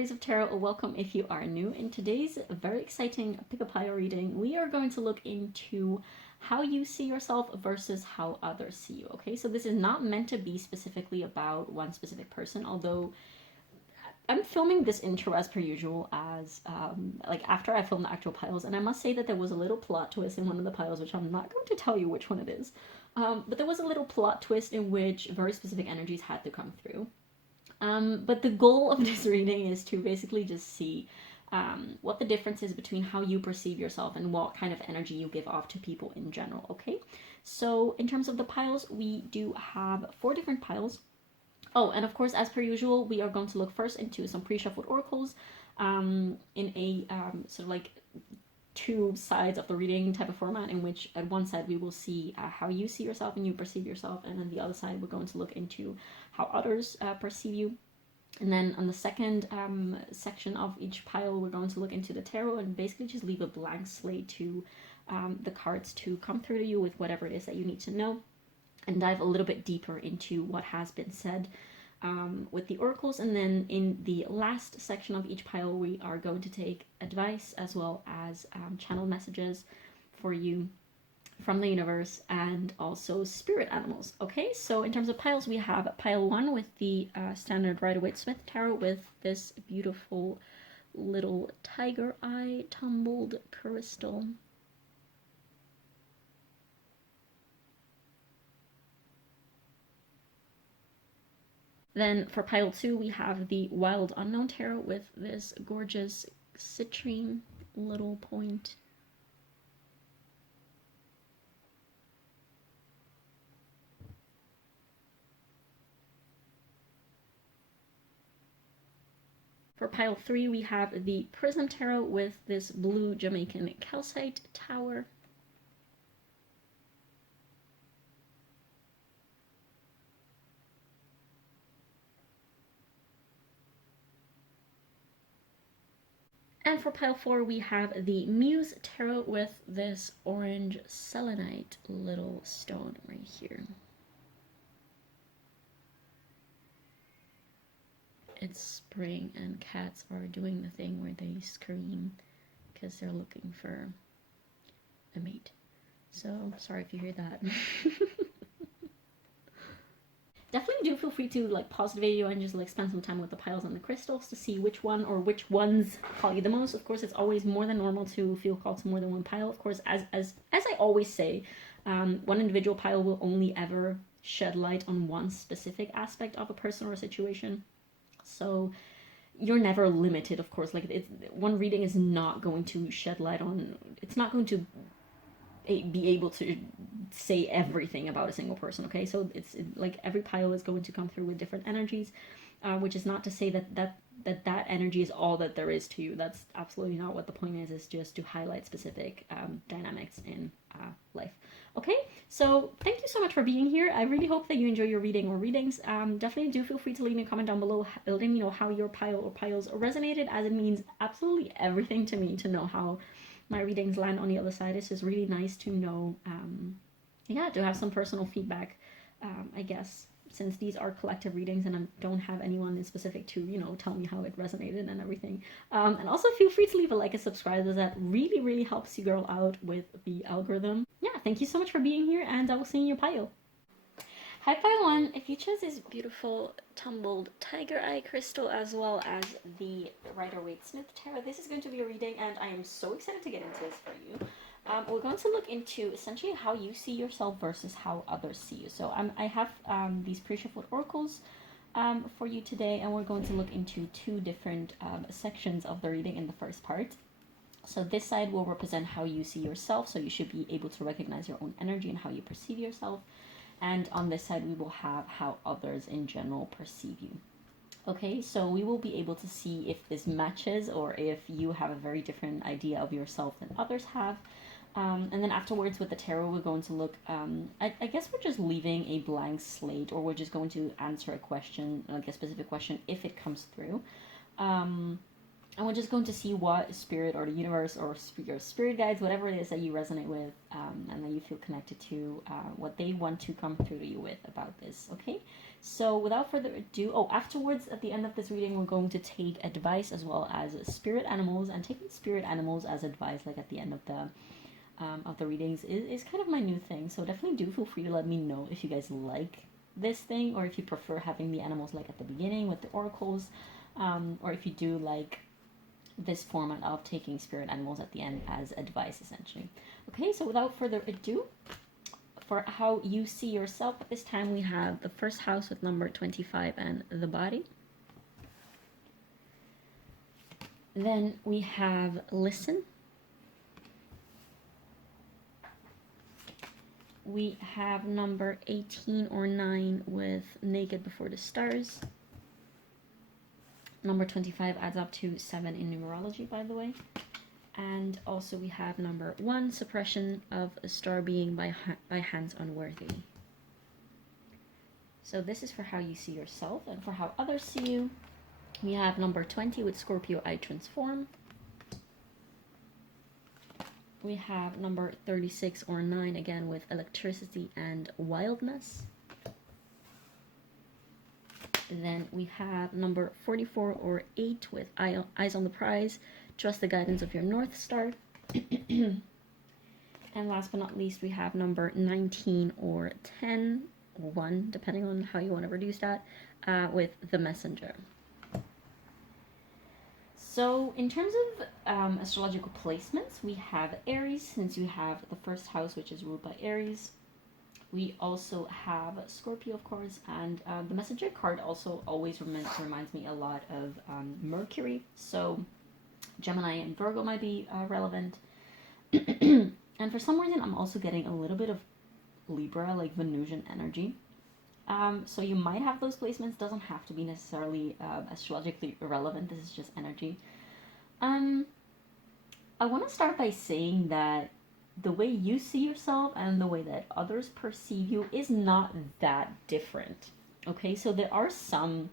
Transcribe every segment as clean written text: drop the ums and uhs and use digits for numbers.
Praise of Tarot, welcome if you are new. In today's very exciting pick a pile reading, we are going to look into how you see yourself versus how others see you, okay? So this is not meant to be specifically about one specific person, although I'm filming this intro as per usual as, like after I filmed the actual piles, and I must say that there was a little plot twist in one of the piles, which I'm not going to tell you which one it is, but there was a little plot twist in which very specific energies had to come through. But the goal of this reading is to basically just see what the difference is between how you perceive yourself and what kind of energy you give off to people in general, okay? So in terms of the piles, we do have 4 different piles. Oh, and of course, as per usual, we are going to look first into some pre-shuffled oracles in a sort of like 2 sides of the reading type of format, in which at one side we will see how you see yourself and you perceive yourself, and on the other side we're going to look into how others perceive you. And then on the second section of each pile, we're going to look into the tarot and basically just leave a blank slate to the cards to come through to you with whatever it is that you need to know, and dive a little bit deeper into what has been said with the oracles. And then in the last section of each pile, we are going to take advice as well as channel messages for you from the universe and also spirit animals. Okay, so in terms of piles, we have pile 1 with the standard Rider-Waite-Smith tarot with this beautiful little tiger eye tumbled crystal. Then for pile 2, we have the Wild Unknown tarot with this gorgeous citrine little point. For pile 3, we have the Prism tarot with this blue Jamaican Calcite tower. And for pile 4, we have the Muse tarot with this orange Selenite little stone right here. It's spring and cats are doing the thing where they scream because they're looking for a mate. So sorry if you hear that. Definitely do feel free to like pause the video and just like spend some time with the piles and the crystals to see which one or which ones call you the most. Of course, it's always more than normal to feel called to more than one pile. Of course, as I always say, one individual pile will only ever shed light on one specific aspect of a person or a situation. So you're never limited, of course. Like one reading is not going to shed light on, it's not going to be able to say everything about a single person, okay? So it's like every pile is going to come through with different energies, which is not to say that energy is all that there is to you. That's absolutely not what the point is. It's just to highlight specific dynamics in life. Okay, so thank you so much for being here. I really hope that you enjoy your reading or readings. Definitely do feel free to leave me a comment down below letting me know how your pile or piles resonated, as it means absolutely everything to me to know how my readings land on the other side. It's just really nice to know, yeah, to have some personal feedback, I guess, since these are collective readings and I don't have anyone in specific to, you know, tell me how it resonated and everything. And also feel free to leave a like and subscribe, as that really, really helps you girl out with the algorithm. Yeah, thank you so much for being here, and I will see you in your pile. Hi pile 1, if you chose this beautiful tumbled tiger eye crystal as well as the Rider-Waite-Smith tarot, this is going to be a reading and I am so excited to get into this for you. We're going to look into essentially how you see yourself versus how others see you. So I have these pre-shuffled oracles for you today, and we're going to look into 2 different sections of the reading in the first part. So this side will represent how you see yourself, so you should be able to recognize your own energy and how you perceive yourself. And on this side, we will have how others in general perceive you. Okay, so we will be able to see if this matches or if you have a very different idea of yourself than others have. And then afterwards with the tarot, we're going to look, I guess we're just leaving a blank slate, or we're just going to answer a question, like a specific question, if it comes through. and we're just going to see what spirit or the universe or your spirit guides, whatever it is that you resonate with, and that you feel connected to, what they want to come through to you with about this. Okay, so without further ado, afterwards at the end of this reading, we're going to take advice as well as spirit animals, and taking spirit animals as advice, like at the end of the readings, is kind of my new thing. So definitely do feel free to let me know if you guys like this thing, or if you prefer having the animals like at the beginning with the oracles, or if you do like this format of taking spirit animals at the end as advice, essentially. Okay, so without further ado, for how you see yourself at this time, we have the first house with number 25 and the body. Then we have listen. We have number 18 or 9 with naked before the stars. Number 25 adds up to 7 in numerology, by the way. And also we have number 1, suppression of a star being by hands unworthy. So this is for how you see yourself, and for how others see you, we have number 20 with Scorpio I transform. We have number 36 or 9 again with electricity and wildness. Then we have number 44 or 8 with eyes on the prize, trust the guidance of your North Star. And last but not least, we have number 19 or 10 or 1, depending on how you want to reduce that, with the messenger. So in terms of astrological placements, we have Aries, since you have the first house, which is ruled by Aries. We also have Scorpio, of course, and the messenger card also always reminds me a lot of Mercury. So Gemini and Virgo might be relevant. And for some reason, I'm also getting a little bit of Libra, like Venusian energy. So you might have those placements. Doesn't have to be necessarily astrologically irrelevant. This is just energy. I want to start by saying that the way you see yourself and the way that others perceive you is not that different. Okay, so there are some,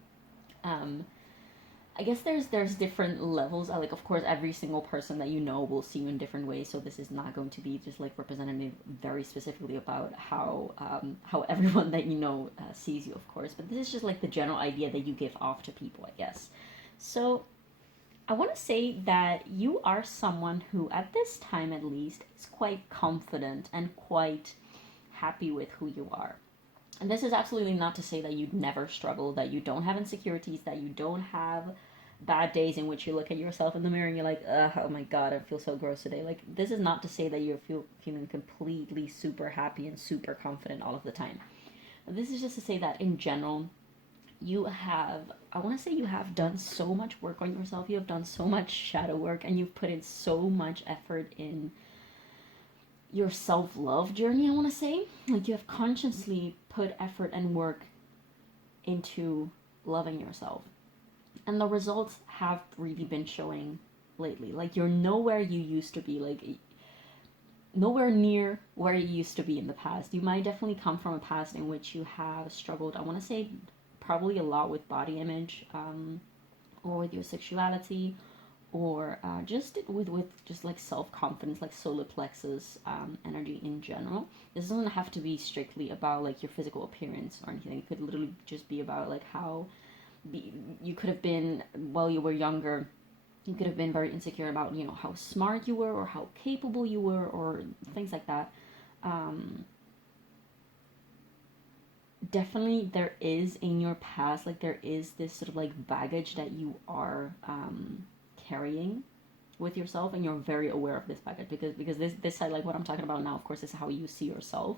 I guess there's different levels. Like, of course, every single person that you know will see you in different ways. So this is not going to be just like representative very specifically about how everyone that you know sees you, of course. But this is just like the general idea that you give off to people, I guess. So I want to say that you are someone who, at this time at least, is quite confident and quite happy with who you are. And this is absolutely not to say that you'd never struggle, that you don't have insecurities, that you don't have bad days in which you look at yourself in the mirror and you're like, oh my god, I feel so gross today. Like, this is not to say that you're feeling completely super happy and super confident all of the time. But this is just to say that in general, you have done so much work on yourself. You have done so much shadow work, and you've put in so much effort in your self-love journey, I want to say. Like, you have consciously put effort and work into loving yourself. And the results have really been showing lately. Like, you're nowhere you used to be. Like, nowhere near where you used to be in the past. You might definitely come from a past in which you have struggled, I want to say, probably a lot with body image, or with your sexuality, or just with just like self-confidence, like solar plexus energy in general. This doesn't have to be strictly about like your physical appearance or anything. It could literally just be about like how you could have been while you were younger. You could have been very insecure about, you know, how smart you were or how capable you were or things like that. Definitely there is in your past, like there is this sort of like baggage that you are carrying with yourself, and you're very aware of this baggage because this side, like what I'm talking about now, of course, is how you see yourself.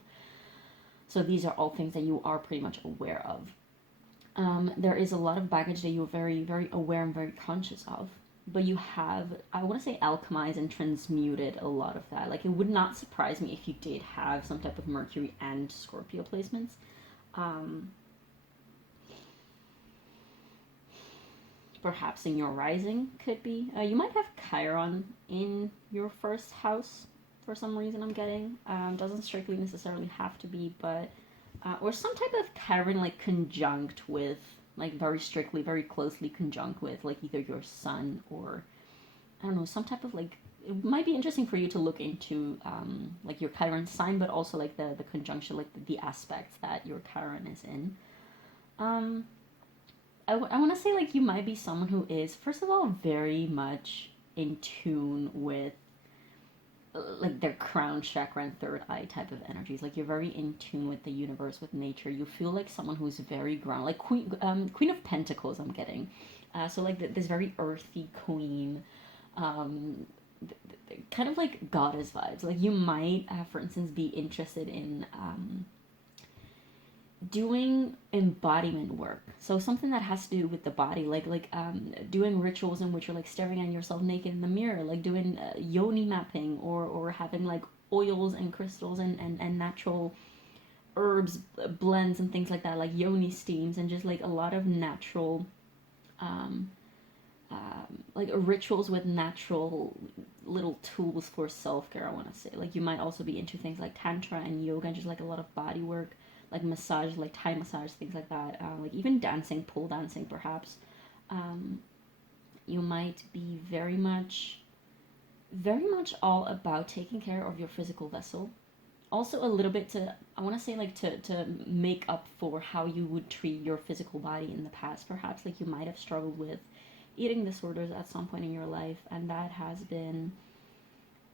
So these are all things that you are pretty much aware of. There is a lot of baggage that you're very, very aware and very conscious of, but you have, I want to say, alchemized and transmuted a lot of that. Like, it would not surprise me if you did have some type of Mercury and Scorpio placements. Perhaps in your rising could be. You might have Chiron in your first house for some reason, I'm getting. Doesn't strictly necessarily have to be, but or some type of Chiron like conjunct with, like very strictly, very closely conjunct with like either your sun or I don't know, some type of like, it might be interesting for you to look into like your Chiron sign, but also like the conjunction, like the aspects that your Chiron is in. Um, I want to say like you might be someone who is, first of all, very much in tune with like their crown chakra and third eye type of energies. Like you're very in tune with the universe, with nature. You feel like someone who's very ground, like Queen of Pentacles. I'm getting, so like this very earthy queen, um, kind of like goddess vibes. Like you might, for instance, be interested in doing embodiment work, so something that has to do with the body, doing rituals in which you're like staring at yourself naked in the mirror, like doing yoni mapping, or having like oils and crystals and natural herbs blends and things like that, like yoni steams, and just like a lot of natural like rituals with natural little tools for self-care. I want to say like you might also be into things like tantra and yoga, and just like a lot of body work, like massage, like Thai massage, things like that, like even dancing, pole dancing perhaps. You might be very much all about taking care of your physical vessel, also a little bit to, I want to say like to make up for how you would treat your physical body in the past. Perhaps like you might have struggled with eating disorders at some point in your life, and that has been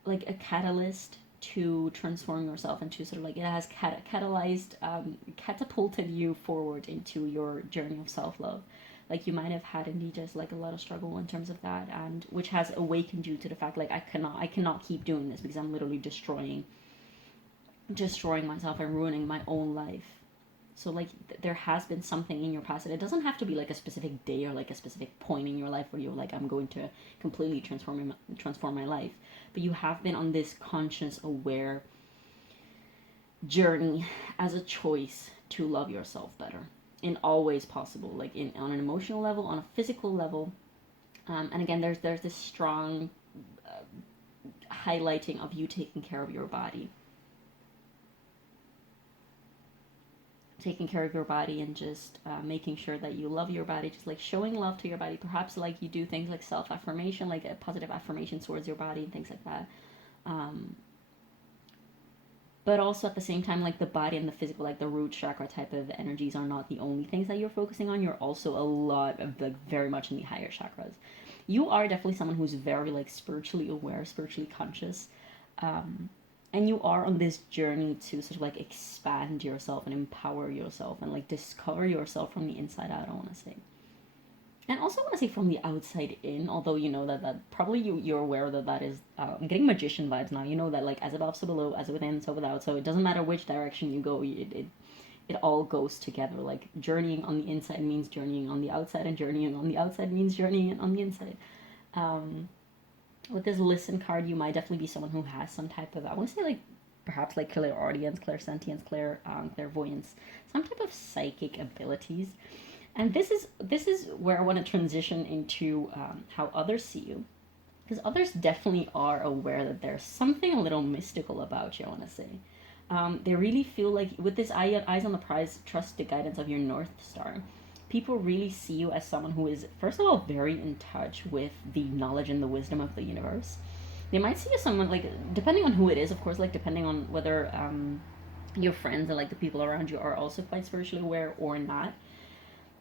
like a catalyst to transform yourself into sort of like, it has catalyzed, catapulted you forward into your journey of self-love. Like you might have had indeed just like a lot of struggle in terms of that, and which has awakened you to the fact like I cannot keep doing this because I'm literally destroying myself and ruining my own life. So like there has been something in your past, and it doesn't have to be like a specific day or like a specific point in your life where you're like, I'm going to completely transform my life, but you have been on this conscious, aware journey as a choice to love yourself better in all ways possible, like on an emotional level, on a physical level, and again, there's this strong highlighting of you taking care of your body. Taking care of your body and just making sure that you love your body, just like showing love to your body. Perhaps like you do things like self-affirmation, like a positive affirmation towards your body and things like that. But also at the same time, like the body and the physical, like the root chakra type of energies are not the only things that you're focusing on. You're also a lot of like very much in the higher chakras. You are definitely someone who's very like spiritually aware, spiritually conscious. And you are on this journey to sort of like expand yourself and empower yourself and like discover yourself from the inside out, I want to say. And also I want to say from the outside in, although you know that probably you're aware that is, I'm getting magician vibes now. You know that like as above, so below, as within, so without. So it doesn't matter which direction you go, it all goes together. Like journeying on the inside means journeying on the outside, and journeying on the outside means journeying on the inside. With this listen card, you might definitely be someone who has some type of, I want to say like perhaps like clairaudience, clairsentience, clairvoyance, some type of psychic abilities. And this is where I want to transition into how others see you, because others definitely are aware that there's something a little mystical about you, I want to say. They really feel like with this eyes on the prize, trust the guidance of your North Star. People really see you as someone who is, first of all, very in touch with the knowledge and the wisdom of the universe. They might see you as someone, like, depending on who it is, of course, like, depending on whether your friends and, like, the people around you are also quite spiritually aware or not.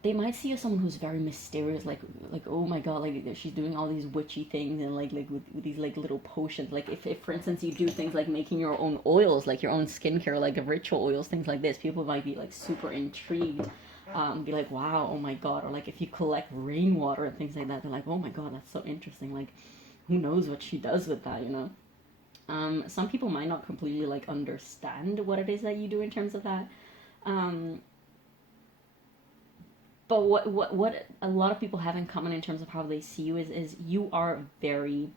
They might see you as someone who's very mysterious, like oh my god, like, she's doing all these witchy things, and, like with these, like, little potions. Like, if, for instance, you do things like making your own oils, like your own skincare, like ritual oils, things like this, people might be, like, super intrigued. Be like, wow, oh my god. Or like if you collect rainwater and things like that, they're like, oh my god, that's so interesting. Like, who knows what she does with that, you know? Some people might not completely like understand what it is that you do in terms of that. But what a lot of people have in common in terms of how they see you is you are very,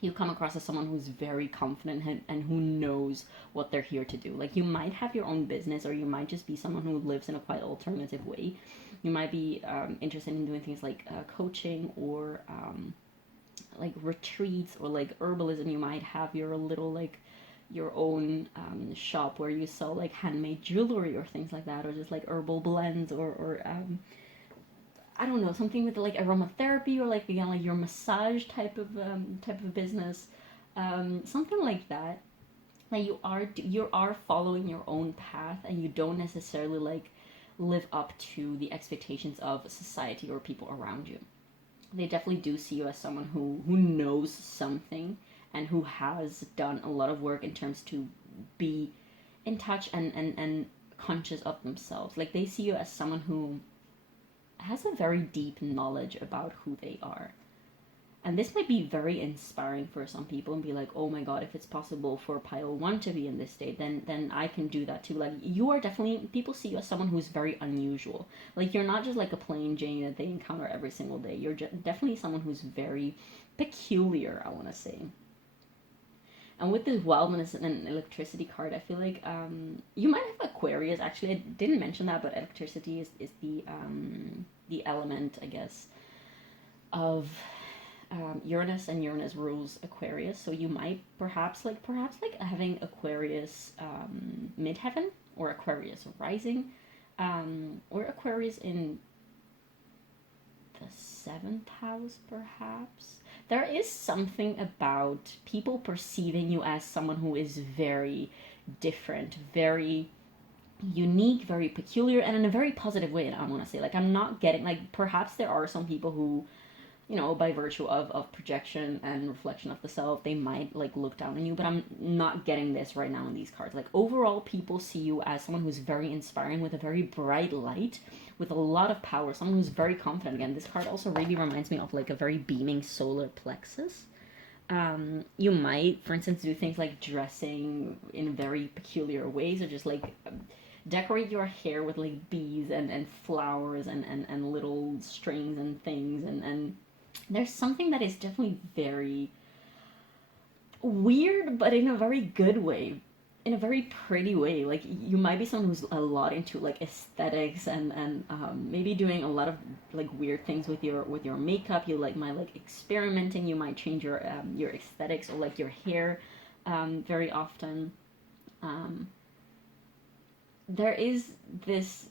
you come across as someone who's very confident and who knows what they're here to do. Like, you might have your own business, or you might just be someone who lives in a quite alternative way. You might be interested in doing things like coaching, or like retreats, or like herbalism. You might have your little, like, your own shop where you sell like handmade jewelry or things like that, or just like herbal blends, or I don't know, something with like aromatherapy or like again like your massage type of business, something like that. Like you are following your own path and you don't necessarily like live up to the expectations of society or people around you. They definitely do see you as someone who knows something and who has done a lot of work in terms to be in touch and conscious of themselves. Like they see you as someone who has a very deep knowledge about who they are. And this might be very inspiring for some people and be like, oh my god, if it's possible for Pile 1 to be in this state, then I can do that too. Like, you are definitely, people see you as someone who's very unusual. Like, you're not just like a plain Jane that they encounter every single day. You're definitely someone who's very peculiar, I want to say. And with this wildness and electricity card, I feel like you might have Aquarius. Actually, I didn't mention that, but electricity is the element, I guess, of Uranus, and Uranus rules Aquarius. So you might perhaps having Aquarius midheaven, or Aquarius rising, or Aquarius in the 7th house, perhaps. There is something about people perceiving you as someone who is very different, very unique, very peculiar, and in a very positive way. And I want to say, like, I'm not getting, like, perhaps there are some people who, you know, by virtue of projection and reflection of the self, they might, like, look down on you, but I'm not getting this right now in these cards. Like, overall, people see you as someone who's very inspiring, with a very bright light, with a lot of power, someone who's very confident. Again, this card also really reminds me of, like, a very beaming solar plexus. You might, for instance, do things like dressing in very peculiar ways, or just, like, decorate your hair with, like, bees and flowers and little strings and things, and there's something that is definitely very weird, but in a very good way, in a very pretty way. Like, you might be someone who's a lot into, like, aesthetics and maybe doing a lot of, like, weird things with your makeup. You might like experimenting. You might change your aesthetics or like your hair very often. There is this,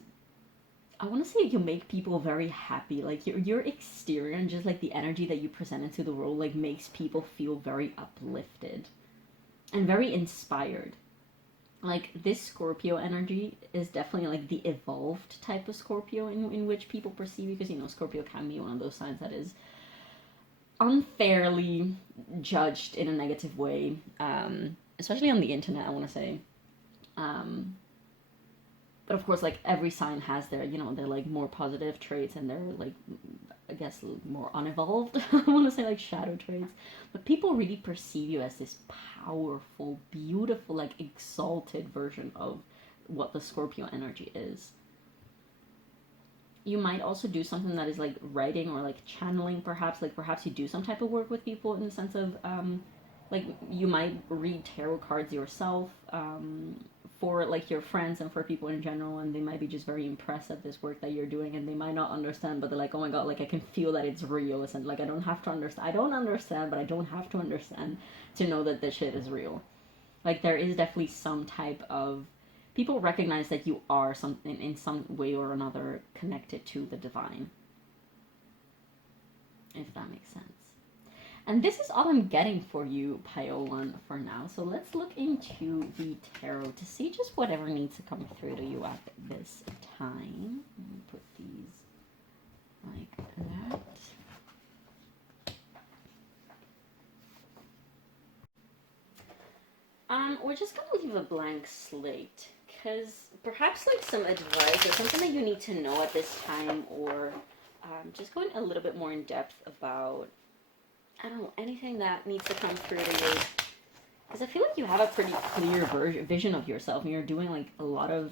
I want to say, you make people very happy. Like, your exterior and just like the energy that you present into the world, like, makes people feel very uplifted and very inspired. Like, this Scorpio energy is definitely like the evolved type of Scorpio in which people perceive you, because, you know, Scorpio can be one of those signs that is unfairly judged in a negative way, especially on the internet, I want to say. But of course, like, every sign has their, you know, their, like, more positive traits and their, like, I guess, more unevolved, I want to say, like, shadow traits. But people really perceive you as this powerful, beautiful, like, exalted version of what the Scorpio energy is. You might also do something that is, like, writing or, like, channeling, perhaps. Like, perhaps you do some type of work with people in the sense of, like, you might read tarot cards yourself, for, like, your friends and for people in general, and they might be just very impressed at this work that you're doing, and they might not understand, but they're like, oh my god, like, I can feel that it's real. And like, I don't have to understand. I don't understand, but I don't have to understand to know that this shit is real. Like, there is definitely some type of, people recognize that you are something in some way or another connected to the divine, if that makes sense. And this is all I'm getting for you, Pile 1, for now. So let's look into the tarot to see just whatever needs to come through to you at this time. Let me put these like that. We're just going to leave a blank slate, because perhaps, like, some advice or something that you need to know at this time, or just going a little bit more in depth about, I don't know, anything that needs to come through to you. Because I feel like you have a pretty clear vision of yourself, and you're doing, like, a lot of,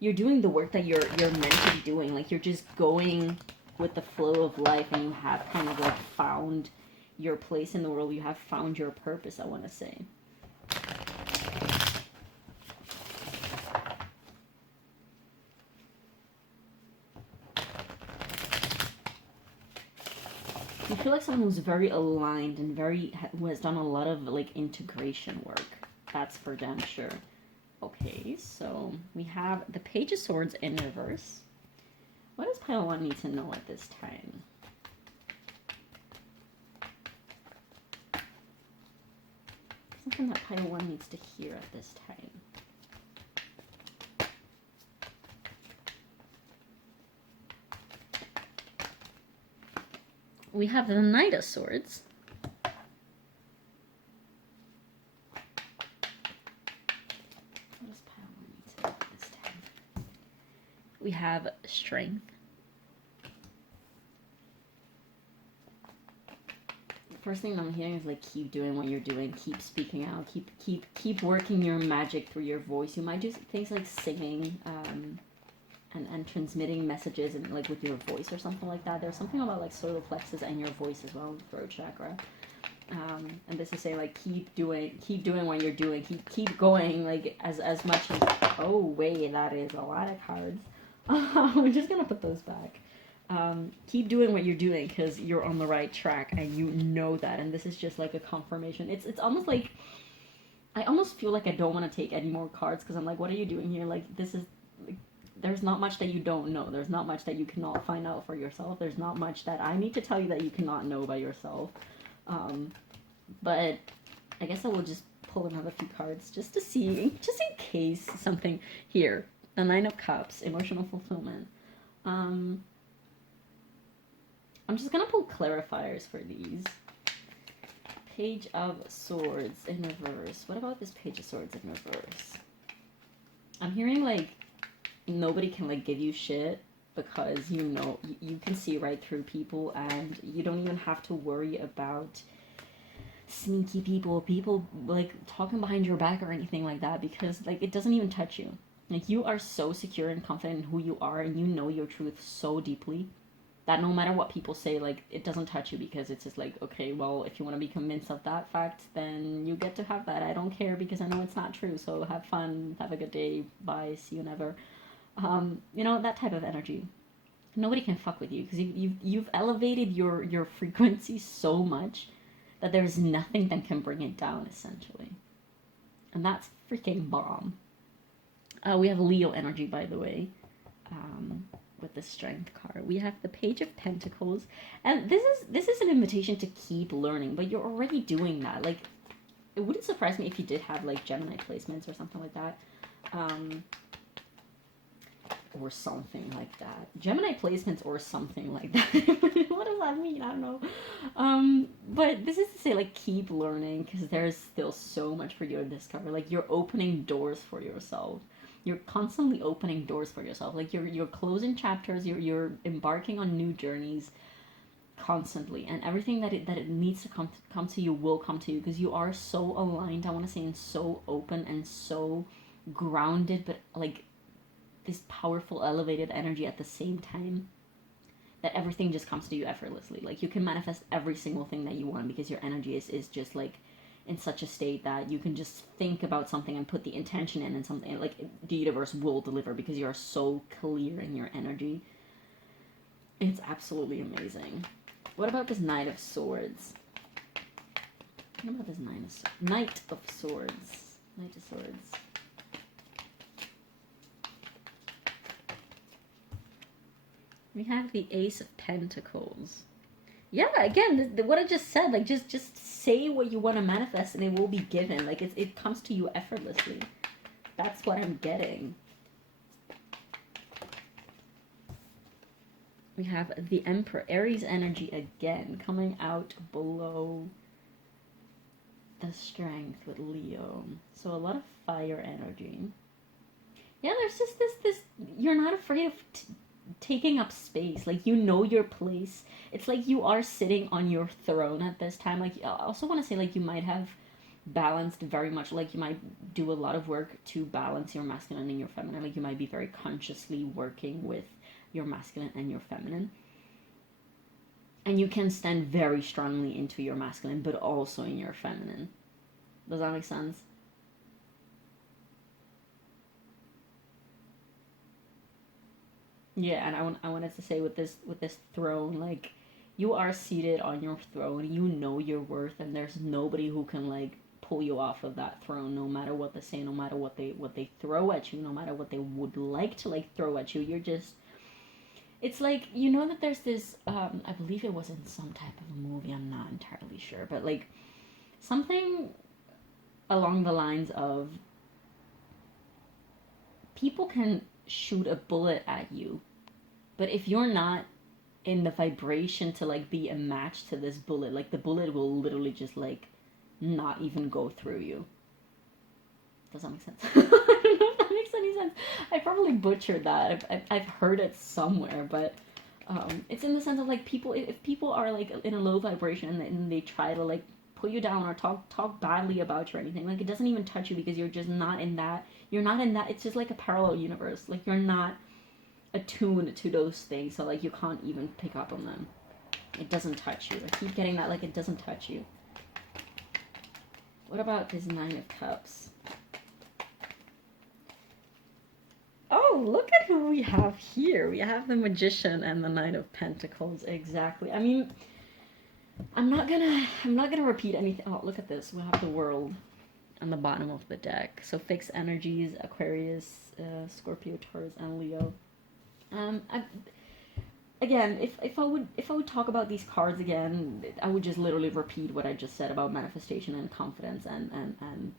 you're doing the work that you're meant to be doing. Like, you're just going with the flow of life, and you have kind of, like, found your place in the world. You have found your purpose, I want to say. You feel like someone who's very aligned and who has done a lot of, like, integration work. That's for damn sure. Okay, so we have the Page of Swords in reverse. What does pile 1 need to know at this time? Something that pile 1 needs to hear at this time. We have the Knight of Swords. What does pile 1 need to know at this time? We have Strength. First thing I'm hearing is like keep doing what you're doing, keep speaking out, keep working your magic through your voice. You might do things like singing and transmitting messages and like with your voice or something like that. There's something about like solar plexus and your voice as well, throat chakra. And this is saying like keep doing what you're doing, keep going like as much as, oh wait, that is a lot of cards. We're just gonna put those back. Keep doing what you're doing because you're on the right track and you know that, and this is just like a confirmation. It's almost like I almost feel like I don't want to take any more cards because I'm like, what are you doing here? Like, this is like, there's not much that you don't know. There's not much that you cannot find out for yourself. There's not much that I need to tell you that you cannot know by yourself. But I guess I will just pull another few cards just to see, just in case something here. The Nine of Cups, emotional fulfillment. I'm just gonna pull clarifiers for these. Page of Swords in reverse. What about this Page of Swords in reverse? I'm hearing like nobody can like give you shit because you know you can see right through people and you don't even have to worry about sneaky people like talking behind your back or anything like that because like it doesn't even touch you. Like you are so secure and confident in who you are and you know your truth so deeply that no matter what people say, like, it doesn't touch you because it's just like, okay, well, if you want to be convinced of that fact, then you get to have that. I don't care because I know it's not true. So have fun, have a good day, bye, see you never. You know, that type of energy. Nobody can fuck with you because you've elevated your frequency so much that there's nothing that can bring it down, essentially. And that's freaking bomb. We have Leo energy, by the way. With the Strength card, we have the Page of Pentacles, and this is an invitation to keep learning, but you're already doing that. Like, it wouldn't surprise me if you did have like Gemini placements or something like that, or something like that. Gemini placements or something like that. What does that mean? I don't know. But this is to say like keep learning because there's still so much for you to discover. Like you're opening doors for yourself. You're constantly opening doors for yourself. Like you're closing chapters. You're embarking on new journeys constantly, and everything that it needs to come to you will come to you because you are so aligned. I want to say, and so open and so grounded, but like this powerful, elevated energy at the same time that everything just comes to you effortlessly. Like you can manifest every single thing that you want because your energy is just like in such a state that you can just think about something and put the intention in and something like the universe will deliver because you are so clear in your energy. It's absolutely amazing. What about this Knight of Swords? What about this Knight of Swords? Knight of Swords. We have the Ace of Pentacles. Yeah, again, what I just said, like just say what you want to manifest and it will be given. Like it comes to you effortlessly. That's what I'm getting. We have the Emperor, Aries energy again, coming out below the Strength with Leo. So a lot of fire energy. Yeah, there's just this you're not afraid of taking up space. Like you know your place. It's like you are sitting on your throne at this time. Like I also want to say like you might have balanced very much, like you might do a lot of work to balance your masculine and your feminine. Like you might be very consciously working with your masculine and your feminine, and you can stand very strongly into your masculine but also in your feminine. Does that make sense? Yeah, and I wanted to say with this throne, like you are seated on your throne, you know your worth, and there's nobody who can like pull you off of that throne, no matter what they say, no matter what they throw at you, no matter what they would like to like throw at you. It's like, you know that there's this, I believe it was in some type of a movie, I'm not entirely sure, but like something along the lines of people can shoot a bullet at you, but if you're not in the vibration to like be a match to this bullet, like the bullet will literally just like not even go through you. Does that make sense? I don't know if that makes any sense. I probably butchered that. I've heard it somewhere, but it's in the sense of like people, if people are like in a low vibration and they try to like put you down or talk badly about you or anything, like it doesn't even touch you because you're just not in that. You're not in that. It's just like a parallel universe. Like you're not attuned to those things, so like you can't even pick up on them. It doesn't touch you. I keep getting that, like it doesn't touch you. What about this Nine of Cups? Oh, look at who we have here. We have the Magician and the Knight of Pentacles. Exactly. I mean, I'm not gonna repeat anything. Oh, look at this. We have the World on the bottom of the deck. So fixed energies: Aquarius, Scorpio, Taurus, and Leo. Again, if I would talk about these cards again, I would just literally repeat what I just said about manifestation and confidence and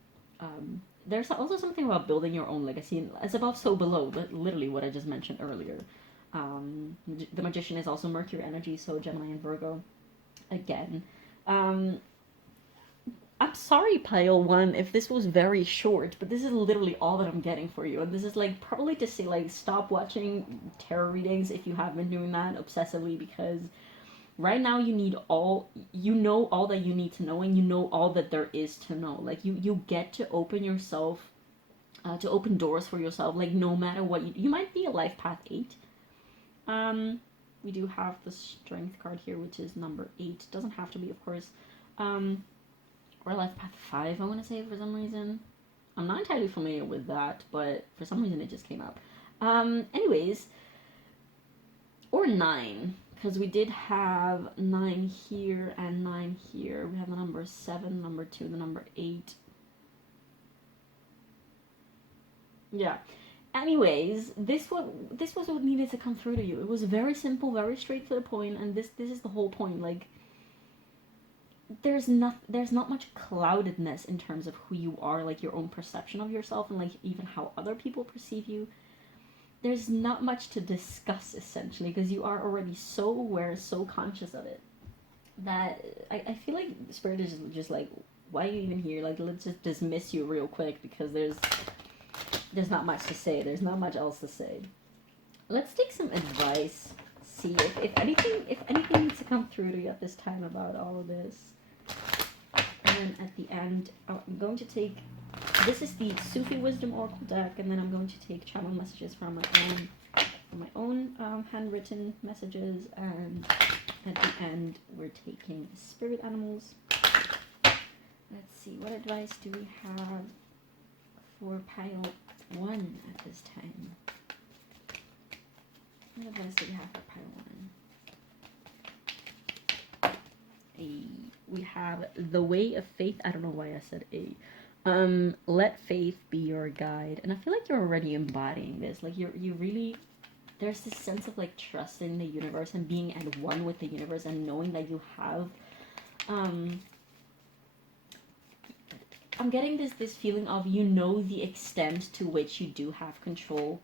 there's also something about building your own legacy. As above, so below. Literally what I just mentioned earlier. The Magician is also Mercury energy, so Gemini and Virgo. Again, I'm sorry, Pile 1, if this was very short, but this is literally all that I'm getting for you. And this is like probably to say like stop watching tarot readings if you have been doing that obsessively, because right now you need all, you know all that you need to know, and you know all that there is to know. Like you get to open yourself, to open doors for yourself, like no matter what. You might be a life path 8. We do have the Strength card here, which is number 8. Doesn't have to be, of course. Or life path 5, I want to say, for some reason. I'm not entirely familiar with that, but for some reason it just came up. Anyways, or 9, because we did have 9 here and 9 here. We have the number 7, number 2, the number 8. Yeah. Anyways, this was what needed to come through to you. It was very simple, very straight to the point, and this is the whole point. Like, there's not much cloudedness in terms of who you are, like your own perception of yourself, and like even how other people perceive you. There's not much to discuss, essentially, because you are already so aware, so conscious of it, that I feel like Spirit is just like, why are you even here? Like, let's just dismiss you real quick, because there's not much to say. There's not much else to say. Let's take some advice. See if anything needs to come through to you at this time about all of this. And at the end, I'm going to take, this is the Sufi Wisdom Oracle deck, and then I'm going to take channel messages from my own handwritten messages, and at the end we're taking spirit animals. Let's see, what advice do we have for pile 1 at this time? What advice do we have for pile 1? We have the Way of Faith. I don't know why I said let faith be your guide. And I feel like you're already embodying this. Like you really, there's this sense of like trusting the universe and being at one with the universe, and knowing that you have I'm getting this feeling of, you know, the extent to which you do have control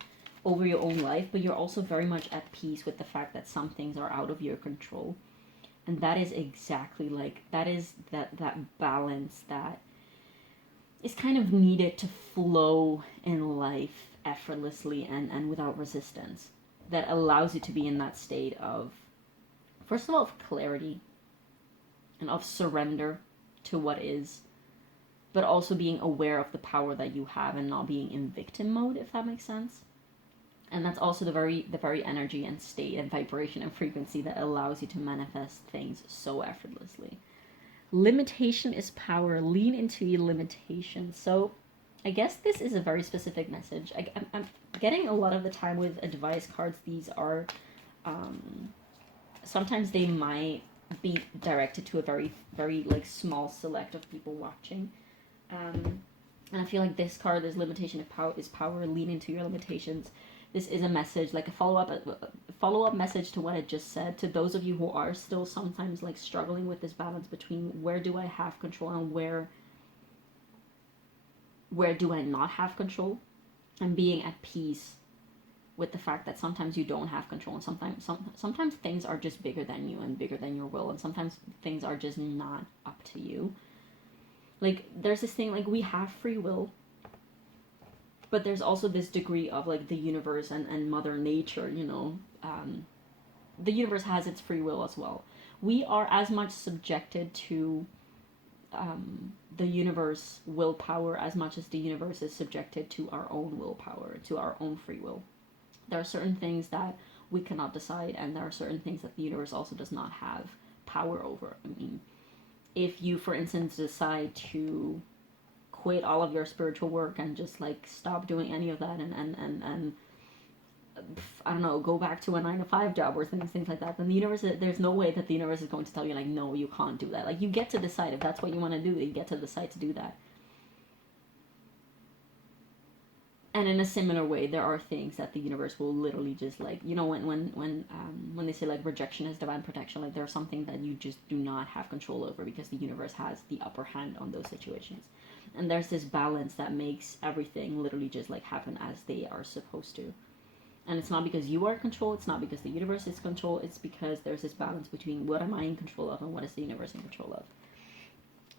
over your own life, but you're also very much at peace with the fact that some things are out of your control. And that is exactly like, that is that balance that is kind of needed to flow in life effortlessly and without resistance. That allows you to be in that state of, first of all, of clarity and of surrender to what is, but also being aware of the power that you have and not being in victim mode, if that makes sense. And that's also the very energy and state and vibration and frequency that allows you to manifest things so effortlessly. Limitation is power. Lean into your limitations. So I guess this is a very specific message. I'm getting a lot of the time with advice cards, these are, sometimes they might be directed to a very, very like small select of people watching. And I feel like this card, this limitation of power, is power. Lean into your limitations. this is a message, like a follow-up message to what I just said, to those of you who are still sometimes like struggling with this balance between where do I have control and where do I not have control, and being at peace with the fact that sometimes you don't have control, and sometimes things are just bigger than you and bigger than your will, and sometimes things are just not up to you. Like, there's this thing, like, we have free will, but there's also this degree of, like, the universe and Mother Nature, you know. The universe has its free will as well. We are as much subjected to the universe willpower as much as the universe is subjected to our own willpower, to our own free will. There are certain things that we cannot decide, and there are certain things that the universe also does not have power over. I mean, if you, for instance, decide to quit all of your spiritual work and just like stop doing any of that and I don't know, go back to a 9-to-5 job or things like that, then the universe, there's no way that the universe is going to tell you like, no, you can't do that. Like, you get to decide if that's what you want to do. You get to decide to do that. And in a similar way, there are things that the universe will literally just like, you know, when they say like rejection is divine protection, like there's something that you just do not have control over because the universe has the upper hand on those situations. And there's this balance that makes everything literally just like happen as they are supposed to. And it's not because you are in control, it's not because the universe is in control, it's because there's this balance between what am I in control of and what is the universe in control of.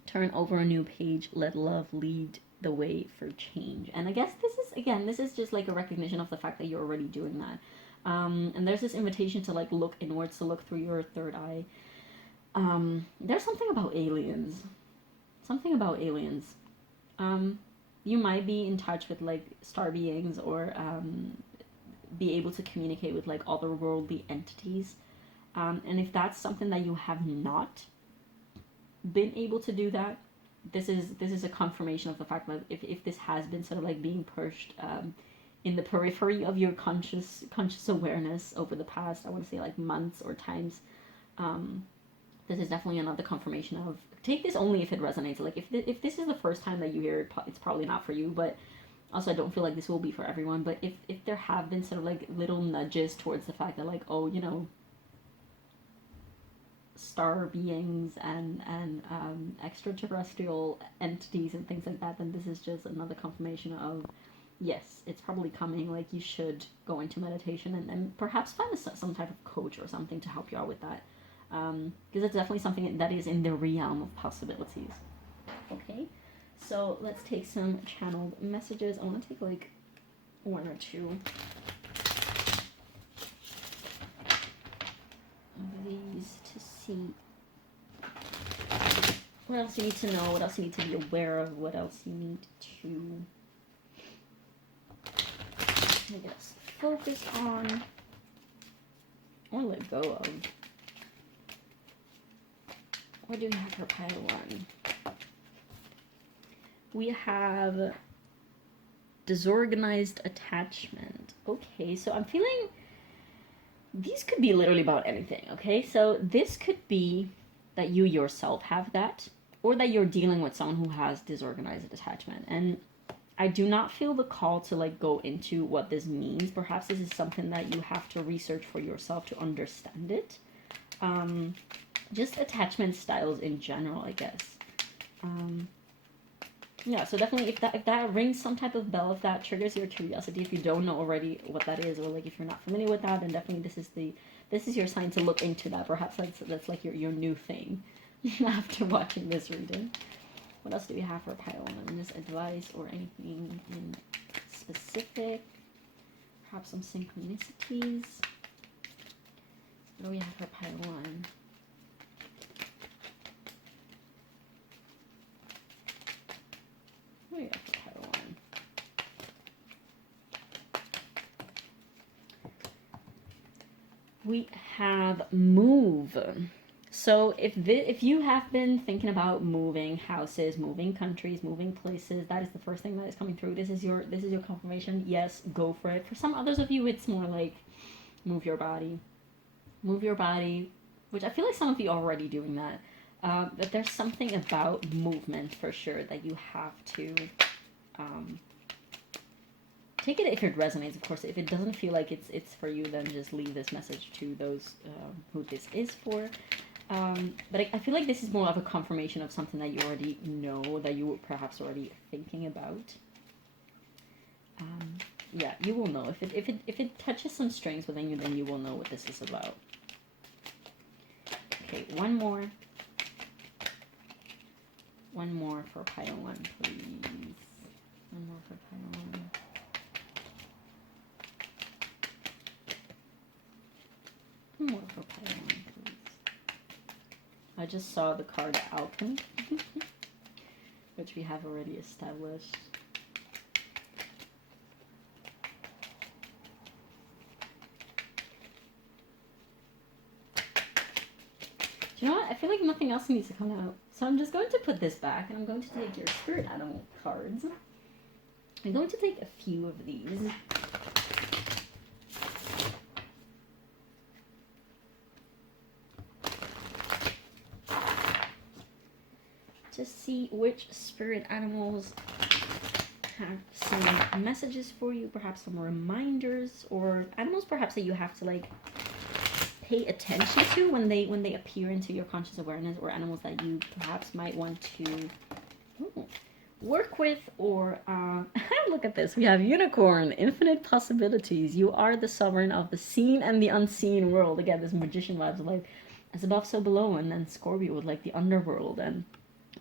Turn over a new page, let love lead the way for change. And I guess this is just like a recognition of the fact that you're already doing that. And there's this invitation to like look inwards, to look through your third eye. There's something about aliens. You might be in touch with like star beings, or be able to communicate with like otherworldly entities. And if that's something that you have not been able to do that, this is a confirmation of the fact that if this has been sort of like being pushed in the periphery of your conscious awareness over the past, I want to say like months or times, this is definitely another confirmation of, take this only if it resonates. Like if this is the first time that you hear it, it's probably not for you, but also I don't feel like this will be for everyone. But if there have been sort of like little nudges towards the fact that like, oh, you know, star beings and extraterrestrial entities and things like that, then this is just another confirmation of, yes, it's probably coming. Like, you should go into meditation and perhaps find some type of coach or something to help you out with that, because it's definitely something that is in the realm of possibilities. Okay, so let's take some channeled messages. I want to take like one or two of these to see what else you need to know, what else you need to be aware of, what else you need to, I guess, focus on or let go of. What do we have for pile one? We have disorganized attachment. Okay, so I'm feeling these could be literally about anything, okay? So this could be that you yourself have that, or that you're dealing with someone who has disorganized attachment. And I do not feel the call to like go into what this means. Perhaps this is something that you have to research for yourself to understand it. Just attachment styles in general, I guess. Yeah, so definitely if that rings some type of bell, if that triggers your curiosity, if you don't know already what that is, or like if you're not familiar with that, then definitely this is your sign to look into that. Perhaps that's like your new thing after watching this reading. What else do we have for pile one? Just advice or anything in specific? Perhaps some synchronicities. What do we have for pile one? What do we have for pile one? We have move. So if you have been thinking about moving houses, moving countries, moving places, that is the first thing that is coming through. This is your confirmation. Yes, go for it. For some others of you, it's more like move your body, which I feel like some of you are already doing that. But there's something about movement for sure that you have to take it if it resonates, of course. If it doesn't feel like it's for you, then just leave this message to those who this is for. But I feel like this is more of a confirmation of something that you already know, that you were perhaps already thinking about. Yeah, you will know. If it touches some strings within you, then you will know what this is about. Okay, one more. One more for pile 1, please. One more for pile 1. One more for pile 1, please. I just saw the card Alchemy, which we have already established. You know what? I feel like nothing else needs to come out. So I'm just going to put this back, and I'm going to take your spirit animal cards. I'm going to take a few of these. To see which spirit animals have some messages for you, perhaps some reminders, or animals perhaps that you have to like pay attention to when they appear into your conscious awareness, or animals that you perhaps might want to work with, or look at this, we have unicorn, infinite possibilities. You are the sovereign of the seen and the unseen world. Again, this magician vibes of like as above so below, and then Scorpio with like the underworld, and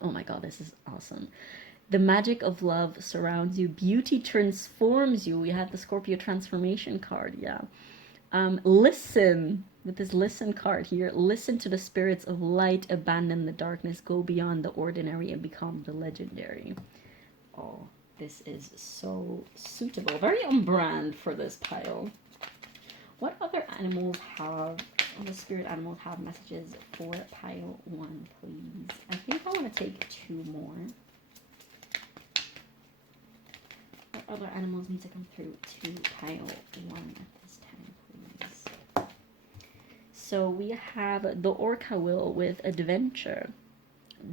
oh my god, this is awesome. The magic of love surrounds you. Beauty transforms you. We have the Scorpio transformation card, yeah. Listen, with this listen card here, listen to the spirits of light, abandon the darkness, go beyond the ordinary and become the legendary. Oh, this is so suitable. Very on brand for this pile. What other animals have, the spirit animals have messages for pile 1, please? I think I want to take 2 more. What other animals need to come through to pile 1 at this time, please? So we have the Orca Will with adventure.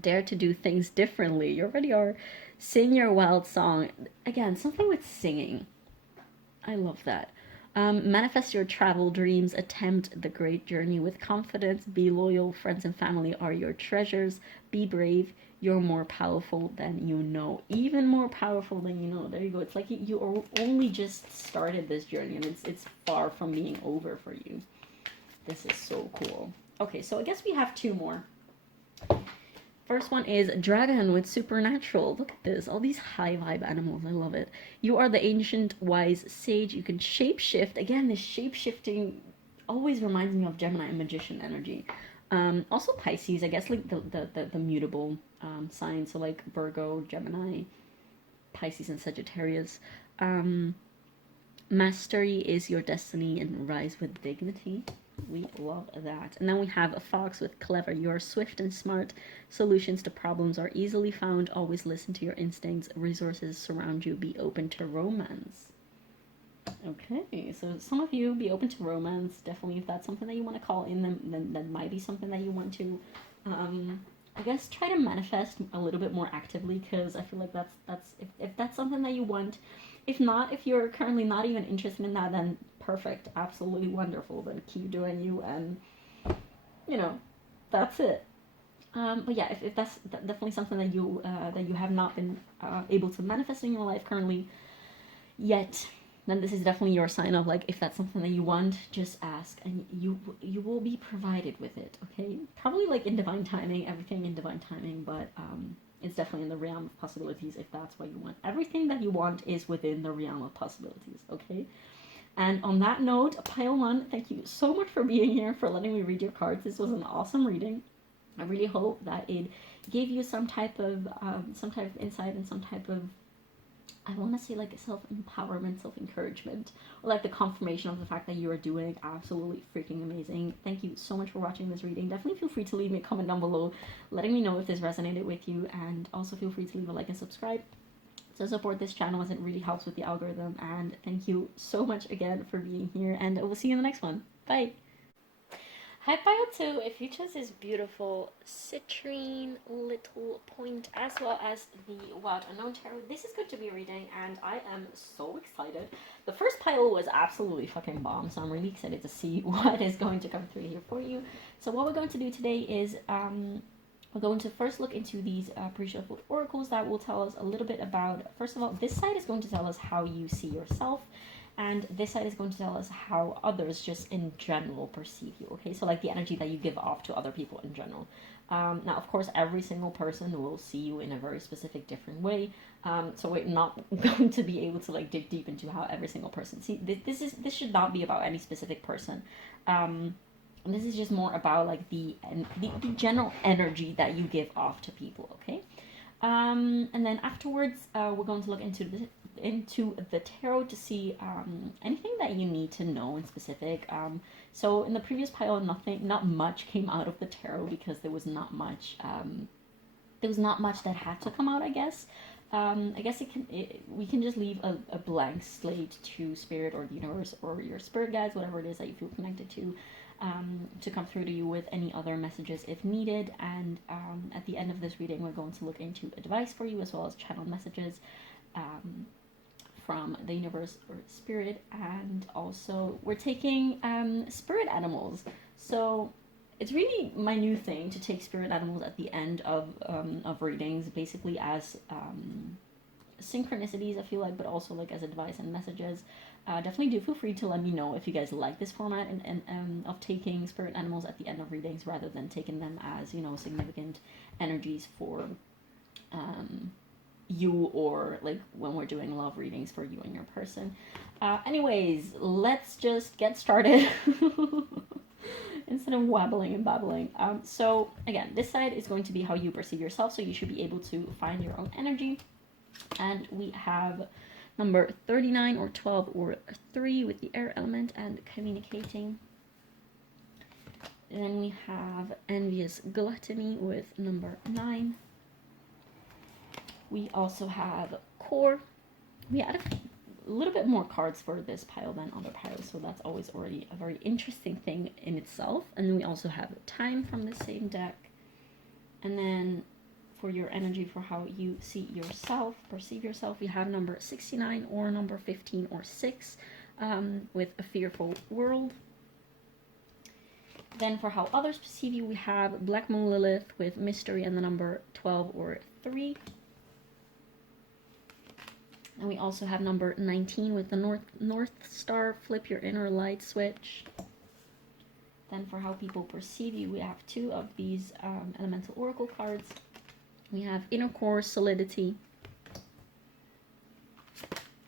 Dare to do things differently. You already are. Sing your wild song. Again, something with singing. I love that. Manifest your travel dreams. Attempt the great journey with confidence. Be loyal. Friends and family are your treasures. Be brave. You're more powerful than you know. Even more powerful than you know. There you go. It's like you only just started this journey, and it's far from being over for you. This is so cool. Okay, so I guess we have 2 more. First one is dragon with supernatural. Look at this. All these high vibe animals. I love it. You are the ancient wise sage. You can shapeshift. Again, this shapeshifting always reminds me of Gemini and magician energy. Also Pisces, I guess, like the mutable signs. So like Virgo, Gemini, Pisces, and Sagittarius. Mastery is your destiny and rise with dignity. We love that. And then we have a fox with clever. You are swift and smart. Solutions to problems are easily found. Always listen to your instincts. Resources surround you. Be open to romance. Okay, so some of you be open to romance. Definitely, if that's something that you want to call in, then that might be something that you want to, I guess, try to manifest a little bit more actively, because I feel like that's if that's something that you want. If not, if you're currently not even interested in that, then perfect, absolutely wonderful. Then keep doing you, and you know, that's it. But yeah, if that's definitely something that you have not been able to manifest in your life currently yet, then this is definitely your sign of like, if that's something that you want, just ask, and you will be provided with it. Okay, probably like in divine timing, everything in divine timing, but it's definitely in the realm of possibilities if that's what you want. Everything that you want is within the realm of possibilities, okay? And on that note, pile 1, thank you so much for being here, for letting me read your cards. This was an awesome reading. I really hope that it gave you some type of insight and some type of, I want to say like self-empowerment, self-encouragement, or like the confirmation of the fact that you are doing absolutely freaking amazing. Thank you so much for watching this reading. Definitely feel free to leave me a comment down below letting me know if this resonated with you, and also feel free to leave a like and subscribe to support this channel, as it really helps with the algorithm. And thank you so much again for being here, and I will see you in the next one. Bye! Hi, Pile 2. If you chose this beautiful citrine little point as well as the Wild Unknown Tarot, this is good to be reading, and I am so excited. The first pile was absolutely fucking bomb, so I'm really excited to see what is going to come through here for you. So what we're going to do today is we're going to first look into these pre-shuffled oracles that will tell us a little bit about, first of all, this side is going to tell us how you see yourself, and this side is going to tell us how others just in general perceive you, okay? So like the energy that you give off to other people in general. Now, of course, every single person will see you in a very specific, different way. So we're not going to be able to like dig deep into how every single person sees. This should not be about any specific person. This is just more about like the general energy that you give off to people, okay? And then afterwards, we're going to look into the tarot to see anything that you need to know in specific. So in the previous pile, not much came out of the tarot because there was not much that had to come out, I guess. I guess we can just leave a blank slate to spirit or the universe or your spirit guides, whatever it is that you feel connected to come through to you with any other messages if needed. And at the end of this reading, we're going to look into advice for you as well as channel messages from the universe or spirit. And also we're taking spirit animals. So it's really my new thing to take spirit animals at the end of readings, basically as synchronicities, I feel like, but also like as advice and messages. Definitely do feel free to let me know if you guys like this format and of taking spirit animals at the end of readings rather than taking them as, you know, significant energies for you, or like when we're doing love readings for you and your person. Anyways, let's just get started instead of wabbling and babbling. So again, this side is going to be how you perceive yourself, so you should be able to find your own energy. And we have number 39 or 12 or 3 with the air element and communicating. And then we have envious gluttony with number 9. We also have core. We added a little bit more cards for this pile than other piles, so that's always already a very interesting thing in itself. And then we also have time from the same deck. And then for your energy, for how you see yourself, perceive yourself, we have number 69 or number 15 or 6 with a fearful world. Then for how others perceive you, we have Black Moon Lilith with mystery and the number 12 or 3. And we also have number 19 with the North Star, flip your inner light switch. Then for how people perceive you, we have 2 of these elemental oracle cards. We have inner core solidity.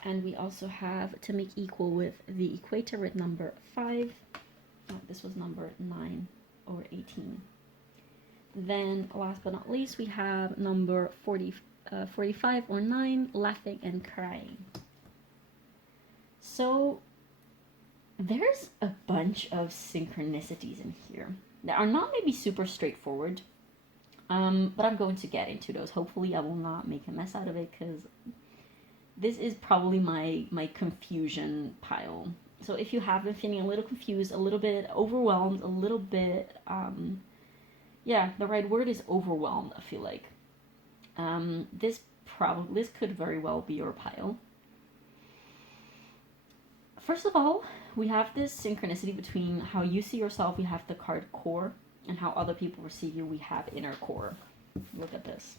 And we also have to make equal with the equator with number 5. This was number 9 or 18. Then last but not least, we have number 45 or 9, laughing and crying. So there's a bunch of synchronicities in here that are not maybe super straightforward. But I'm going to get into those. Hopefully I will not make a mess out of it, because this is probably my confusion pile. So if you have been feeling a little confused, a little bit overwhelmed, a little bit, yeah, the right word is overwhelmed, I feel like. This could very well be your pile. First of all, we have this synchronicity between how you see yourself, we have the card core, and how other people perceive you, we have inner core. Look at this.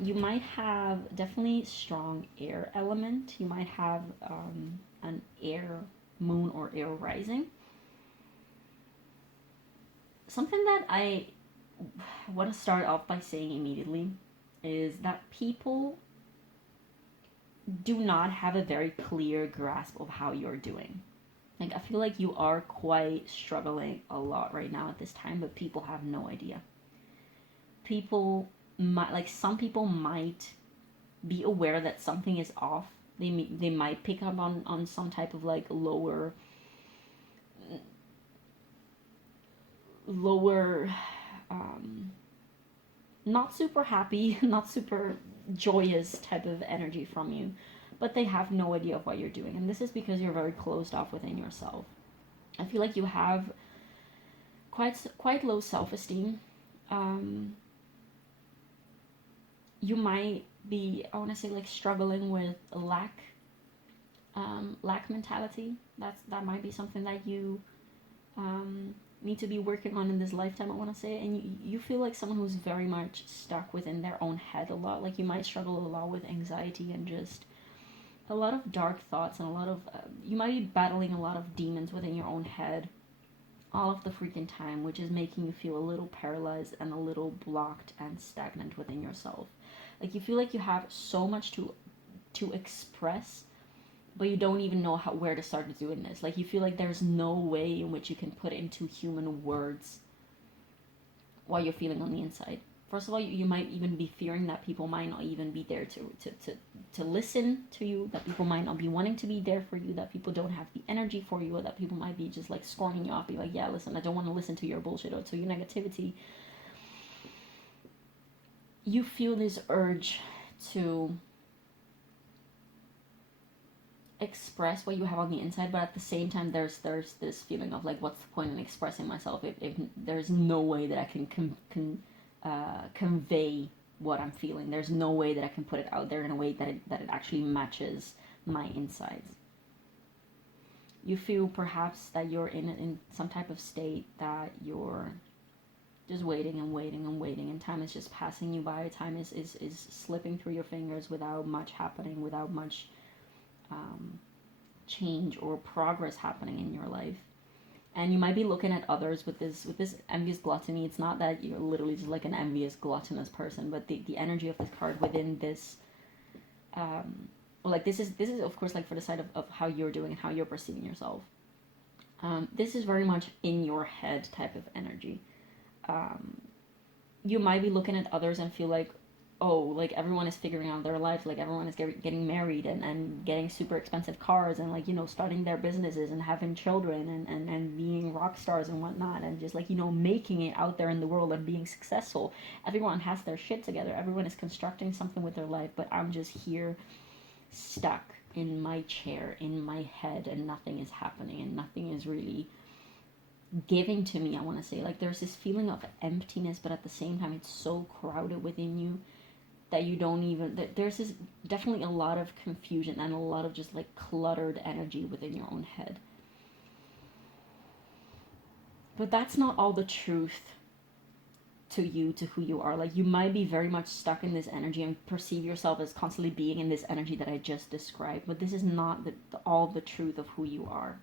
You might have definitely strong air element. You might have an air moon or air rising. Something that I want to start off by saying immediately is that people do not have a very clear grasp of how you're doing. Like, I feel like you are quite struggling a lot right now at this time, but people have no idea. People might, like, some people might be aware that something is off. They might pick up on some type of, like, lower, not super happy, not super joyous type of energy from you. But they have no idea of what you're doing. And this is because you're very closed off within yourself. I feel like you have quite low self-esteem. You might be, I want to say, like struggling with lack mentality. That might be something that you need to be working on in this lifetime, I want to say. And you feel like someone who's very much stuck within their own head a lot. Like you might struggle a lot with anxiety and just a lot of dark thoughts, and a lot of you might be battling a lot of demons within your own head all of the freaking time, which is making you feel a little paralyzed and a little blocked and stagnant within yourself. Like you feel like you have so much to express, but you don't even know where to start doing this. Like you feel like there's no way in which you can put into human words what you're feeling on the inside. First of all, you might even be fearing that people might not even be there to listen to you, that people might not be wanting to be there for you, that people don't have the energy for you, or that people might be just like scorning you off, be like, yeah, listen, I don't want to listen to your bullshit or to your negativity. You feel this urge to express what you have on the inside, but at the same time there's this feeling of like, what's the point in expressing myself if there's no way that I can convey what I'm feeling. There's no way that I can put it out there in a way that it actually matches my insides. You feel perhaps that you're in some type of state that you're just waiting and waiting and waiting, and time is just passing you by. Time is slipping through your fingers without much happening, without much change or progress happening in your life. And you might be looking at others with this envious gluttony. It's not that you're literally just like an envious, gluttonous person, but the energy of this card within this, like this is of course like for the side of how you're doing and how you're perceiving yourself. This is very much in your head type of energy. You might be looking at others and feel like, oh, like everyone is figuring out their life, like everyone is getting married and getting super expensive cars and like, you know, starting their businesses and having children and being rock stars and whatnot, and just like, you know, making it out there in the world and being successful. Everyone has their shit together. Everyone is constructing something with their life, but I'm just here stuck in my chair, in my head, and nothing is happening and nothing is really giving to me, I want to say. Like there's this feeling of emptiness, but at the same time it's so crowded within you that you don't even, there's this definitely a lot of confusion and a lot of just like cluttered energy within your own head. But that's not all the truth to you, to who you are. Like you might be very much stuck in this energy and perceive yourself as constantly being in this energy that I just described, but this is not all the truth of who you are.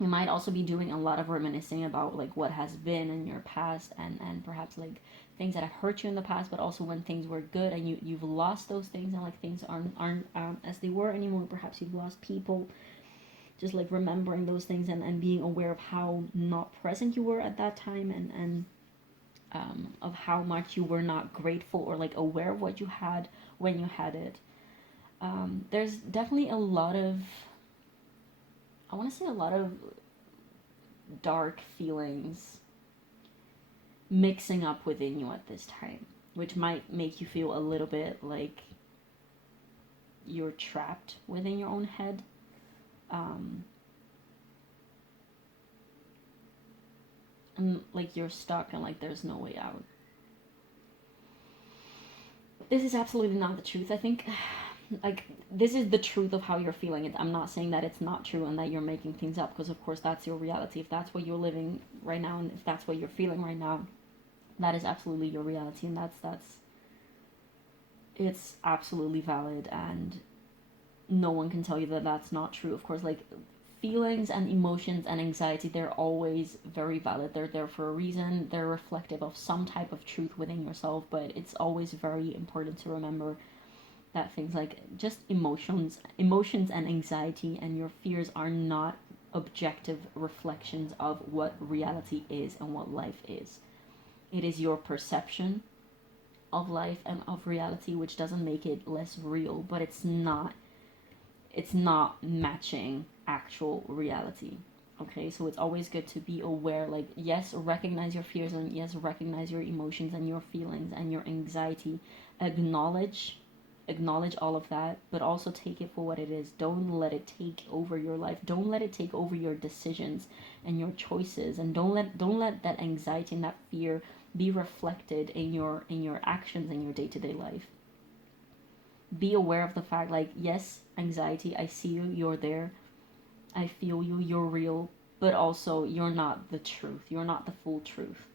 You might also be doing a lot of reminiscing about like what has been in your past, and perhaps like things that have hurt you in the past, but also when things were good and you've lost those things, and like things aren't as they were anymore. Perhaps you've lost people. Just like remembering those things and being aware of how not present you were at that time, and of how much you were not grateful or like aware of what you had when you had it. There's definitely a lot of, I want to say, a lot of dark feelings mixing up within you at this time, which might make you feel a little bit like you're trapped within your own head. And like you're stuck and like there's no way out. This is absolutely not the truth. I think like this is the truth of how you're feeling. I'm not saying that it's not true and that you're making things up, because of course that's your reality. If that's what you're living right now and if that's what you're feeling right now, that is absolutely your reality, and that's it's absolutely valid, and no one can tell you that that's not true. Of course, like feelings and emotions and anxiety, they're always very valid. They're there for a reason. They're reflective of some type of truth within yourself, but it's always very important to remember that things like just emotions and anxiety and your fears are not objective reflections of what reality is and what life is. It is your perception of life and of reality, which doesn't make it less real, but it's not matching actual reality. Okay, so it's always good to be aware, like, yes, recognize your fears, and yes, recognize your emotions and your feelings and your anxiety. Acknowledge acknowledge all of that, but also take it for what it is. Don't let it take over your life. Don't let it take over your decisions and your choices, and don't let that anxiety and that fear be reflected in your actions in your day-to-day life. Be aware of the fact, like, yes, anxiety, I see you, you're there, I feel you, you're real, but also you're not the truth. You're not the full truth.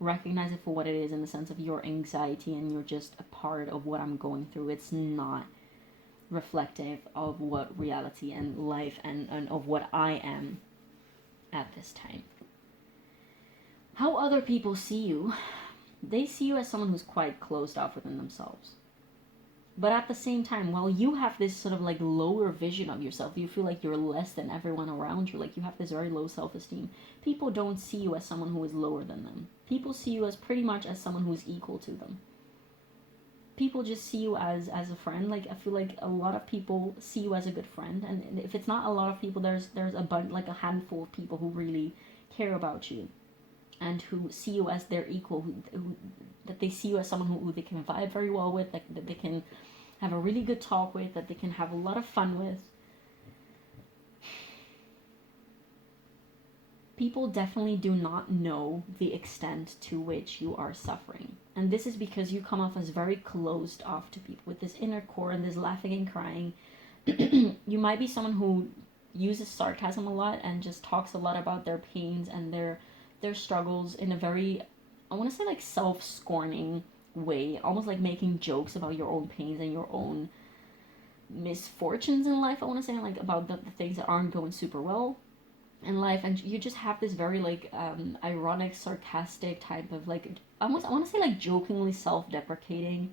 Recognize it for what it is, in the sense of your anxiety, and you're just a part of what I'm going through. It's not reflective of what reality and life and of what I am at this time. How other people see you, they see you as someone who's quite closed off within themselves. But at the same time, while you have this sort of like lower vision of yourself, you feel like you're less than everyone around you, like you have this very low self-esteem, people don't see you as someone who is lower than them. People see you as pretty much as someone who is equal to them. People just see you as a friend. Like, I feel like a lot of people see you as a good friend, and if it's not a lot of people, there's a handful of people who really care about you and who see you as their equal, who that they see you as someone who they can vibe very well with, that they can have a really good talk with, that they can have a lot of fun with. People definitely do not know the extent to which you are suffering. And this is because you come off as very closed off to people with this inner core and this laughing and crying. You might be someone who uses sarcasm a lot and just talks a lot about their pains and their struggles in a very, I want to say, like, self-scorning way, almost like making jokes about your own pains and your own misfortunes in life. I want to say, like, about the things that aren't going super well in life, and you just have this very, like, ironic, sarcastic type of, like, I want to say, like, jokingly self-deprecating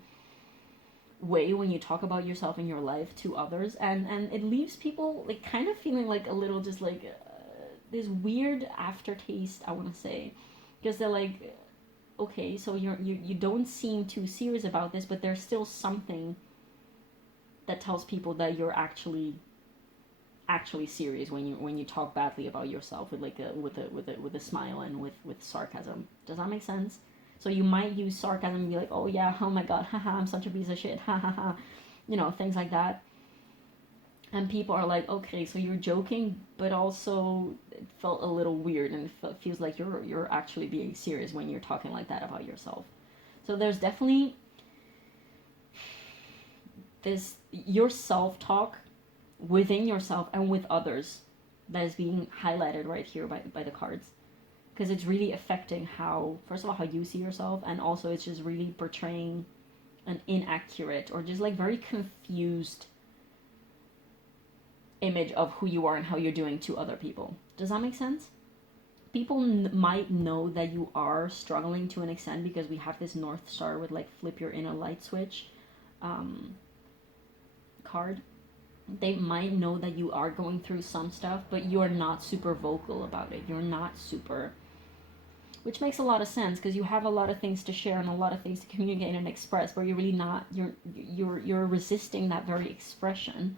way when you talk about yourself and your life to others, and it leaves people, like, kind of feeling like a little just, like, this weird aftertaste, I want to say, because they're like, okay, so you don't seem too serious about this, but there's still something that tells people that you're actually serious when you talk badly about yourself with like with a smile and with sarcasm. Does that make sense? So you might use sarcasm and be like, oh yeah, oh my god, haha, I'm such a piece of shit, ha ha ha, you know, things like that. And people are like, okay, so you're joking, but also it felt a little weird, and it feels like you're actually being serious when you're talking like that about yourself. So there's definitely this, your self-talk within yourself and with others, that is being highlighted right here by the cards. Because it's really affecting how, first of all, how you see yourself, and also it's just really portraying an inaccurate or just like very confused image of who you are and how you're doing to other people. Does that make sense? People might know that you are struggling to an extent, because we have this North Star with like flip your inner light switch card. They might know that you are going through some stuff, but you're not super vocal about it. You're not super, which makes a lot of sense, because you have a lot of things to share and a lot of things to communicate and express, but you're really not, you're resisting that very expression,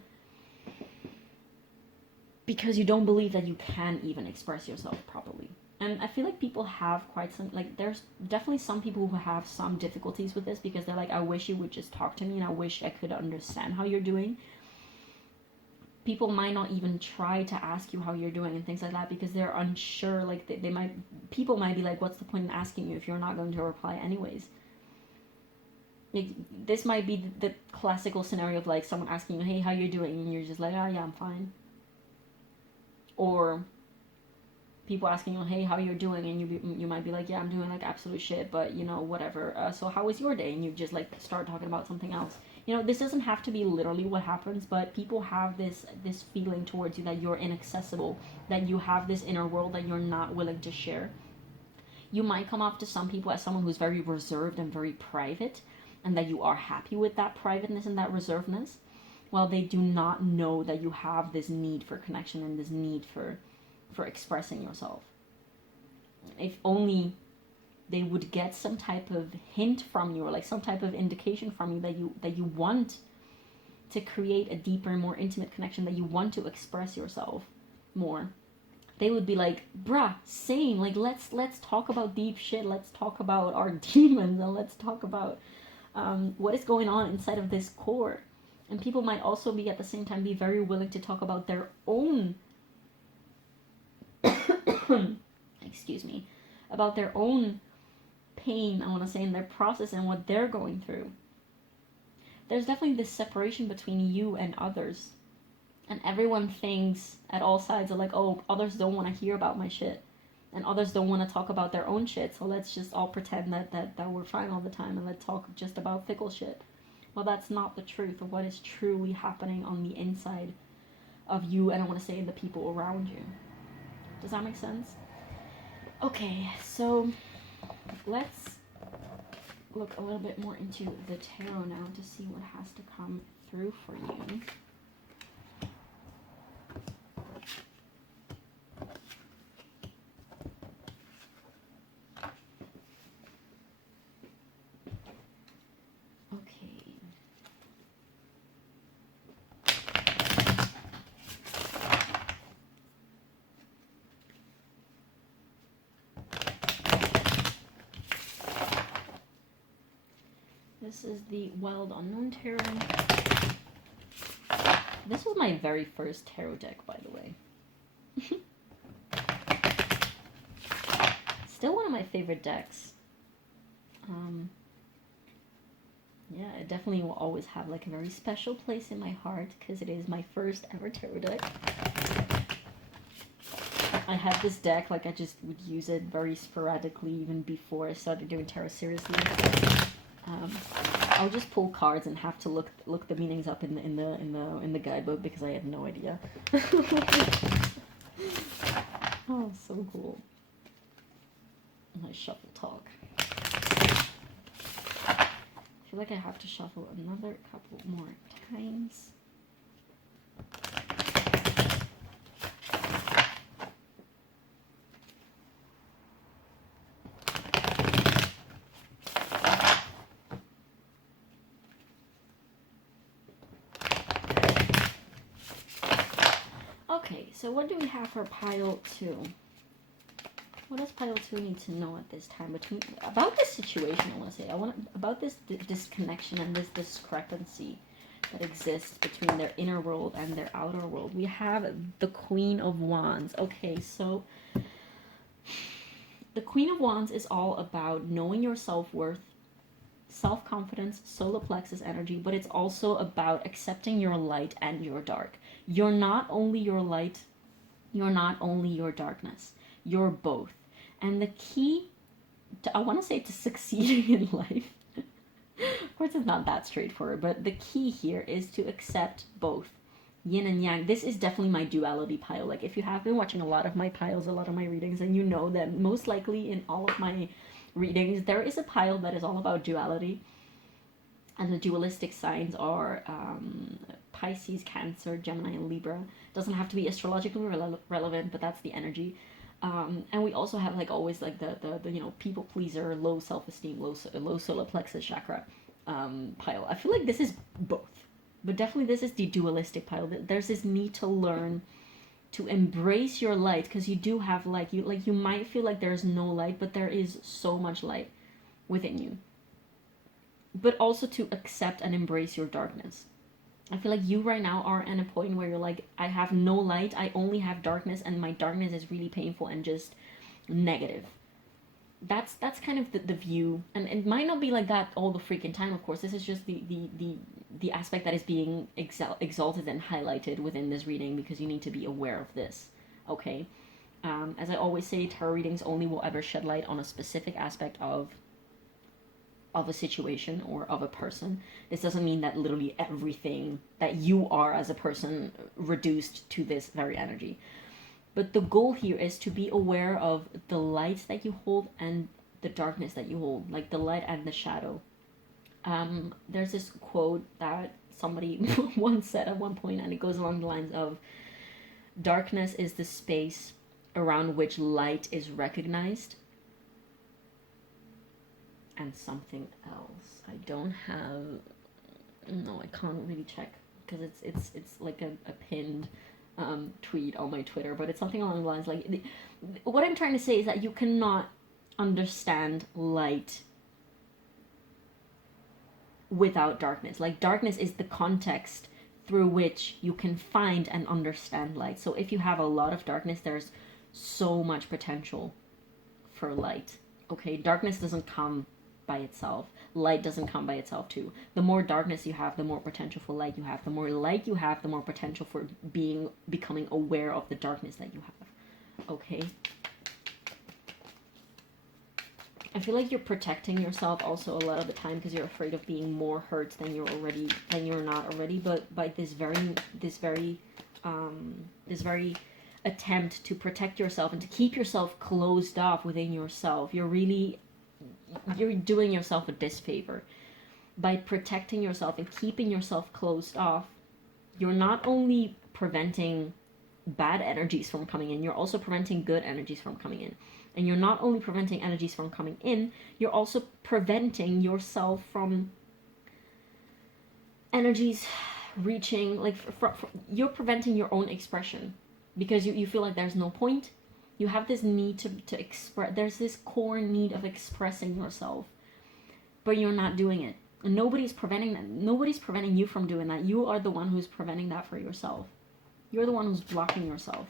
because you don't believe that you can even express yourself properly. And I feel like people have quite some, like, there's definitely some people who have some difficulties with this, because they're like, I wish you would just talk to me, and I wish I could understand how you're doing. People might not even try to ask you how you're doing and things like that, because they're unsure. Like, people might be like, what's the point in asking you if you're not going to reply anyways? Like, this might be the classical scenario of like someone asking you, hey, how you doing? And you're just like, oh yeah, I'm fine. Or people asking you, hey, how you're doing? And you might be like, yeah, I'm doing like absolute shit, but you know, whatever. So how was your day? And you just like start talking about something else. You know, this doesn't have to be literally what happens, but people have this feeling towards you that you're inaccessible, that you have this inner world that you're not willing to share. You might come off to some people as someone who's very reserved and very private, and that you are happy with that privateness and that reservedness, while they do not know that you have this need for connection and this need for expressing yourself. If only they would get some type of hint from you, or like some type of indication from you that you want to create a deeper, more intimate connection, that you want to express yourself more, they would be like, bruh, same, like let's talk about deep shit, let's talk about our demons, and let's talk about what is going on inside of this core. And people might also be at the same time be very willing to talk about their own excuse me, about their own pain, I want to say, in their process and what they're going through. There's definitely this separation between you and others. And everyone thinks at all sides of like, oh, others don't want to hear about my shit. And others don't want to talk about their own shit. So let's just all pretend that we're fine all the time and let's talk just about fickle shit. Well, that's not the truth of what is truly happening on the inside of you, and I want to say the people around you. Does that make sense? Okay, so let's look a little bit more into the tarot now to see what has to come through for you. This is the Wild Unknown Tarot. This was my very first tarot deck, by the way. Still one of my favorite decks. Yeah, it definitely will always have like a very special place in my heart because it is my first ever tarot deck. I had this deck, like I just would use it very sporadically even before I started doing tarot seriously. I'll just pull cards and have to look the meanings up in the guidebook because I had no idea. Oh, so cool. Nice shuffle talk. I feel like I have to shuffle another couple more times. Okay, so what do we have for pile 2? What does pile 2 need to know at this time about this situation? I want to say about this disconnection and this discrepancy that exists between their inner world and their outer world. We have the Queen of Wands. Okay, so the Queen of Wands is all about knowing your self-worth, self-confidence, solar plexus energy, but it's also about accepting your light and your dark. You're not only your light, you're not only your darkness. You're both. And the key to, I want to say, to succeeding in life, of course it's not that straightforward, but the key here is to accept both. Yin and yang. This is definitely my duality pile. Like if you have been watching a lot of my piles, a lot of my readings, and you know that most likely in all of my readings, there is a pile that is all about duality. And the dualistic signs are Pisces, Cancer, Gemini, and Libra. Doesn't have to be astrologically relevant, but that's the energy. And we also have like always like the you know, people pleaser, low self-esteem, low solar plexus chakra pile. I feel like this is both, but definitely this is the dualistic pile. There's this need to learn to embrace your light, because you do have light. You might feel like there's no light, but there is so much light within you. But also to accept and embrace your darkness. I feel like you right now are at a point where you're like, I have no light, I only have darkness, and my darkness is really painful and just negative. That's kind of the view, and it might not be like that all the freaking time, of course. This is just the aspect that is being exalted and highlighted within this reading, because you need to be aware of this, okay? As I always say, tarot readings only will ever shed light on a specific aspect of a situation or of a person. This doesn't mean that literally everything that you are as a person reduced to this very energy. But the goal here is to be aware of the light that you hold and the darkness that you hold, like the light and the shadow. There's this quote that somebody once said at one point, and it goes along the lines of, darkness is the space around which light is recognized. And something else. I don't have, no, I can't really check because it's like a pinned tweet on my Twitter, but it's something along the lines like, what I'm trying to say is that you cannot understand light without darkness. Like, darkness is the context through which you can find and understand light. So if you have a lot of darkness, there's so much potential for light. Okay, darkness doesn't come by itself. Light doesn't come by itself too. The more darkness you have, the more potential for light you have. The more light you have, the more potential for becoming aware of the darkness that you have. Okay. I feel like you're protecting yourself also a lot of the time because you're afraid of being more hurt than you're not already. But by this very attempt to protect yourself and to keep yourself closed off within yourself, you're doing yourself a disfavor. By protecting yourself and keeping yourself closed off, you're not only preventing bad energies from coming in, you're also preventing good energies from coming in. And you're not only preventing energies from coming in, you're also preventing yourself from energies reaching, like, you're preventing your own expression because you feel like there's no point. You have this need to express, there's this core need of expressing yourself, but you're not doing it. And nobody's preventing that. Nobody's preventing you from doing that. You are the one who's preventing that for yourself. You're the one who's blocking yourself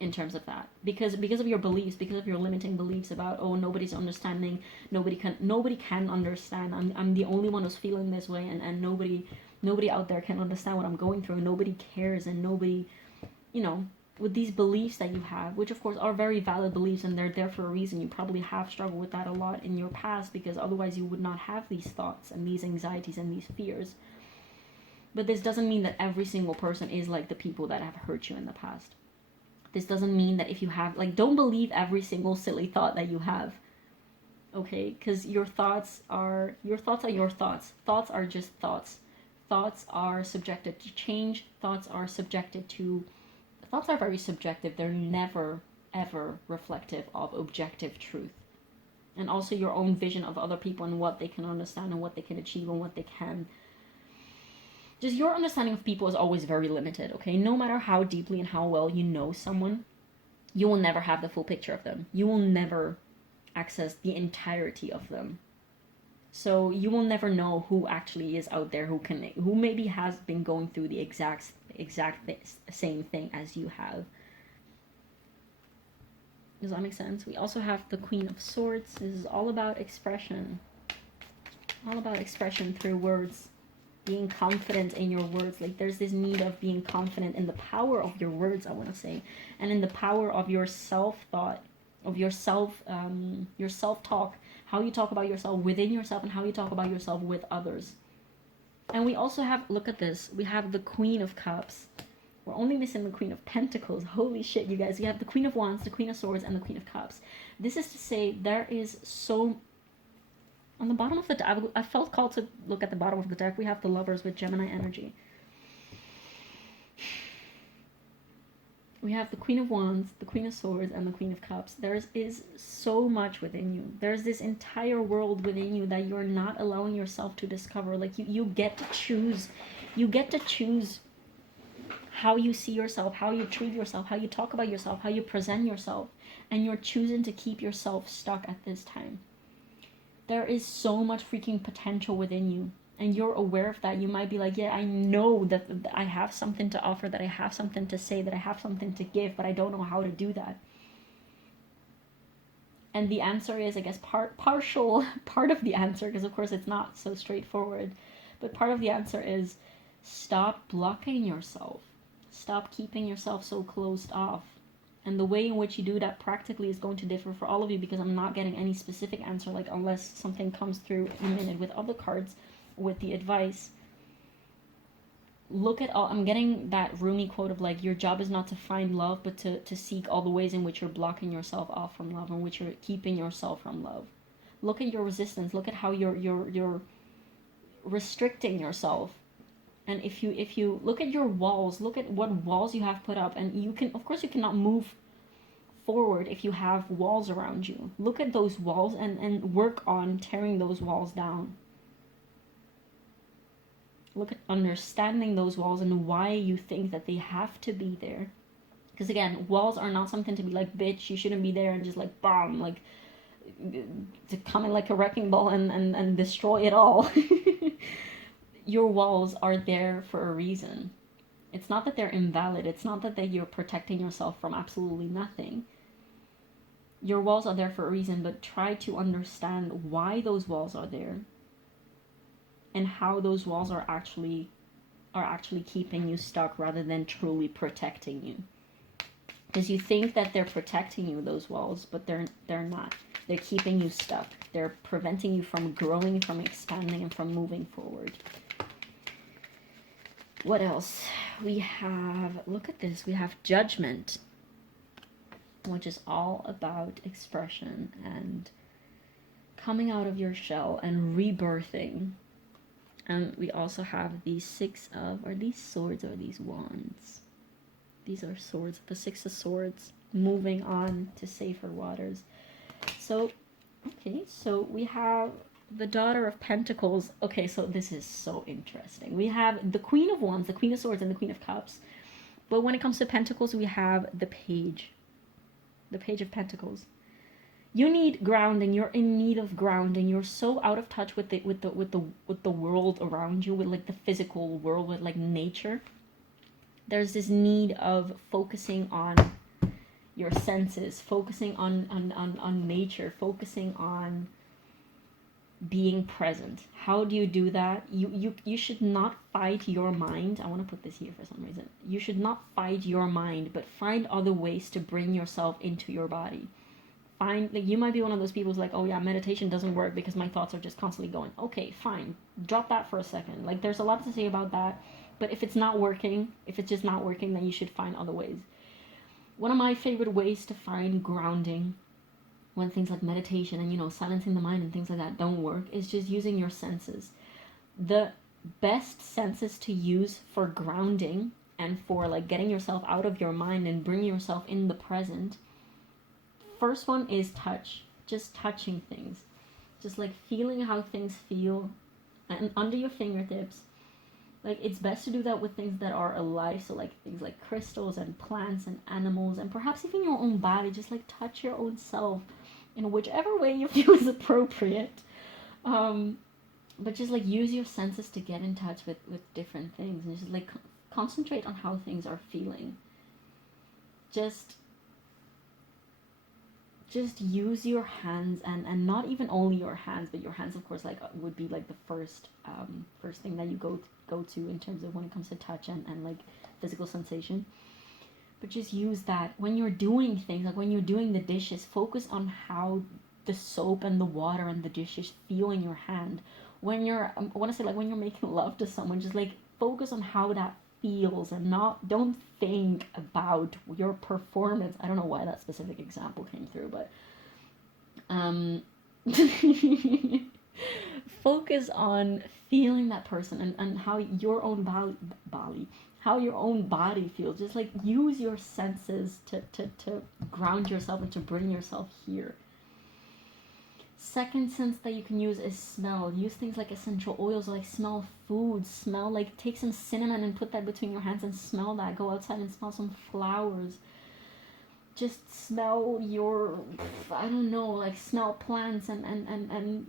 in terms of that, because of your beliefs, because of your limiting beliefs about, oh, nobody's understanding, nobody can understand, I'm the only one who's feeling this way, and nobody out there can understand what I'm going through, nobody cares, and nobody, you know, with these beliefs that you have, which of course are very valid beliefs and they're there for a reason. You probably have struggled with that a lot in your past, because otherwise you would not have these thoughts and these anxieties and these fears. But this doesn't mean that every single person is like the people that have hurt you in the past. This doesn't mean that if you have, like, don't believe every single silly thought that you have. Okay? Because your thoughts are your thoughts. Thoughts are just thoughts. Thoughts are subjected to change. Thoughts are very subjective. They're never, ever reflective of objective truth. And also your own vision of other people and what they can understand and what they can achieve and what they can. Just your understanding of people is always very limited, okay? No matter how deeply and how well you know someone, you will never have the full picture of them. You will never access the entirety of them. So you will never know who actually is out there, who maybe has been going through the exact same thing as you have. Does that make sense? We also have the Queen of Swords. This is all about expression. All about expression through words. Being confident in your words. Like, there's this need of being confident in the power of your words, I want to say, and in the power of your self-thought, of your self-talk, how you talk about yourself within yourself and how you talk about yourself with others. And we also have, look at this, we have the Queen of Cups. We're only missing the Queen of Pentacles. Holy shit, you guys. You have the Queen of Wands, the Queen of Swords, and the Queen of Cups. This is to say, there is so... On the bottom of the deck, I felt called to look at the bottom of the deck. We have the Lovers with Gemini energy. We have the Queen of Wands, the Queen of Swords, and the Queen of Cups. There is so much within you. There's this entire world within you that you're not allowing yourself to discover. Like, you get to choose. You get to choose how you see yourself, how you treat yourself, how you talk about yourself, how you present yourself. And you're choosing to keep yourself stuck at this time. There is so much freaking potential within you, and you're aware of that. You might be like, yeah, I know that I have something to offer, that I have something to say, that I have something to give, but I don't know how to do that. And the answer is, I guess, part of the answer, because of course it's not so straightforward, but part of the answer is stop blocking yourself. Stop keeping yourself so closed off. And the way in which you do that practically is going to differ for all of you, because I'm not getting any specific answer, like, unless something comes through in a minute with other cards, with the advice. Look at all, I'm getting that Rumi quote of, like, your job is not to find love, but to seek all the ways in which you're blocking yourself off from love, and which you're keeping yourself from love. Look at your resistance. Look at how you're restricting yourself. And if you look at your walls, look at what walls you have put up, and you cannot move forward if you have walls around you. Look at those walls and work on tearing those walls down. Look at understanding those walls and why you think that they have to be there. Because again, walls are not something to be like, bitch, you shouldn't be there, and just like, bomb, like, to come in like a wrecking ball and destroy it all. Your walls are there for a reason. It's not that they're invalid. It's not that you're protecting yourself from absolutely nothing. Your walls are there for a reason, but try to understand why those walls are there and how those walls are actually keeping you stuck rather than truly protecting you. Because you think that they're protecting you, those walls, but they're not. They're keeping you stuck. They're preventing you from growing, from expanding, and from moving forward. What else? We have, look at this, we have Judgment, which is all about expression and coming out of your shell and rebirthing. And we also have the Six of, are these swords or are these wands? These are swords, the Six of Swords, moving on to safer waters. So, okay, so we have the Daughter of Pentacles. Okay, so this is so interesting. We have the Queen of Wands, the Queen of Swords, and the Queen of Cups. But when it comes to Pentacles, we have the Page of Pentacles. You need grounding. You're in need of grounding. You're so out of touch with the world around you, with like the physical world, with like nature. There's this need of focusing on your senses, focusing on nature, focusing on being present. How do you do that? You should not fight your mind. I want to put this here for some reason. You should not fight your mind, but find other ways to bring yourself into your body. Find, like, you might be one of those people who's like, oh yeah, meditation doesn't work because my thoughts are just constantly going. Okay, fine. Drop that for a second. Like, there's a lot to say about that. But if it's not working, if it's just not working, then you should find other ways. One of my favorite ways to find grounding when things like meditation and, you know, silencing the mind and things like that don't work is just using your senses. The best senses to use for grounding and for like getting yourself out of your mind and bringing yourself in the present, first one is touch. Just touching things. Just like feeling how things feel and under your fingertips. Like, it's best to do that with things that are alive, so like things like crystals and plants and animals and perhaps even your own body. Just like touch your own self in whichever way you feel is appropriate. But just like use your senses to get in touch with different things and just like concentrate on how things are feeling. Just use your hands and not even only your hands, but your hands, of course, like would be like the first thing that you go to in terms of when it comes to touch and like physical sensation. But just use that when you're doing things, like when you're doing the dishes, focus on how the soap and the water and the dishes feel in your hand. When you're, I want to say, like when you're making love to someone, just like focus on how that feels and don't think about your performance. I don't know why that specific example came through, but focus on feeling that person and how your own body feels. Just like use your senses to ground yourself and to bring yourself here. Second sense that you can use is smell. Use things like essential oils, like smell food, smell, like take some cinnamon and put that between your hands and smell that. Go outside and smell some flowers. Just smell your, I don't know, like smell plants and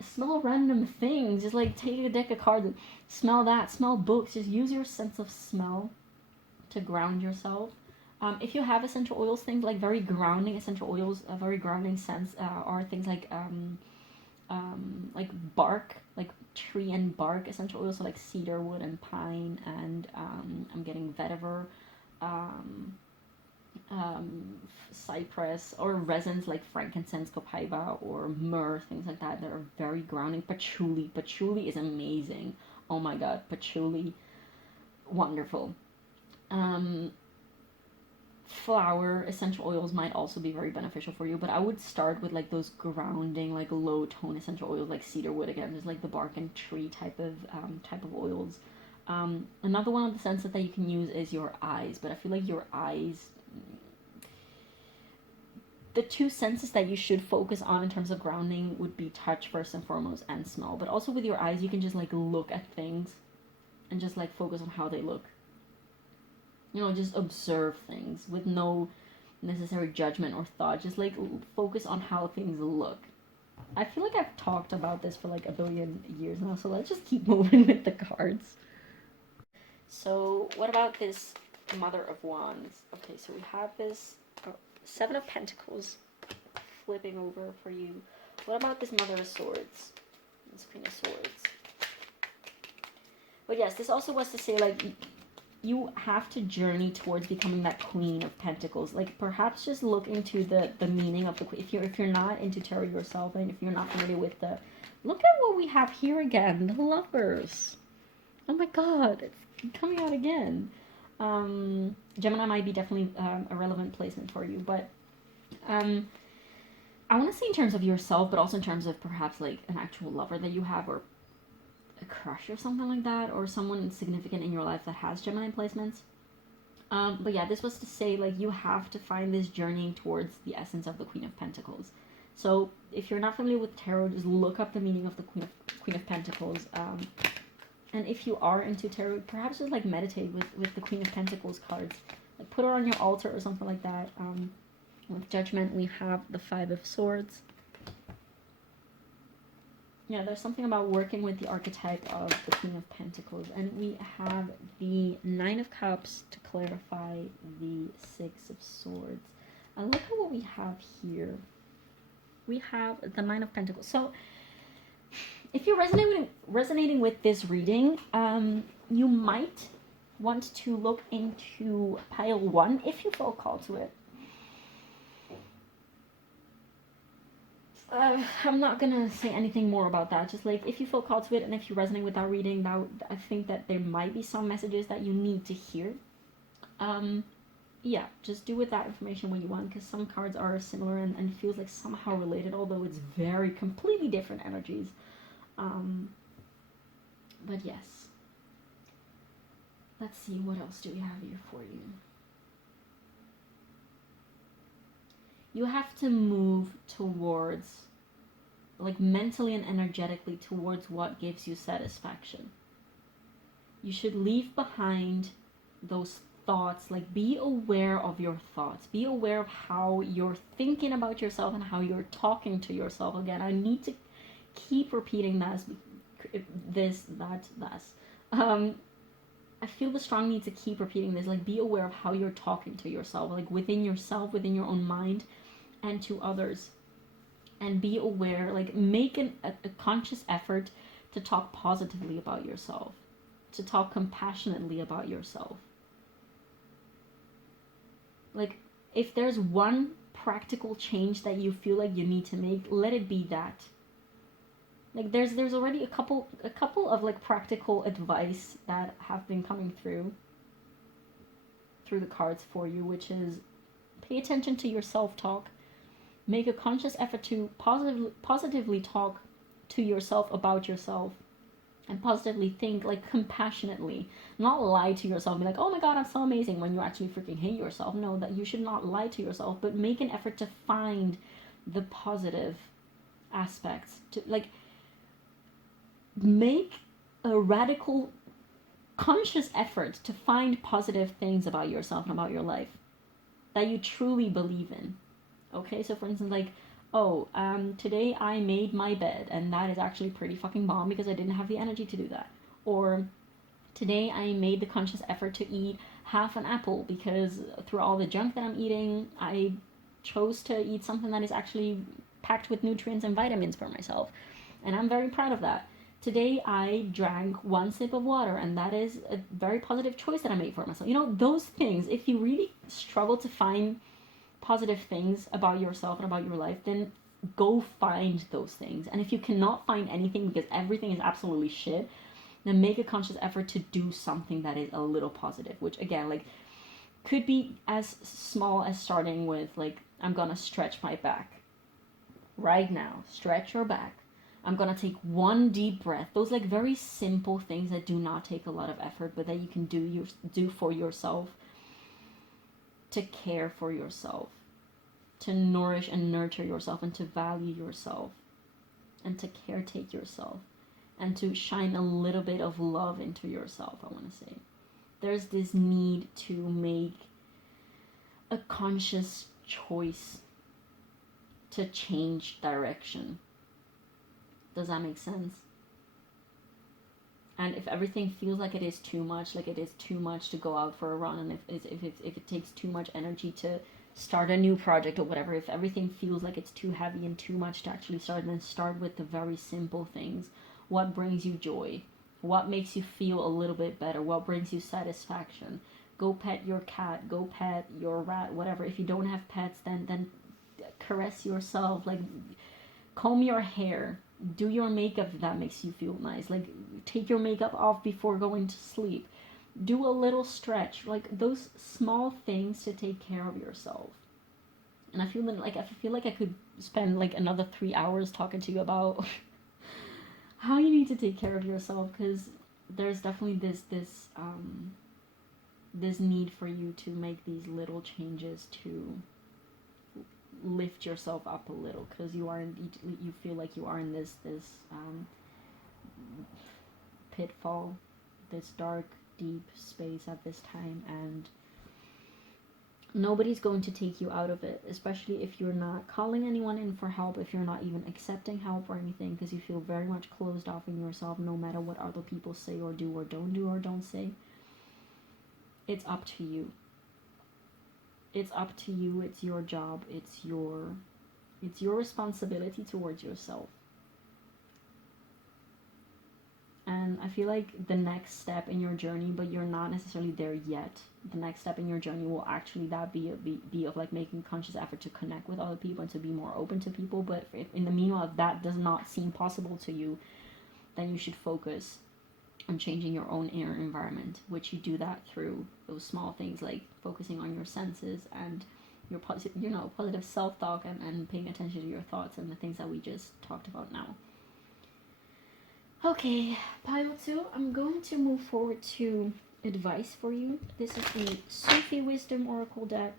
smell random things. Just like take a deck of cards and smell that, smell books. Just use your sense of smell to ground yourself. If you have essential oils, things like very grounding essential oils, a very grounding sense are things like bark, like tree and bark essential oils, so like cedar wood and pine, and I'm getting vetiver, cypress, or resins like frankincense, copaiba, or myrrh, things like that are very grounding. Patchouli is amazing. Oh my god, patchouli, wonderful. Flower essential oils might also be very beneficial for you, but I would start with like those grounding, like low tone essential oils, like cedar wood, again, just like the bark and tree type of oils. Another one of the senses that you can use is your eyes, but I feel like your eyes, the two senses that you should focus on in terms of grounding would be touch first and foremost, and smell. But also with your eyes, you can just like look at things and just like focus on how they look. You know, just observe things with no necessary judgment or thought. Just like focus on how things look. I feel like I've talked about this for like a billion years now, so let's just keep moving with the cards. So what about this Mother of Wands? Okay, so we have this Seven of Pentacles flipping over for you. What about this Mother of Swords? This Queen of Swords. But yes, this also was to say, like, you have to journey towards becoming that Queen of Pentacles. Like, perhaps just look into the meaning of the Queen. If you're not into tarot yourself, and if you're not familiar with the... Look at what we have here again. The Lovers. Oh my god. It's coming out again. Gemini might be definitely a relevant placement for you. But I want to say in terms of yourself, but also in terms of perhaps, like, an actual lover that you have, or a crush or something like that, or someone significant in your life that has Gemini placements. But yeah, this was to say, like, you have to find this journey towards the essence of the Queen of Pentacles. So if you're not familiar with tarot, just look up the meaning of the Queen of Pentacles. And if you are into tarot, perhaps just like meditate with the Queen of Pentacles cards. Like put her on your altar or something like that. With Judgment, we have the Five of Swords. Yeah, there's something about working with the archetype of the Queen of Pentacles. And we have the Nine of Cups to clarify the Six of Swords. And look at what we have here. We have the Nine of Pentacles. So if you're resonating with this reading, you might want to look into pile 1 if you feel called to it. I'm not gonna say anything more about that. Just like if you feel called to it, and if you resonate with that reading, I think that there might be some messages that you need to hear. Yeah, just do with that information what you want, because some cards are similar and feels like somehow related, although it's very completely different energies. But yes. Let's see, what else do we have here for you? You have to move towards, like mentally and energetically, towards what gives you satisfaction. You should leave behind those thoughts, like be aware of your thoughts. Be aware of how you're thinking about yourself and how you're talking to yourself. Again, I need to keep repeating this. I feel the strong need to keep repeating this. Like, be aware of how you're talking to yourself, like within yourself, within your own mind, and to others. And be aware, like make a conscious effort to talk positively about yourself, to talk compassionately about yourself. Like, if there's one practical change that you feel like you need to make, let it be that. Like, there's already a couple of like practical advice that have been coming through the cards for you, which is pay attention to your self-talk. Make a conscious effort to positively talk to yourself about yourself, and positively think, like compassionately. Not lie to yourself, be like, oh my god, I'm so amazing, when you actually freaking hate yourself. No, that you should not lie to yourself, but make an effort to find the positive aspects. To like make a radical conscious effort to find positive things about yourself and about your life that you truly believe in. Okay, so for instance, like, oh, today I made my bed, and that is actually pretty fucking bomb because I didn't have the energy to do that. Or today I made the conscious effort to eat half an apple because through all the junk that I'm eating, I chose to eat something that is actually packed with nutrients and vitamins for myself. And I'm very proud of that. Today I drank 1 sip of water, and that is a very positive choice that I made for myself. You know, those things, if you really struggle to find positive things about yourself and about your life, then go find those things. And if you cannot find anything because everything is absolutely shit, then make a conscious effort to do something that is a little positive, which again, like, could be as small as starting with, like, I'm gonna stretch my back right now. Stretch your back. I'm gonna take 1 deep breath. Those, like, very simple things that do not take a lot of effort, but that you can do for yourself, to care for yourself, to nourish and nurture yourself, and to value yourself, and to caretake yourself, and to shine a little bit of love into yourself, I want to say. There's this need to make a conscious choice to change direction. Does that make sense? And if everything feels like it is too much, like it is too much to go out for a run, and if it takes too much energy to start a new project or whatever, if everything feels like it's too heavy and too much to actually start, then start with the very simple things. What brings you joy? What makes you feel a little bit better? What brings you satisfaction? Go pet your cat, go pet your rat, whatever. If you don't have pets, then caress yourself, like comb your hair, do your makeup if that makes you feel nice, like take your makeup off before going to sleep, do a little stretch, like those small things to take care of yourself. And I feel like I could spend like another 3 hours talking to you about how you need to take care of yourself, because there's definitely this need for you to make these little changes to lift yourself up a little, because you feel like you are in this pitfall, this dark, deep space at this time, and nobody's going to take you out of it, especially if you're not calling anyone in for help, if you're not even accepting help or anything, because you feel very much closed off in yourself, no matter what other people say or do or don't say. It's up to you. It's up to you. It's your job. It's your responsibility towards yourself. And I feel like the next step in your journey, but you're not necessarily there yet, the next step in your journey will actually be of like making conscious effort to connect with other people and to be more open to people. But if in the meanwhile, if that does not seem possible to you, then you should focus on changing your own inner environment, which you do that through those small things, like focusing on your senses and your positive self-talk, and paying attention to your thoughts and the things that we just talked about now. Okay, pile 2, I'm going to move forward to advice for you. This is the Sufi Wisdom Oracle deck.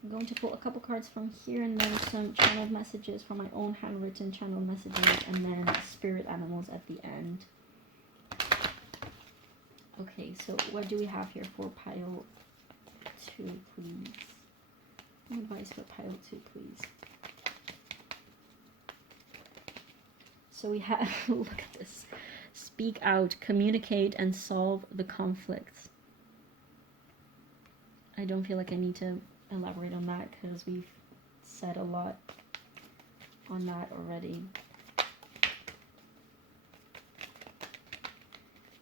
I'm going to pull a couple cards from here, and then some channeled messages from my own handwritten channeled messages, and then spirit animals at the end. Okay, so what do we have here for pile 2, please? Advice for pile 2, please. So we have, look at this. Speak out, communicate, and solve the conflicts. I don't feel like I need to elaborate on that, because we've said a lot on that already.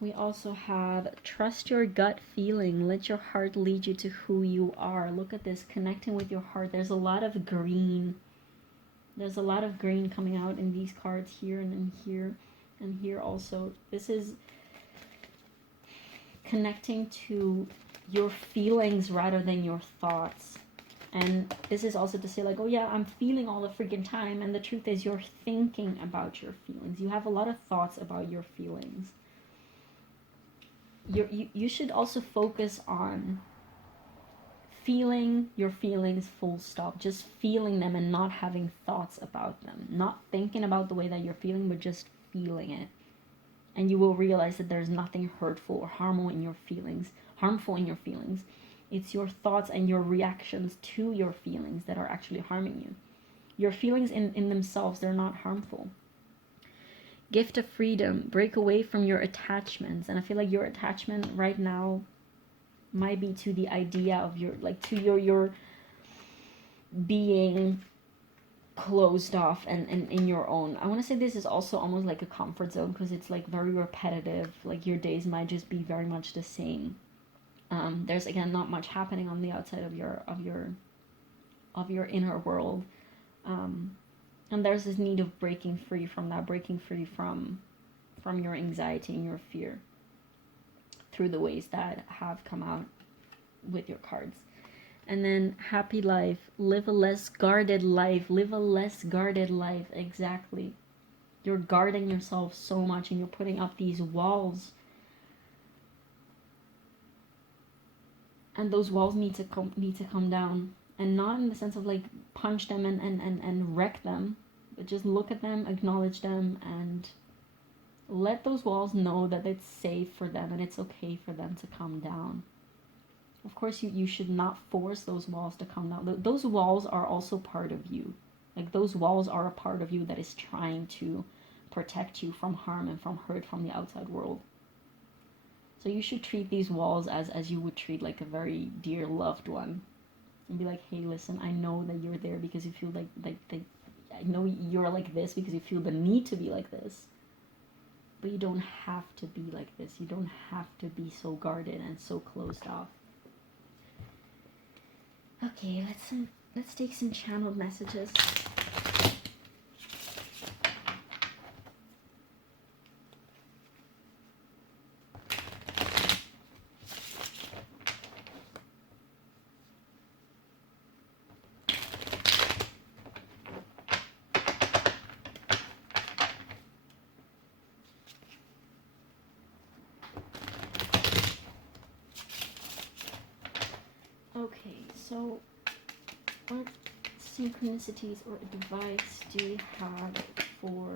We also have trust your gut feeling. Let your heart lead you to who you are. Look at this, connecting with your heart. There's a lot of green. There's a lot of green coming out in these cards here and in here and here also. This is connecting to your feelings rather than your thoughts. And this is also to say like, oh yeah, I'm feeling all the freaking time. And the truth is you're thinking about your feelings. You have a lot of thoughts about your feelings. You should also focus on feeling your feelings, full stop. Just feeling them and not having thoughts about them. Not thinking about the way that you're feeling, but just feeling it. And you will realize that there's nothing hurtful or harmful in your feelings. It's your thoughts and your reactions to your feelings that are actually harming you. Your feelings in themselves, they're not harmful. Gift of freedom. Break away from your attachments. And I feel like your attachment right now might be to the idea of your being closed off and in your own. I want to say this is also almost like a comfort zone, because it's like very repetitive. Like your days might just be very much the same. There's again not much happening on the outside of your inner world, and there's this need of breaking free from that, breaking free from your anxiety and your fear through the ways that have come out with your cards. And then happy life, live a less guarded life, exactly. You're guarding yourself so much and you're putting up these walls. And those walls need to come down. And not in the sense of like punch them and wreck them, but just look at them, acknowledge them, and let those walls know that it's safe for them and it's okay for them to come down. Of course, you should not force those walls to come down. Those walls are also part of you. Like, those walls are a part of you that is trying to protect you from harm and from hurt from the outside world. So you should treat these walls as you would treat like a very dear loved one. And be like, hey, listen, I know that you're there because you feel like I know you're like this because you feel the need to be like this. But you don't have to be like this. You don't have to be so guarded and so closed off. Okay, let's take some channeled messages. Okay, so what synchronicities or advice do we have for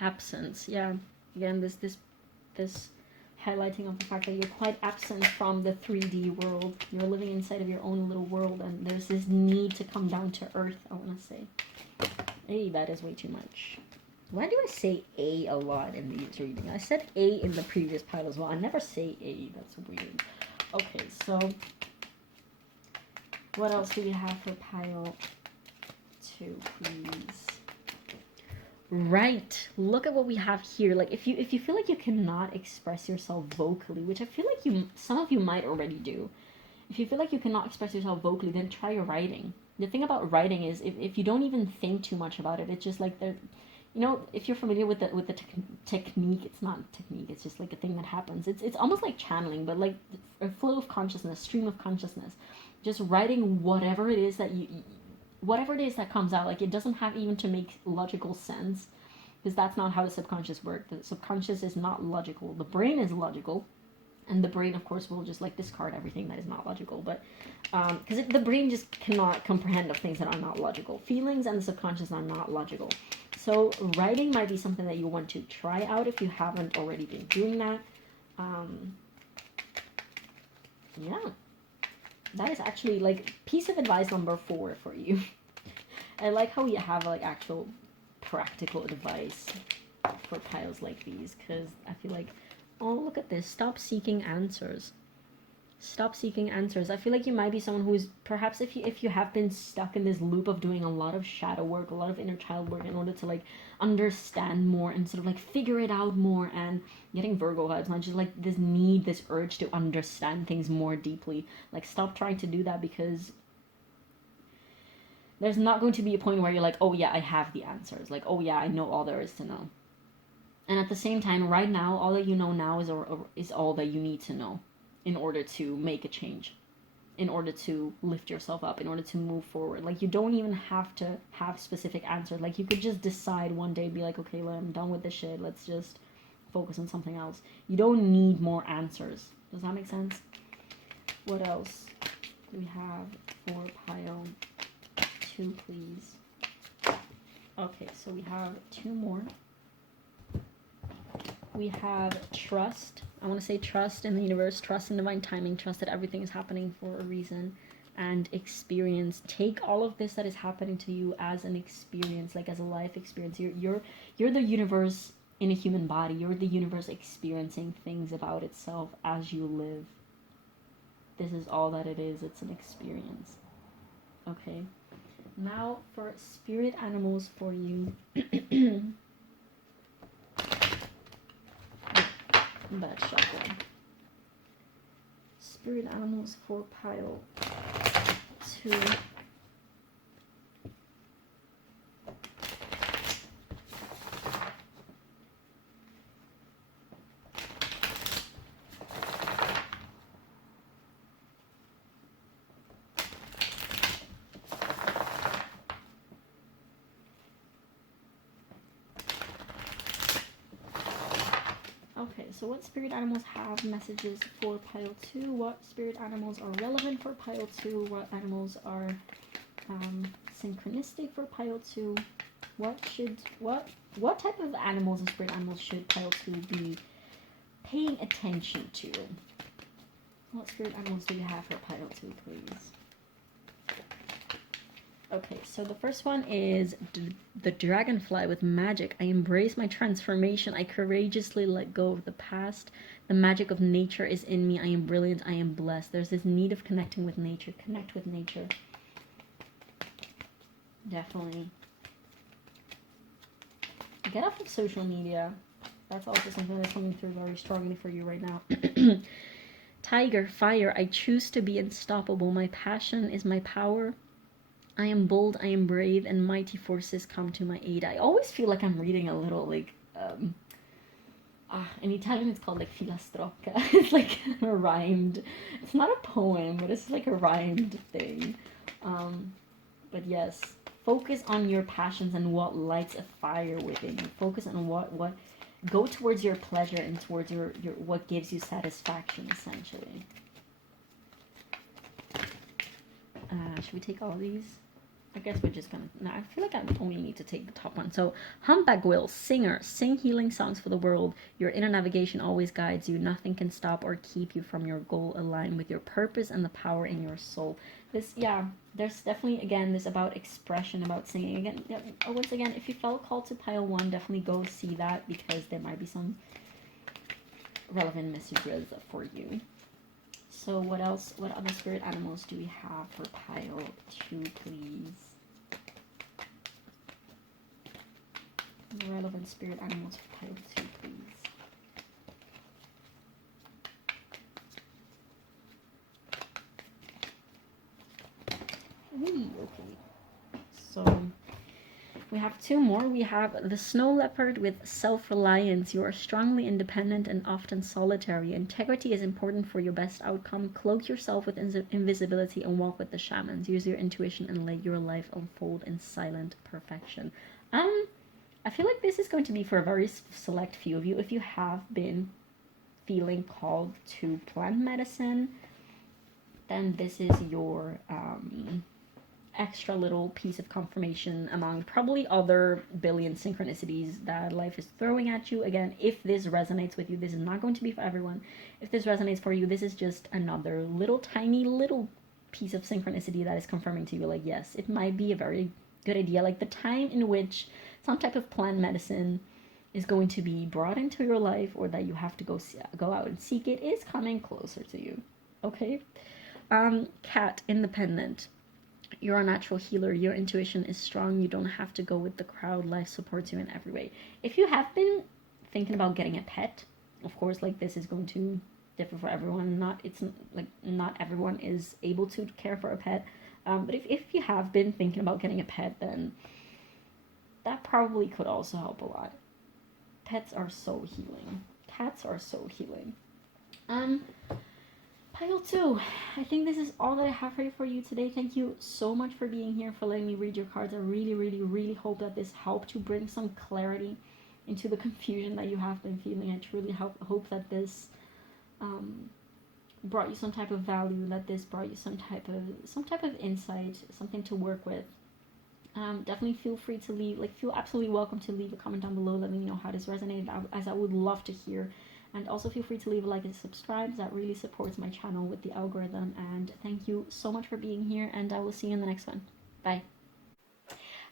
absence? Yeah, again, this highlighting of the fact that you're quite absent from the 3D world. You're living inside of your own little world, and there's this need to come down to earth, I want to say. Hey, that is way too much. Why do I say A a lot in these readings? I said A in the previous pile as well. I never say A. That's weird. Okay, so what else do we have for pile 2, please? Right. Look at what we have here. Like, if you feel like you cannot express yourself vocally, which I feel like some of you might already do. If you feel like you cannot express yourself vocally, then try writing. The thing about writing is if you don't even think too much about it, it's just like if you're familiar with the technique, it's not technique, it's just like a thing that happens. It's almost like channeling, but like a flow of consciousness, stream of consciousness. Just writing whatever it is that that comes out. Like, it doesn't have even to make logical sense, because that's not how the subconscious works. The subconscious is not logical. The brain is logical, and the brain, of course, will just like discard everything that is not logical. But because the brain just cannot comprehend of things that are not logical. Feelings and the subconscious are not logical. So writing might be something that you want to try out if you haven't already been doing that. Yeah. That is actually like piece of advice number 4 for you. I like how we have like actual practical advice for piles like these, because I feel like, oh, look at this. Stop seeking answers. Stop seeking answers. I feel like you might be someone who's perhaps, if you have been stuck in this loop of doing a lot of shadow work, a lot of inner child work in order to like understand more and sort of like figure it out more, and getting Virgo vibes, not just like this urge to understand things more deeply. Like, stop trying to do that, because there's not going to be a point where you're like, oh yeah, I have the answers. Like, oh yeah, I know all there is to know. And at the same time, right now, all that you know now is all that you need to know in order to make a change, in order to lift yourself up, in order to move forward. Like, you don't even have to have specific answers. Like, you could just decide one day, be like, okay, I'm done with this shit. Let's just focus on something else. You don't need more answers. Does that make sense? What else do we have for pile 2, please? Okay, so we have 2 more. We have trust. I want to say trust in the universe, trust in divine timing, trust that everything is happening for a reason, and experience. Take all of this that is happening to you as an experience, like as a life experience. You're the universe in a human body. You're the universe experiencing things about itself as you live. This is all that it is. It's an experience. Okay. Now for spirit animals for you. Bad shuffle. Spirit animals for pile 2. Okay, so what spirit animals have messages for pile 2? What spirit animals are relevant for pile 2? What animals are synchronistic for pile 2? What type of animals and spirit animals should pile 2 be paying attention to? What spirit animals do you have for pile 2, please? Okay, so the first one is the dragonfly with magic. I embrace my transformation. I courageously let go of the past. The magic of nature is in me. I am brilliant. I am blessed. There's this need of connecting with nature. Connect with nature. Definitely. Get off of social media. That's also something that's coming through very strongly for you right now. Tiger, fire. I choose to be unstoppable. My passion is my power. I am bold, I am brave, and mighty forces come to my aid. I always feel like I'm reading a little, like, in Italian it's called, like, filastrocca. It's like a rhymed, it's not a poem, but it's like a rhymed thing. But yes, focus on your passions and what lights a fire within you. Focus on what go towards your pleasure and towards your what gives you satisfaction, essentially. Should we take all of these? I guess we're just gonna, no, I feel like I only need to take the top one. So, humpback whale, singer, sing healing songs for the world. Your inner navigation always guides you. Nothing can stop or keep you from your goal. Align with your purpose and the power in your soul. This, yeah, there's definitely, again, this about expression, about singing. Again, yeah, once again, if you felt called to pile 1, definitely go see that, because there might be some relevant messages for you. So what else, what other spirit animals do we have for pile 2, please? Relevant spirit animals for pile 2, please. Okay. So we have 2 more. We have the snow leopard with self-reliance. You are strongly independent and often solitary. Integrity is important for your best outcome. Cloak yourself with invisibility and walk with the shamans. Use your intuition and let your life unfold in silent perfection. I feel like this is going to be for a very select few of you. If you have been feeling called to plant medicine, then this is your extra little piece of confirmation among probably other billion synchronicities that life is throwing at you. Again, if this resonates with you, this is not going to be for everyone. If this resonates for you, this is just another little tiny little piece of synchronicity that is confirming to you, like, yes, it might be a very good idea. Like, the time in which some type of plant medicine is going to be brought into your life, or that you have to go out and seek it, is coming closer to you. Okay? Cat, independent. You're a natural healer. Your intuition is strong. You don't have to go with the crowd. Life supports you in every way. If you have been thinking about getting a pet, of course, like, this is going to differ for everyone. Not everyone is able to care for a pet. But if you have been thinking about getting a pet, then that probably could also help a lot. Pets are so healing. Cats are so healing. Pile 2. I think this is all that I have for you today. Thank you so much for being here, for letting me read your cards. I really, really, really hope that this helped to bring some clarity into the confusion that you have been feeling. I truly hope that this brought you some type of value, that this brought you some type of insight, something to work with. Definitely feel free to feel absolutely welcome to leave a comment down below. Let me know how this resonated, as I would love to hear. And also feel free to leave a like and subscribe. That really supports my channel with the algorithm. And thank you so much for being here, and I will see you in the next one. Bye.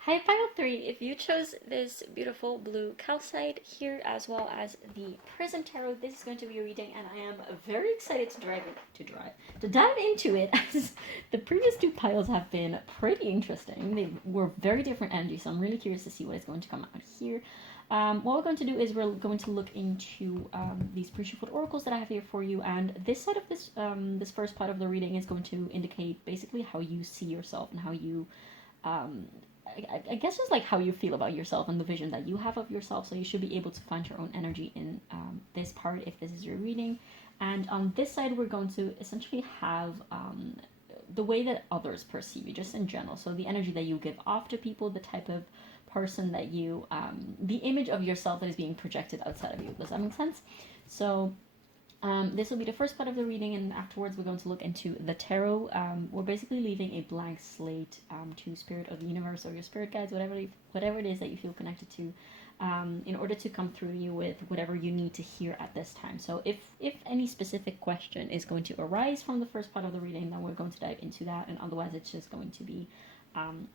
Hi, pile 3. If you chose this beautiful blue calcite here, as well as the Prism Tarot, this is going to be a reading, and I am very excited to dive into it, as the previous 2 piles have been pretty interesting. They were very different energies, so I'm really curious to see what is going to come out here. What we're going to do is we're going to look into these pre-shuffled oracles that I have here for you, and this side of this first part of the reading is going to indicate basically how you see yourself and how you I guess just like how you feel about yourself and the vision that you have of yourself. So you should be able to find your own energy in this part if this is your reading. And on this side, we're going to essentially have the way that others perceive you, just in general. So the energy that you give off to people, the type of person that you, the image of yourself that is being projected outside of you. Does that make sense? So this will be the first part of the reading, and afterwards we're going to look into the tarot. We're basically leaving a blank slate to spirit of the universe or your spirit guides, whatever it is that you feel connected to, in order to come through you with whatever you need to hear at this time. So if any specific question is going to arise from the first part of the reading, then we're going to dive into that, and otherwise it's just going to be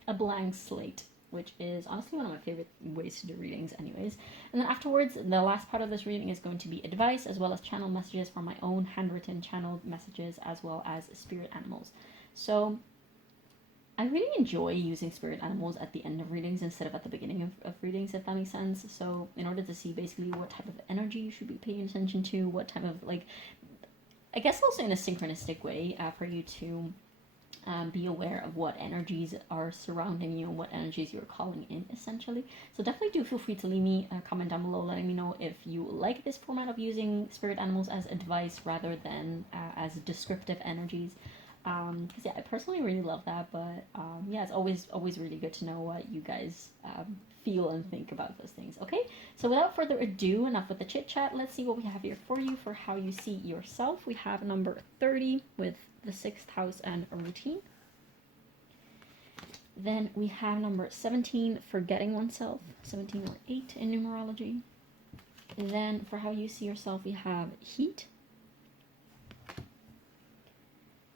a blank slate, which is honestly one of my favorite ways to do readings anyways. And then afterwards, the last part of this reading is going to be advice, as well as channel messages from my own handwritten channel messages, as well as spirit animals. So I really enjoy using spirit animals at the end of readings instead of at the beginning of readings, if that makes sense. So in order to see basically what type of energy you should be paying attention to, what type of, like, I guess also in a synchronistic way, for you to be aware of what energies are surrounding you and what energies you're calling in, essentially. So definitely do feel free to leave me a comment down below letting me know if you like this format of using spirit animals as advice rather than as descriptive energies. Because yeah, I personally really love that, but yeah, it's always really good to know what you guys feel and think about those things. Okay, so without further ado, enough with the chit chat, let's see what we have here for you for how you see yourself. We have number 30 with the 6th house and a routine. Then we have number 17, forgetting oneself, 17 or 8 in numerology. And then for how you see yourself, we have heat.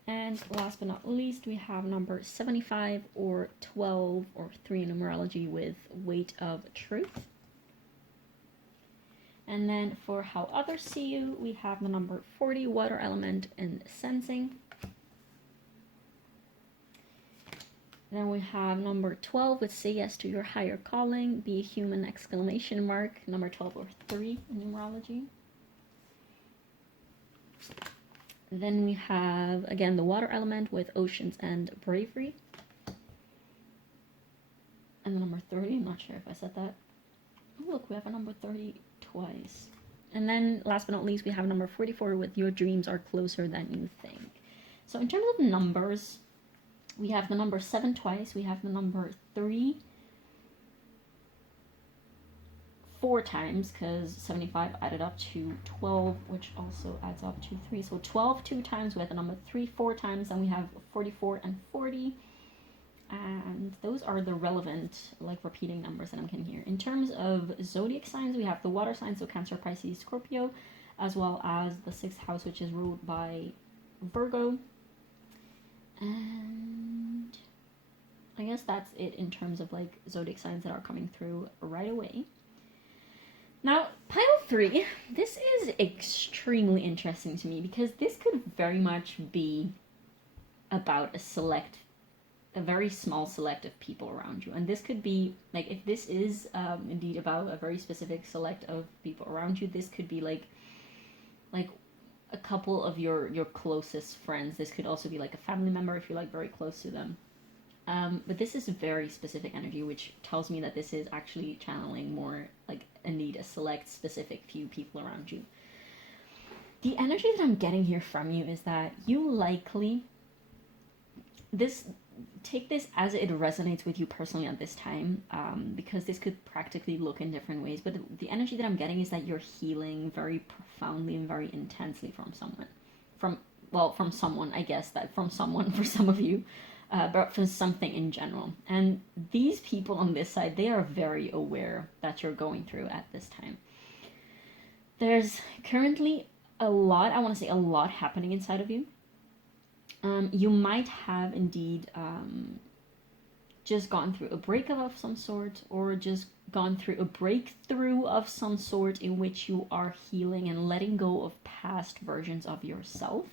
And last but not least, we have number 75 or 12 or 3 in numerology with weight of truth. And then for how others see you, we have the number 40, water element and sensing. Then we have number 12 with say yes to your higher calling, be a human, exclamation mark, number 12 or 3 in numerology. Then we have, again, the water element with oceans and bravery. And the number 30, I'm not sure if I said that. Oh, look, we have a number 30 twice. And then, last but not least, we have number 44 with your dreams are closer than you think. So in terms of numbers, we have the number 7 twice. We have the number 3 4 times, because 75 added up to 12, which also adds up to 3. So 12 2 times, we have the number 3 4 times, and we have 44 and 40. And those are the relevant, like, repeating numbers that I'm getting here. In terms of zodiac signs, we have the water signs, so Cancer, Pisces, Scorpio, as well as the 6th house, which is ruled by Virgo. And I guess that's it in terms of, like, zodiac signs that are coming through right away. Now, pile 3, this is extremely interesting to me because this could very much be about a very small select of people around you. And this could be, like, if this is indeed about a very specific select of people around you, this could be like a couple of your closest friends. This could also be like a family member if you're, like, very close to them. But this is a very specific energy, which tells me that this is actually channeling more, like, indeed a select, specific few people around you. The energy that I'm getting here from you is that you likely, take this as it resonates with you personally at this time, because this could practically look in different ways, but the energy that I'm getting is that you're healing very profoundly and very intensely from someone, I guess, that from someone for some of you, but from something in general. And these people on this side, they are very aware that you're going through at this time. There's currently a lot happening inside of you. You might have indeed just gone through a breakup of some sort, or just gone through a breakthrough of some sort in which you are healing and letting go of past versions of yourself.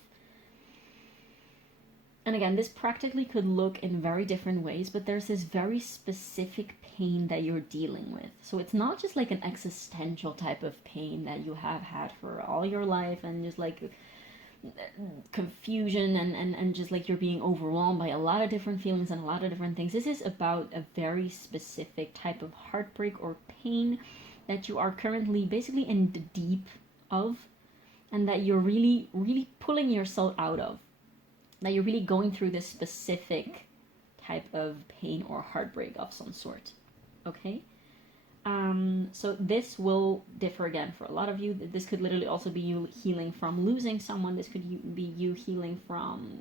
And again, this practically could look in very different ways, but there's this very specific pain that you're dealing with. So it's not just like an existential type of pain that you have had for all your life and just like confusion and just like you're being overwhelmed by a lot of different feelings and a lot of different things. This is about a very specific type of heartbreak or pain that you are currently basically in the deep of, and that you're really, really pulling yourself out of. That you're really going through this specific type of pain or heartbreak of some sort. Okay? So this will differ again for a lot of you. This could literally also be you healing from losing someone. This could be you healing from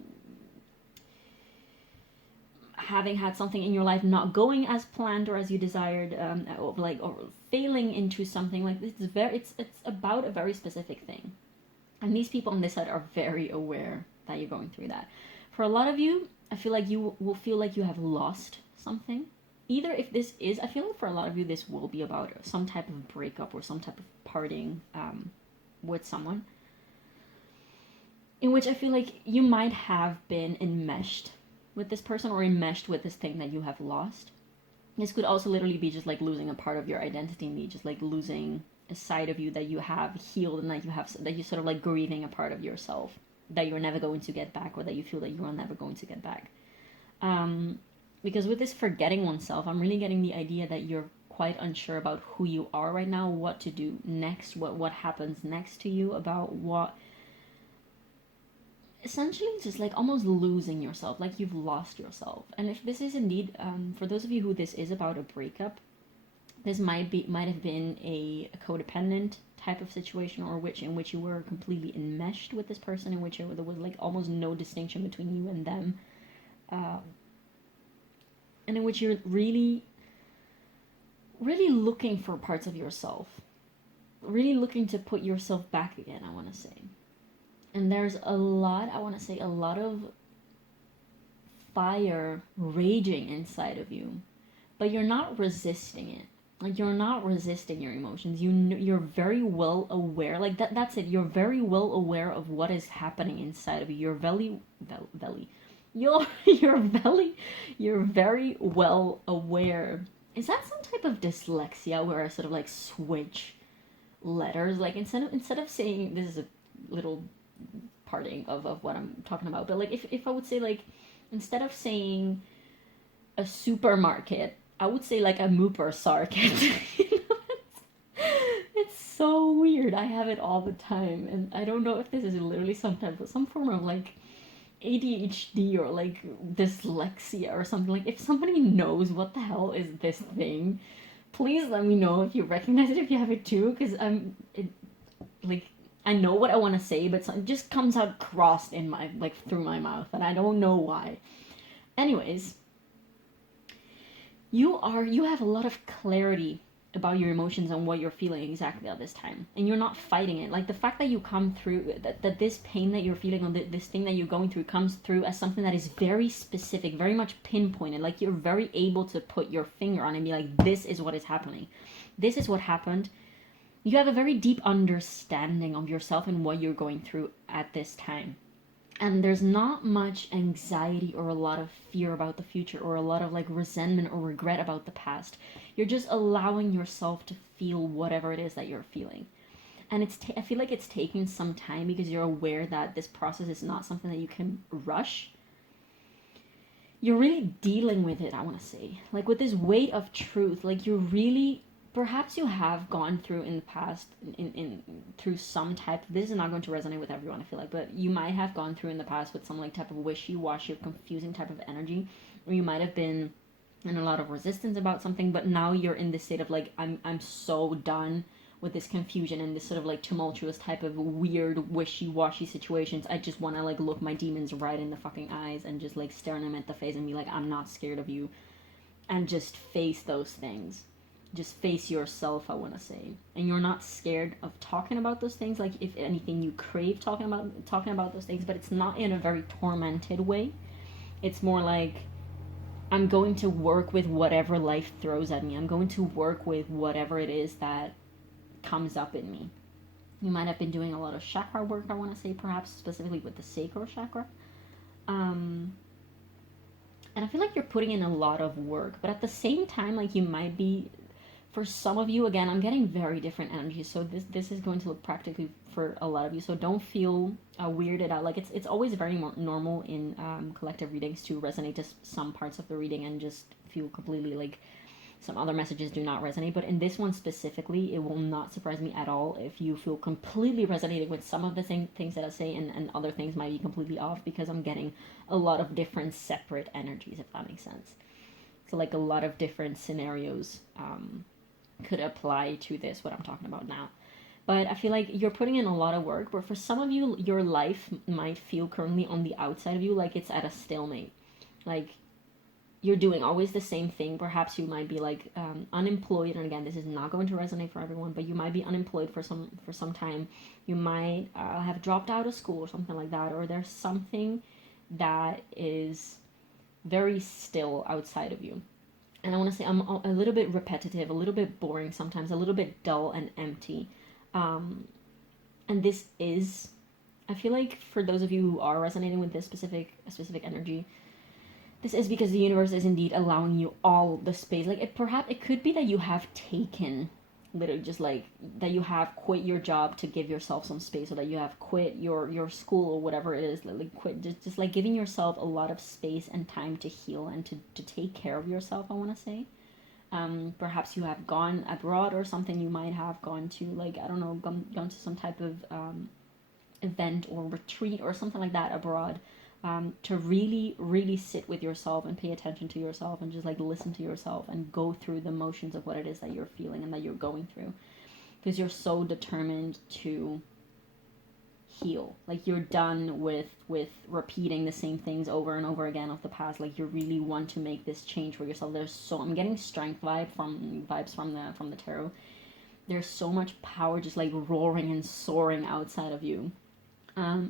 having had something in your life not going as planned or as you desired, or failing into something. Like, it's about a very specific thing, and these people on this side are very aware that you're going through that. For a lot of you, I feel like you will feel like you have lost something. Either if this is, I feel like for a lot of you, this will be about some type of breakup or some type of parting with someone, in which I feel like you might have been enmeshed with this person or enmeshed with this thing that you have lost. This could also literally be just like losing a part of your identity, just like losing a side of you that you have healed and that you sort of like grieving a part of yourself that you're never going to get back, or that you feel that you are never going to get back. Because with this forgetting oneself, I'm really getting the idea that you're quite unsure about who you are right now, what to do next, what happens next to you, about what, essentially just like almost losing yourself, like you've lost yourself. And if this is indeed, for those of you who this is about a breakup, this might have been a codependent type of situation, or in which you were completely enmeshed with this person, in which there was like almost no distinction between you and them, and in which you're really, really looking for parts of yourself, really looking to put yourself back again, I want to say. And there's a lot of fire raging inside of you, but you're not resisting it. Like, you're not resisting your emotions. You're very well aware. Like, that's it. You're very well aware of what is happening inside of you. You're very well aware. Is that some type of dyslexia where I sort of like switch letters? Like, instead of saying, this is a little parting of what I'm talking about, but like if I would say, like, instead of saying a supermarket, I would say like a mooper sarket. It's so weird. I have it all the time, and I don't know if this is literally some form of like ADHD or like dyslexia or something. Like, if somebody knows what the hell is this thing, please let me know if you recognize it, if you have it too, because I know what I want to say, but it just comes out crossed in my, like, through my mouth, and I don't know why. Anyways, you have a lot of clarity about your emotions and what you're feeling exactly at this time, and you're not fighting it. Like, the fact that you come through, that this pain that you're feeling, or this thing that you're going through, comes through as something that is very specific, very much pinpointed. Like, you're very able to put your finger on it and be like, this is what is happening. This is what happened. You have a very deep understanding of yourself and what you're going through at this time. And there's not much anxiety or a lot of fear about the future, or a lot of like resentment or regret about the past. You're just allowing yourself to feel whatever it is that you're feeling. And I feel like it's taking some time, because you're aware that this process is not something that you can rush. You're really dealing with it, I want to say. Like, with this weight of truth, like, you're really... Perhaps you have gone through in the past, through some type, this is not going to resonate with everyone, I feel like, but you might have gone through in the past with some like type of wishy-washy or confusing type of energy, or you might have been in a lot of resistance about something, but now you're in this state of like, I'm so done with this confusion and this sort of like tumultuous type of weird wishy-washy situations. I just want to like look my demons right in the fucking eyes and just like stare them at the face and be like, I'm not scared of you, and just face those things. Just face yourself, I want to say. And you're not scared of talking about those things. Like, if anything, you crave talking about those things, but it's not in a very tormented way. It's more like, I'm going to work with whatever life throws at me. I'm going to work with whatever it is that comes up in me. You might have been doing a lot of chakra work, I want to say, perhaps specifically with the sacral chakra. And I feel like you're putting in a lot of work, but at the same time, like, you might be... For some of you, again, I'm getting very different energies, so this is going to look practically for a lot of you, so don't feel weirded out. Like, it's always very normal in collective readings to resonate to some parts of the reading and just feel completely like some other messages do not resonate, but in this one specifically, it will not surprise me at all if you feel completely resonated with some of the things that I say, and other things might be completely off, because I'm getting a lot of different separate energies, if that makes sense. So, like, a lot of different scenarios could apply to this, what I'm talking about now. But I feel like you're putting in a lot of work, but for some of you, your life might feel currently on the outside of you like it's at a stalemate. Like, you're doing always the same thing. Perhaps you might be like unemployed, and again, this is not going to resonate for everyone, but you might be unemployed for some time. You might have dropped out of school or something like that, or there's something that is very still outside of you. And I want to say I'm a little bit repetitive, a little bit boring sometimes, a little bit dull and empty. And this is, I feel like for those of you who are resonating with this specific energy, this is because the universe is indeed allowing you all the space. Like, perhaps it could be that you have taken, literally just like, that you have quit your job to give yourself some space, or that you have quit your school or whatever it is, like quit, just like giving yourself a lot of space and time to heal and to take care of yourself, I want to say. Perhaps you have gone abroad or something. You might have gone to, like, I don't know, gone to some type of event or retreat or something like that abroad, to really, really sit with yourself and pay attention to yourself and just like listen to yourself and go through the motions of what it is that you're feeling and that you're going through, because you're so determined to heal. Like, you're done with repeating the same things over and over again of the past. Like, you really want to make this change for yourself. I'm getting strength vibes from the tarot. There's so much power just like roaring and soaring outside of you.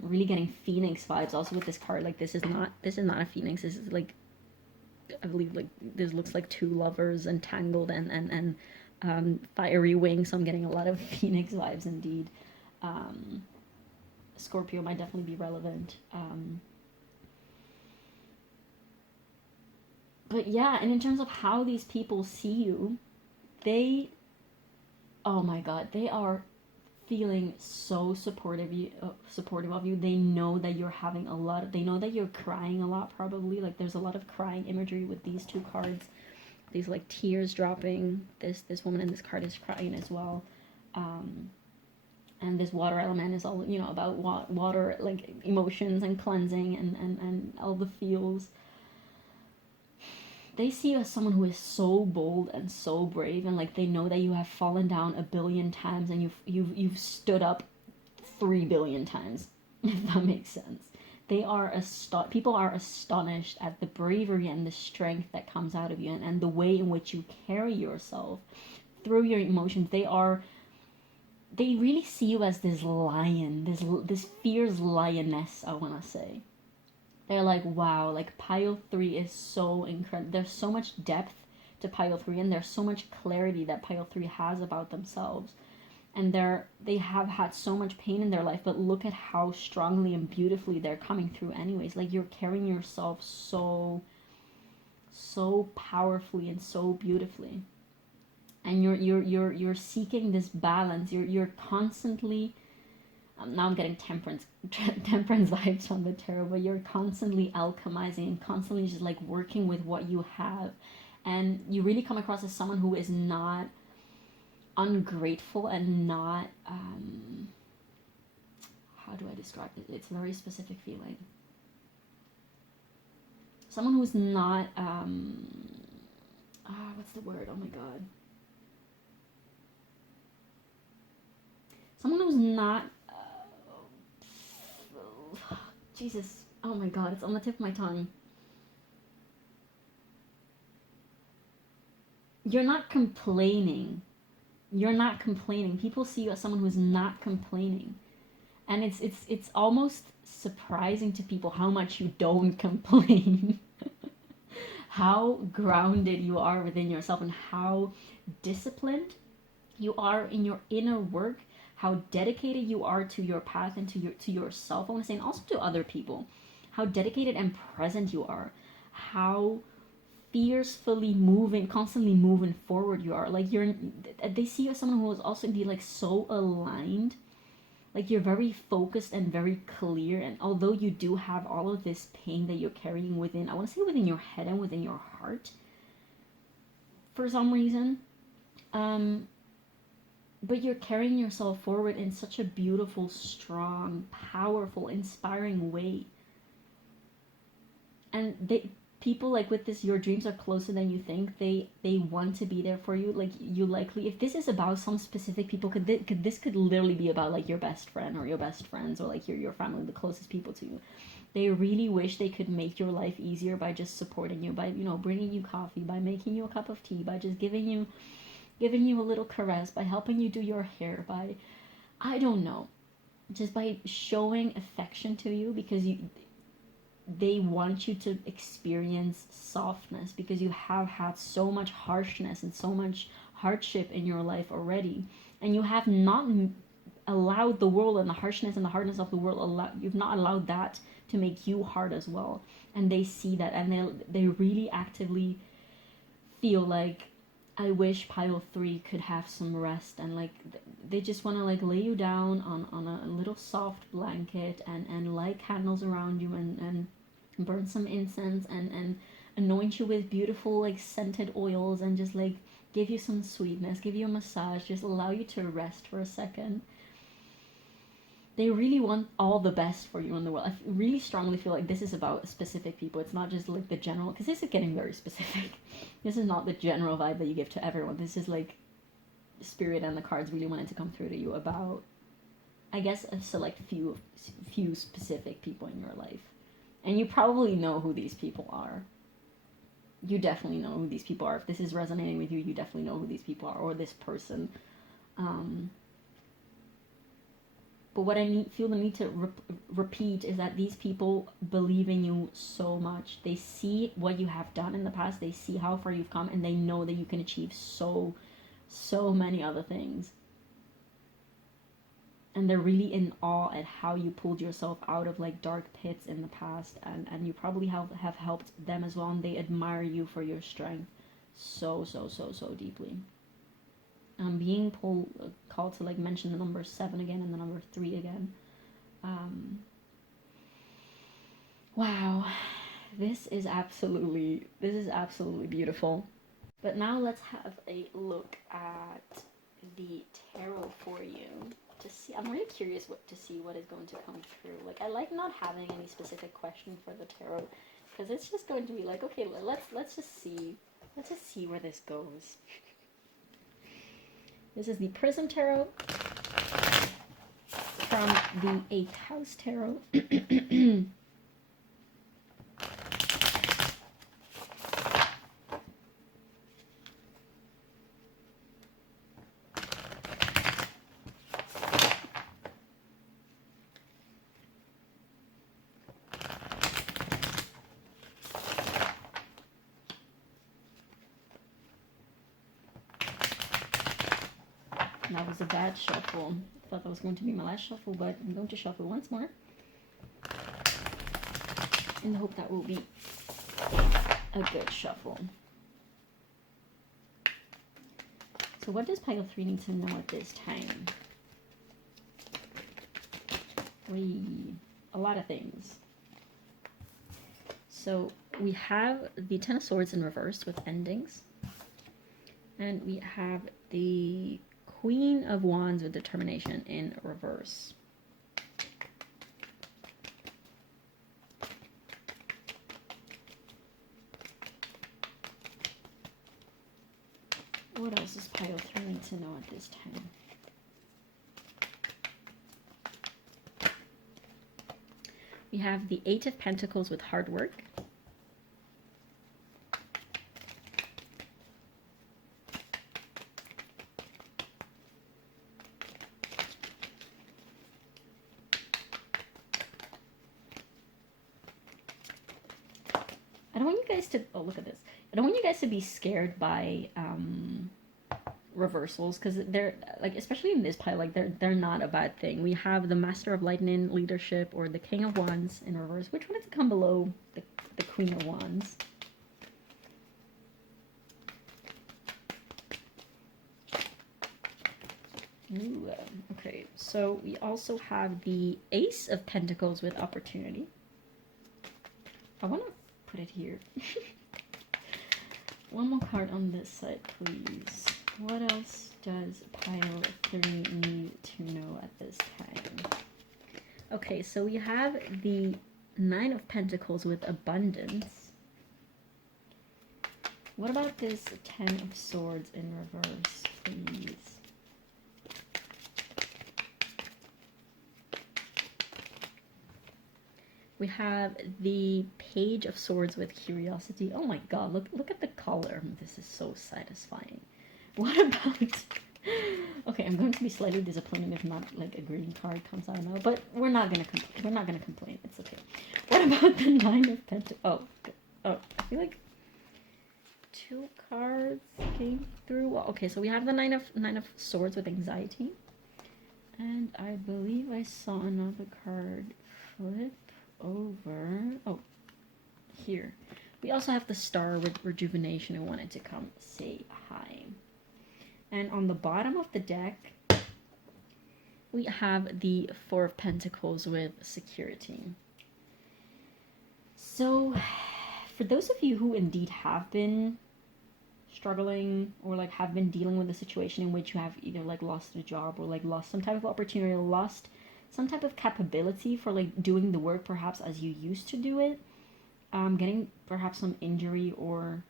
Really getting phoenix vibes also with this card. Like, this is not a phoenix. This is like, I believe, like, this looks like two lovers entangled and fiery wings. So I'm getting a lot of phoenix vibes indeed. Scorpio might definitely be relevant. But yeah, and in terms of how these people see you, oh my god, they are feeling so supportive of you. They know that you're having they know that you're crying a lot, probably. Like, there's a lot of crying imagery with these two cards. These like tears dropping. This woman in this card is crying as well. And this water element is all, about water, like emotions and cleansing and all the feels. They see you as someone who is so bold and so brave, and like, they know that you have fallen down 1 billion times and you've stood up 3 billion times, if that makes sense. People are astonished at the bravery and the strength that comes out of you, and the way in which you carry yourself through your emotions. They really see you as this lion, this fierce lioness, I want to say. They're like, wow, like, pile 3 is so incredible. There's so much depth to pile 3, and there's so much clarity that pile 3 has about themselves. And they have had so much pain in their life, but look at how strongly and beautifully they're coming through anyways. Like, you're carrying yourself so powerfully and so beautifully. And you're seeking this balance. You're constantly, now I'm getting temperance vibes from the tarot, but you're constantly alchemizing and constantly just like working with what you have. And you really come across as someone who is not ungrateful and not, how do I describe it? It's a very specific feeling. Someone who's not, what's the word? Oh my god. Someone who's not, Jesus, oh my god, it's on the tip of my tongue. You're not complaining. People see you as someone who's not complaining. And it's almost surprising to people how much you don't complain. How grounded you are within yourself, and how disciplined you are in your inner work. How dedicated you are to your path and to yourself, I want to say, and also to other people. How dedicated and present you are. How fiercely constantly moving forward you are. Like, they see you as someone who is also indeed like so aligned. Like, you're very focused and very clear. And although you do have all of this pain that you're carrying within, I want to say within your head and within your heart, for some reason, but you're carrying yourself forward in such a beautiful, strong, powerful, inspiring way. And people like with this, your dreams are closer than you think. They want to be there for you. Like, you likely, if this is about some specific people, this could literally be about like your best friend or your best friends or like your family, the closest people to you. They really wish they could make your life easier by just supporting you, by, you know, bringing you coffee, by making you a cup of tea, by just giving you a little caress, by helping you do your hair, by, I don't know, just by showing affection to you, because they want you to experience softness, because you have had so much harshness and so much hardship in your life already, and you have not allowed the world and the harshness and the hardness of the world, you've not allowed that to make you hard as well. And they see that, and they really actively feel like, I wish pile 3 could have some rest, and like they just want to like lay you down on a little soft blanket and light candles around you, and burn some incense, and anoint you with beautiful like scented oils, and just like give you some sweetness, give you a massage, just allow you to rest for a second. They really want all the best for you in the world. I really strongly feel like this is about specific people. It's not just like the general, because this is getting very specific. This is not the general vibe that you give to everyone. This is like spirit and the cards really wanted to come through to you about, I guess, a select few specific people in your life. And you probably know who these people are. You definitely know who these people are. If this is resonating with you, you definitely know who these people are, or this person. But what I feel the need to repeat is that these people believe in you so much. They see what you have done in the past. They see how far you've come, and they know that you can achieve so many other things. And they're really in awe at how you pulled yourself out of like dark pits in the past, and you probably have helped them as well, and they admire you for your strength so deeply. I'm being called to like mention the number 7 again and the number 3 again. Wow, this is absolutely beautiful. But now let's have a look at the tarot for you to see. I'm really curious to see what is going to come through. Like, I like not having any specific question for the tarot, because it's just going to be like, okay, let's just see where this goes. This is the Prism Tarot from the 8th House Tarot. That was a bad shuffle. I thought that was going to be my last shuffle, but I'm going to shuffle once more in the hope that will be a good shuffle. So what does pile 3 need to know at this time? A lot of things. So we have the 10 of Swords in reverse with endings, and we have the Queen of Wands with determination in reverse. What else does pile 3 need to know at this time? We have the 8 of Pentacles with hard work. Look at this. I don't want you guys to be scared by reversals, because they're like, especially in this pile, like they're not a bad thing. We have the Master of Lightning, leadership, or the King of Wands in reverse. Which wanted to come below the Queen of Wands? Ooh, okay, so we also have the Ace of Pentacles with opportunity. I want to put it here. One more card on this side, please. What else does pile 3 need to know at this time? Okay, so we have the 9 of Pentacles with abundance. What about this Ten of Swords in reverse, please? We have the Page of Swords with Curiosity. Oh my god, look at the color. This is so satisfying. What about... Okay, I'm going to be slightly disappointed if not like a green card comes out now, but we're not gonna complain. It's okay. What about the Nine of Pentacles? Oh, I feel like 2 cards came through. Well, okay, so we have the Nine of Swords with Anxiety, and I believe I saw another card flip over. Oh, here we also have the Star with Rejuvenation. I wanted to come say hi. And on the bottom of the deck we have the Four of Pentacles with Security. So for those of you who indeed have been struggling or like have been dealing with a situation in which you have either like lost a job or like lost some type of opportunity or lost some type of capability for like doing the work perhaps as you used to do it, getting perhaps some injury or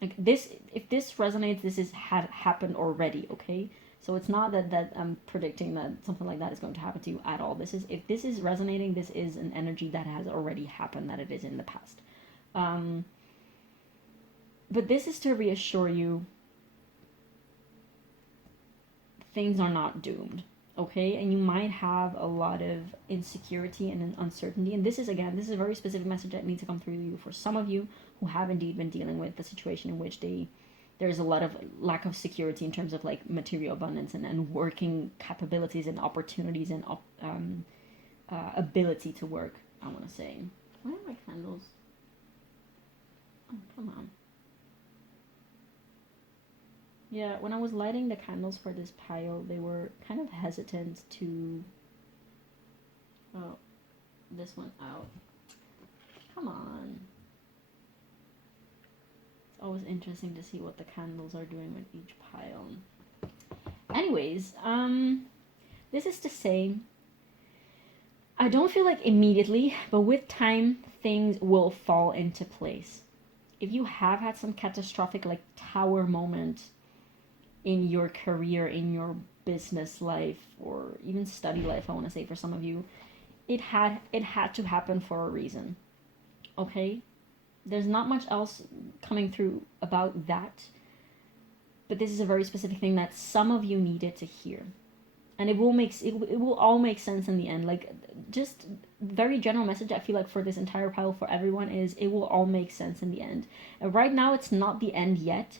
like this, if this resonates, this is had happened already, okay? So it's not that I'm predicting that something like that is going to happen to you at all. This is, if this is resonating, this is an energy that has already happened, that it is in the past. But this is to reassure you things are not doomed, okay? And you might have a lot of insecurity and uncertainty. And this is, again, this is a very specific message that needs to come through you for some of you who have indeed been dealing with the situation in which there's a lot of lack of security in terms of like material abundance and working capabilities and opportunities and ability to work, I want to say. Where are my candles? Oh, come on. Yeah, when I was lighting the candles for this pile, they were kind of hesitant to... Oh, this one out. Come on. It's always interesting to see what the candles are doing with each pile. Anyways, this is to say, I don't feel like immediately, but with time, things will fall into place. If you have had some catastrophic like tower moment in your career, in your business life, or even study life, I want to say for some of you, it had to happen for a reason. Okay? There's not much else coming through about that, but this is a very specific thing that some of you needed to hear. And it will all make sense in the end. Like, just very general message I feel like for this entire pile for everyone is it will all make sense in the end. And right now it's not the end yet.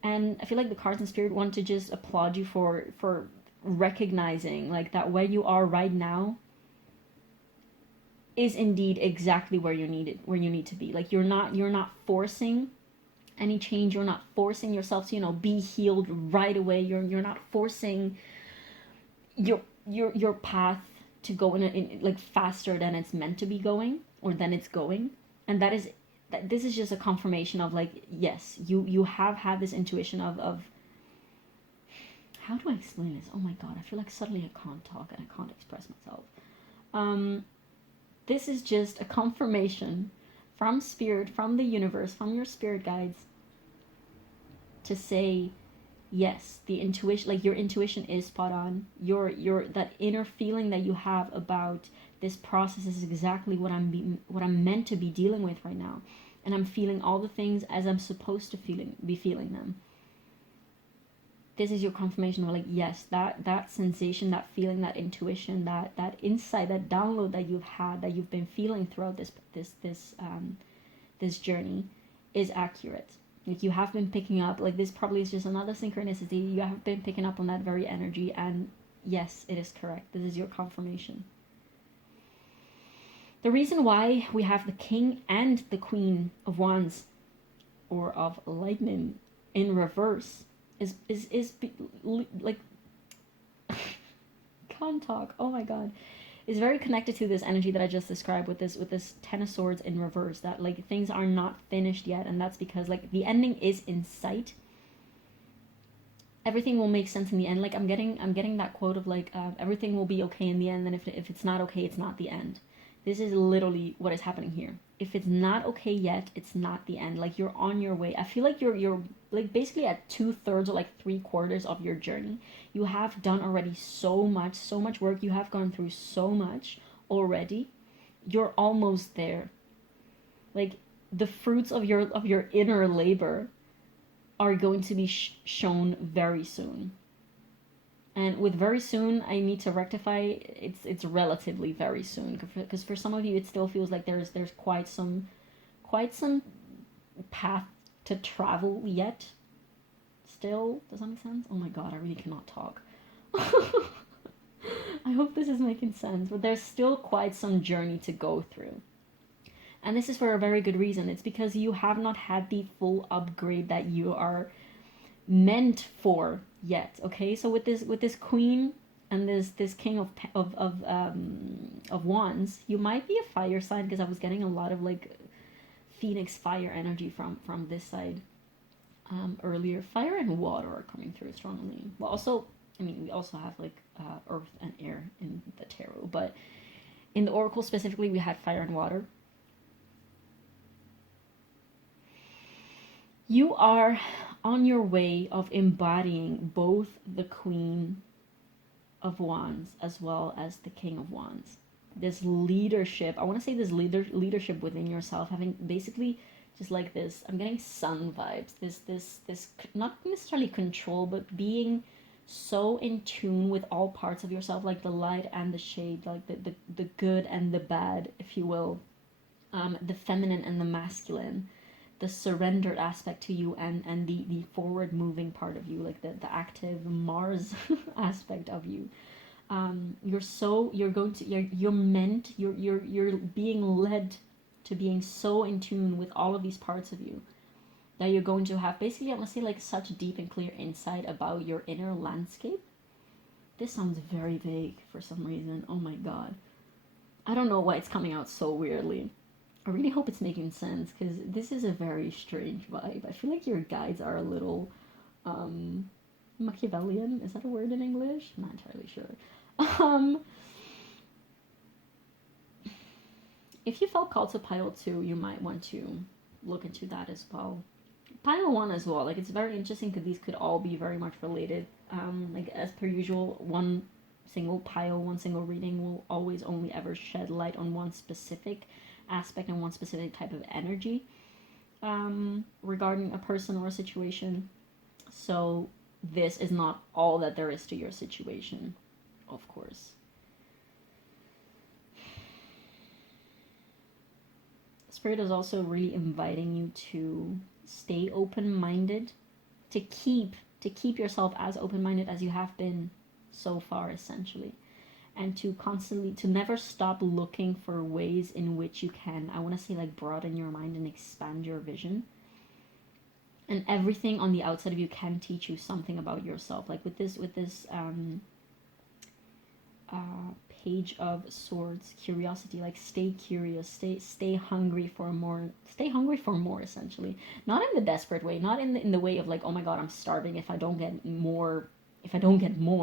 And I feel like the cards and spirit want to just applaud you for recognizing like that where you are right now is indeed exactly where you need to be. Like you're not forcing any change. You're not forcing yourself to, be healed right away. You're not forcing your path to go in like faster than it's meant to be going or than it's going. And this is just a confirmation of like, yes, you have had this intuition of how do I explain this? Oh my god, I feel like suddenly I can't talk and I can't express myself. This is just a confirmation from spirit, from the universe, from your spirit guides to say, yes, the intuition, like your intuition is spot on. Your that inner feeling that you have about this process is exactly what I'm meant to be dealing with right now, and I'm feeling all the things as I'm supposed to be feeling them. This is your confirmation of like, yes, that sensation, that feeling, that intuition, that insight, that download that you've had, that you've been feeling throughout this journey is accurate. Like you have been picking up, like this probably is just another synchronicity. You have been picking up on that very energy, and yes, it is correct. This is your confirmation. The reason why we have the King and the Queen of Wands, or of Lightning, in reverse is like can't talk. Oh my god. Is very connected to this energy that I just described with this Ten of Swords in reverse, that like things are not finished yet, and that's because like the ending is in sight. Everything will make sense in the end. Like I'm getting that quote of like everything will be okay in the end, and if it's not okay, it's not the end. This is literally what is happening here. If it's not okay yet, it's not the end. Like, you're on your way. I feel like you're like basically at 2/3 or like 3/4 of your journey. You have done already so much work. You have gone through so much already. You're almost there. Like, the fruits of your inner labor are going to be shown very soon. And with very soon, I need to rectify, it's relatively very soon, because for some of you it still feels like there's quite some path to travel yet. Still, does that make sense? Oh my god, I really cannot talk. I hope this is making sense, but there's still quite some journey to go through. And this is for a very good reason. It's because you have not had the full upgrade that you are meant for yet. Okay, so with this queen and this king of wands, you might be a fire sign, because I was getting a lot of like phoenix fire energy from this side earlier. Fire and water are coming through strongly. Well, also, I mean, we also have like earth and air in the tarot, but in the oracle specifically, we had fire and water. You are on your way of embodying both the Queen of Wands as well as the King of Wands. This leadership, I want to say this leadership within yourself, having basically just like this, I'm getting sun vibes, this not necessarily control, but being so in tune with all parts of yourself, like the light and the shade, like the good and the bad, if you will, the feminine and the masculine, the surrendered aspect to you, and the forward moving part of you, like the active Mars aspect of you. You're being led to being so in tune with all of these parts of you that you're going to have basically, I want to say, like such deep and clear insight about your inner landscape. This sounds very vague for some reason. Oh my god, I don't know why it's coming out so weirdly. I really hope it's making sense, because this is a very strange vibe. I feel like your guides are a little Machiavellian. Is that a word in English? I'm not entirely sure. If you felt called to pile 2, you might want to look into that as well. Pile 1 as well. Like, it's very interesting because these could all be very much related. Like, as per usual, one single pile, one single reading will always only ever shed light on one specific aspect and one specific type of energy regarding a person or a situation. So this is not all that there is to your situation, of course. Spirit is also really inviting you to stay open-minded, to keep yourself as open-minded as you have been so far, essentially. And to constantly, to never stop looking for ways in which you can, I want to say, like, broaden your mind and expand your vision. And everything on the outside of you can teach you something about yourself. Like with this Page of Swords, curiosity, like stay curious, stay hungry for more, essentially. Not in the desperate way, not in the way of like, oh my god, I'm starving if I don't get more,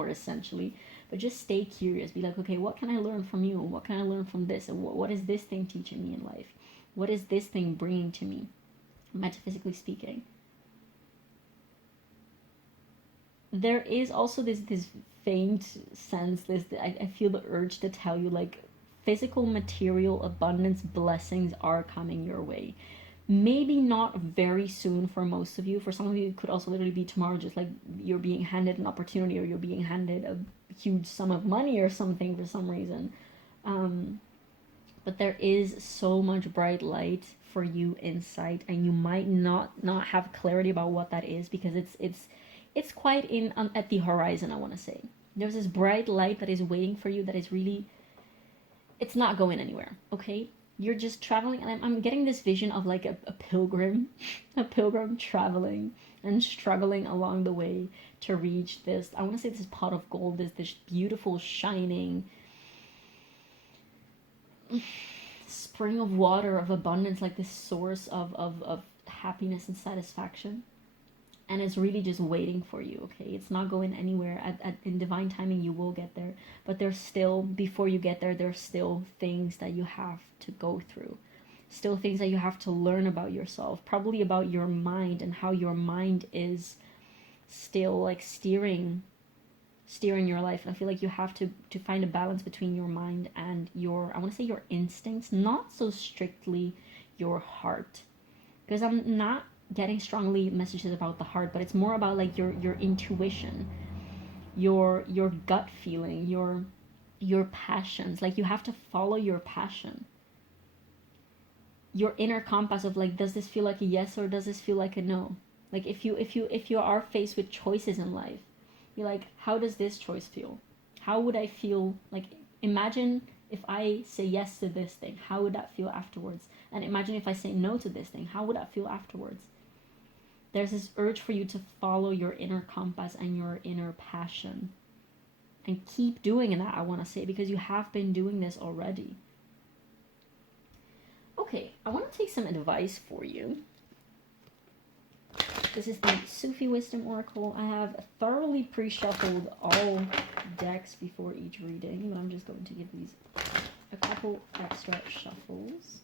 essentially. But just stay curious. Be like, okay, what can I learn from you? What can I learn from this? And what is this thing teaching me in life? What is this thing bringing to me, metaphysically speaking? There is also this faint sense, I feel the urge to tell you, like, physical, material, abundance, blessings are coming your way. Maybe not very soon for most of you. For some of you, it could also literally be tomorrow, just like you're being handed an opportunity, or you're being handed a huge sum of money or something for some reason. But there is so much bright light for you inside, and you might not have clarity about what that is, because it's quite in at the horizon, I want to say. There's this bright light that is waiting for you, that is really, it's not going anywhere, okay? You're just traveling, and I'm getting this vision of like a pilgrim, a pilgrim traveling and struggling along the way to reach this, I want to say, this pot of gold, this beautiful, shining spring of water, of abundance, like this source of happiness and satisfaction. and it's really just waiting for you, okay? It's not going anywhere. In divine timing, you will get there, but there's still, before you get there, there's still things that you have to go through, still things that you have to learn about yourself, probably about your mind and how your mind is still like steering your life. And I feel like you have to find a balance between your mind and your, I want to say your instincts, not so strictly your heart, because I'm not getting strongly messages about the heart, but it's more about like your intuition, your gut feeling, your passions. Like you have to follow your passion, your inner compass of like, does this feel like a yes or does this feel like a no? Like if you are faced with choices in life, you're like, how does this choice feel? How would I feel? Like, imagine if I say yes to this thing, how would that feel afterwards? And imagine if I say no to this thing, how would that feel afterwards? There's this urge for you to follow your inner compass and your inner passion. And keep doing that, I want to say, because you have been doing this already. Okay, I want to take some advice for you. This is the Sufi Wisdom Oracle. I have thoroughly pre-shuffled all decks before each reading, but I'm just going to give these a couple extra shuffles.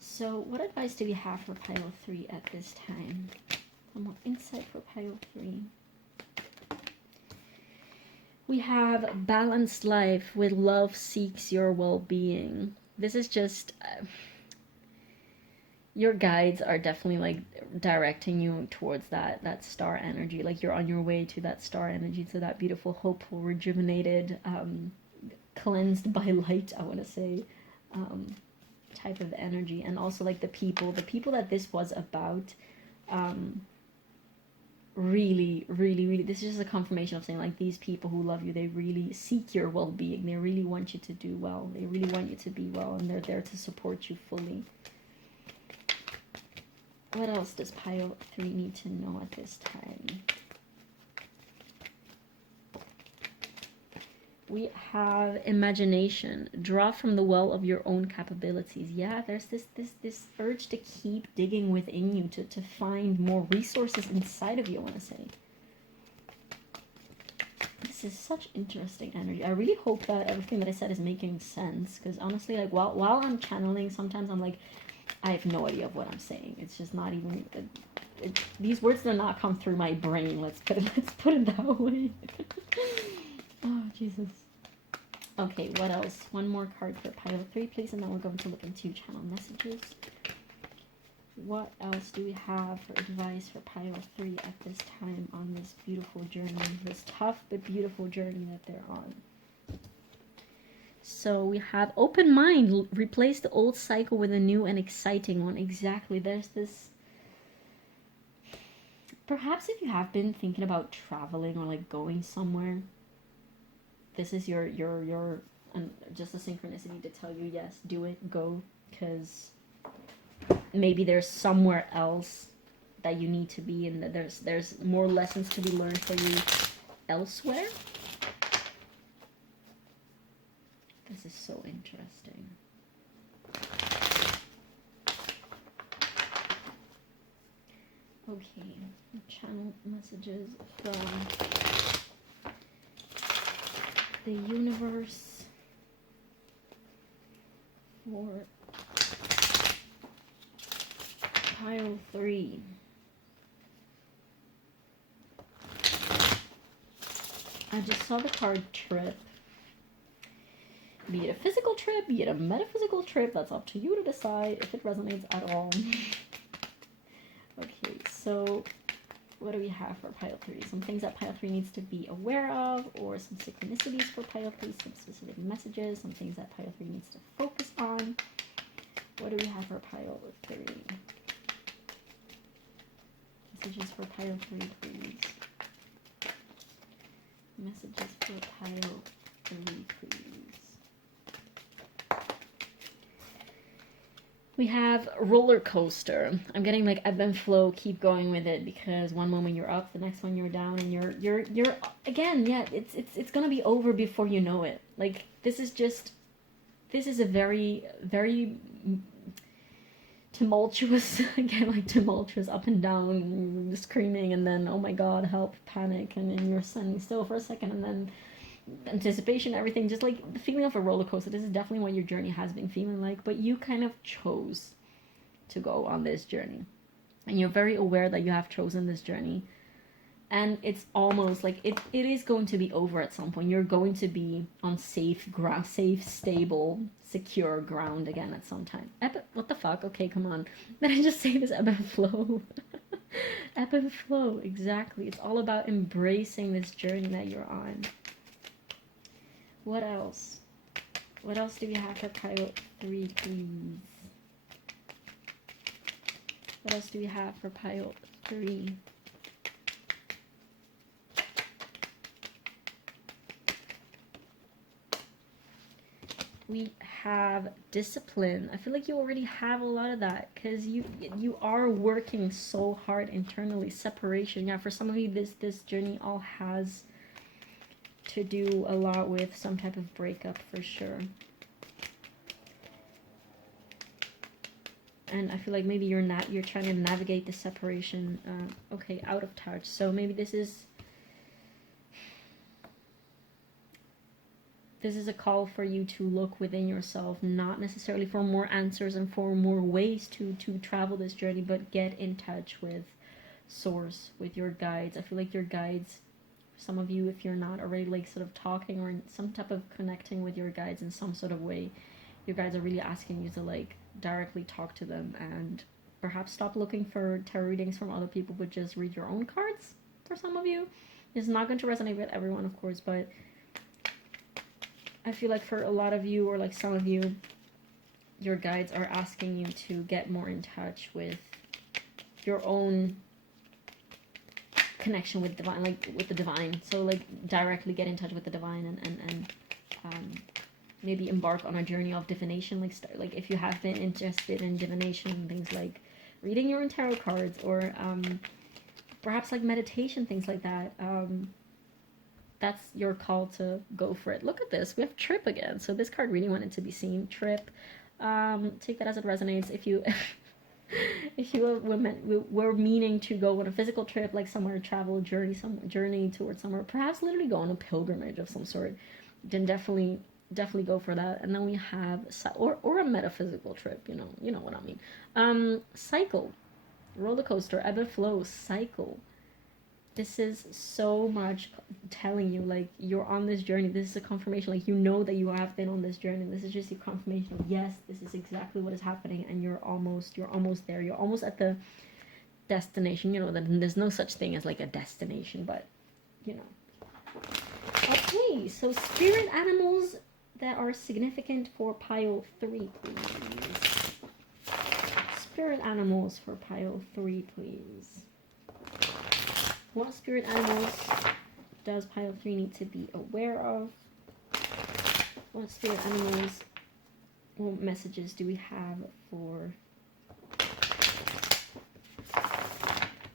So, what advice do we have for pile 3 at this time? Some more insight for pile 3. We have balanced life with love seeks your well-being. This is just your guides are definitely like directing you towards that star energy. Like you're on your way to that star energy, to that beautiful, hopeful, rejuvenated, cleansed by light, I want to say, type of energy. And also like the people that this was about, really, this is just a confirmation of saying like these people who love you, they really seek your well-being. They really want you to do well. They really want you to be well, and they're there to support you fully. What else does pile 3 need to know at this time? We have imagination. Draw from the well of your own capabilities. Yeah, there's this urge to keep digging within you, to find more resources inside of you, I want to say. This is such interesting energy. I really hope that everything that I said is making sense, because honestly, like while I'm channeling, sometimes I'm like, I have no idea of what I'm saying. It's just not even... these words do not come through my brain. Let's put it that way. Oh, Jesus. Okay, what else? One more card for pile 3, please, and then we're going to look into channel messages. What else do we have for advice for pile 3 at this time on this beautiful journey, this tough but beautiful journey that they're on? So we have open mind. Replace the old cycle with a new and exciting one. Exactly. There's this... Perhaps if you have been thinking about traveling or like going somewhere, this is your just a synchronicity to tell you, yes, do it, go, because maybe there's somewhere else that you need to be, and that there's more lessons to be learned for you elsewhere. This is so interesting. Okay, channel messages from the universe for pile 3. I just saw the card trip. Be it a physical trip, be it a metaphysical trip, that's up to you to decide if it resonates at all. Okay, so what do we have for pile 3? Some things that pile 3 needs to be aware of, or some synchronicities for pile 3, some specific messages, some things that pile 3 needs to focus on. What do we have for pile 3? Messages for pile 3, please. Messages for pile 3, please. We have roller coaster. I'm getting like ebb and flow, keep going with it, because one moment you're up, the next one you're down, and you're again, yeah, it's gonna be over before you know it. Like this is a very, very tumultuous, again, like tumultuous, up and down, screaming, and then, oh my god, help, panic, and then you're standing still for a second, and then anticipation, everything, just like the feeling of a roller coaster. This is definitely what your journey has been feeling like, but you kind of chose to go on this journey, and you're very aware that you have chosen this journey, and it's almost like it is going to be over at some point. You're going to be on safe ground, safe, stable, secure ground again at some time. What the fuck? Okay, come on. Did I just say this? Ebb and flow. Ebb and flow, exactly. It's all about embracing this journey that you're on. What else? What else do we have for pile 3, please? What else do we have for pile 3? We have discipline. I feel like you already have a lot of that, because you are working so hard internally. Separation, yeah, for some of you this journey all has to do a lot with some type of breakup, for sure. And I feel like maybe you're trying to navigate the separation. Okay, out of touch. So maybe this is a call for you to look within yourself, not necessarily for more answers and for more ways to travel this journey, but get in touch with source, with your guides. I feel like your guides, some of you, if you're not already like sort of talking or in some type of connecting with your guides in some sort of way, your guides are really asking you to like directly talk to them, and perhaps stop looking for tarot readings from other people, but just read your own cards. For some of you, it's not going to resonate with everyone, of course, but I feel like for a lot of you, or like some of you, your guides are asking you to get more in touch with your own connection with divine, like with the divine. So like directly get in touch with the divine, and maybe embark on a journey of divination. Like if you have been interested in divination, things like reading your own tarot cards, or perhaps like meditation, things like that. That's your call to go for it. Look at this. We have trip again. So this card really wanted to be seen. Trip. Take that as it resonates. If you if you were meaning to go on a physical trip, like somewhere, travel, journey towards somewhere, perhaps literally go on a pilgrimage of some sort, then definitely go for that. And then we have or a metaphysical trip. You know what I mean. Cycle, roller coaster, ebb and flow, cycle. This is so much telling you, like, you're on this journey. This is a confirmation, like, you know that you have been on this journey. This is just a confirmation of, yes, this is exactly what is happening, and you're almost there. You're almost at the destination. You know that there's no such thing as like a destination, but you know. Okay, so spirit animals that are significant for pile 3, please. Spirit animals for pile 3, please. What spirit animals does pile 3 need to be aware of? What spirit animals, what messages do we have for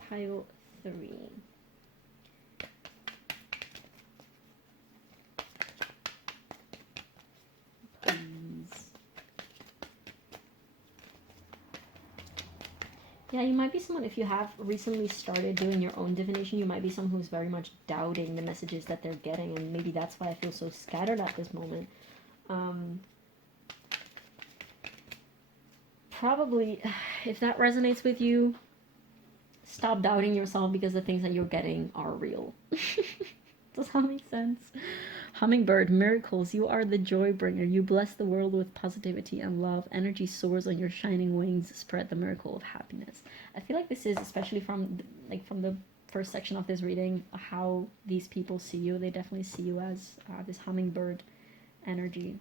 pile 3? Yeah, you might be someone, if you have recently started doing your own divination, you might be someone who's very much doubting the messages that they're getting, and maybe that's why I feel so scattered at this moment. Probably, if that resonates with you, stop doubting yourself, because the things that you're getting are real. Does that make sense? Hummingbird, miracles, you are the joy bringer. You bless the world with positivity and love. Energy soars on your shining wings. Spread the miracle of happiness. I feel like this is, especially from the first section of this reading, how these people see you. They definitely see you as this hummingbird energy,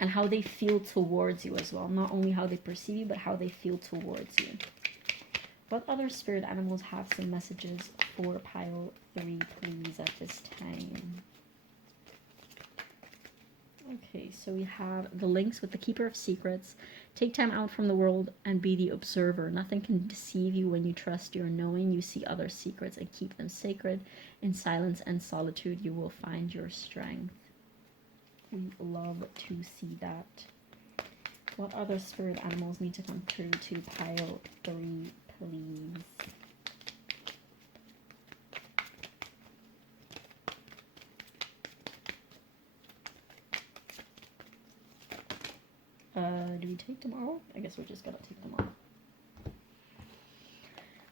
and how they feel towards you as well. Not only how they perceive you, but how they feel towards you. What other spirit animals have some messages for pile 3, please, at this time? Okay, so we have the links with the Keeper of Secrets, Take time out from the world and be the observer. Nothing can deceive you when you trust your knowing. You see other secrets and keep them sacred. In silence and solitude, you will find your strength. We love to see that. What other spirit animals need to come through to pile 3, please? Do we take them all? I guess we're just gonna take them all.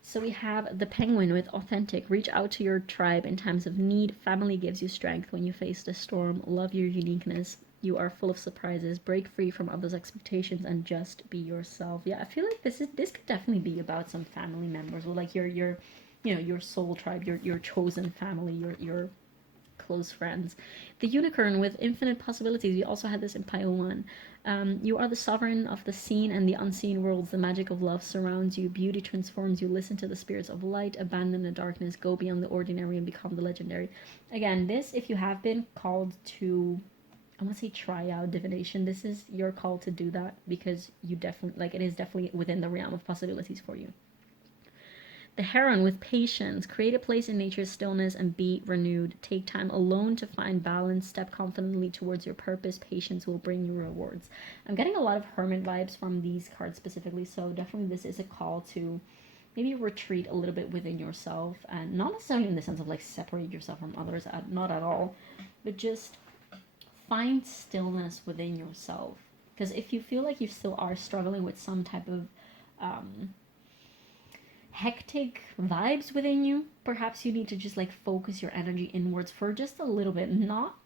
So we have the penguin with authentic. Reach out to your tribe in times of need. Family gives you strength when you face the storm. Love your uniqueness. You are full of surprises. Break free from others' expectations and just be yourself. Yeah, I feel like this could definitely be about some family members, or like your you know, your soul tribe, your chosen family, your close friends. The unicorn with infinite possibilities. We also had this in pile 1. You are the sovereign of the seen and the unseen worlds. The magic of love surrounds you. Beauty transforms you. Listen to the spirits of light. Abandon the darkness. Go beyond the ordinary and become the legendary. Again, this, if you have been called to, I want to say, try out divination, this is your call to do that, because you definitely, like, it is definitely within the realm of possibilities for you. The heron with patience. Create a place in nature's stillness and be renewed. Take time alone to find balance. Step confidently towards your purpose. Patience will bring you rewards. I'm getting a lot of hermit vibes from these cards specifically, so definitely this is a call to maybe retreat a little bit within yourself, and not necessarily in the sense of like separate yourself from others, not at all, but just find stillness within yourself. Because if you feel like you still are struggling with some type of hectic vibes within you, perhaps you need to just like focus your energy inwards for just a little bit.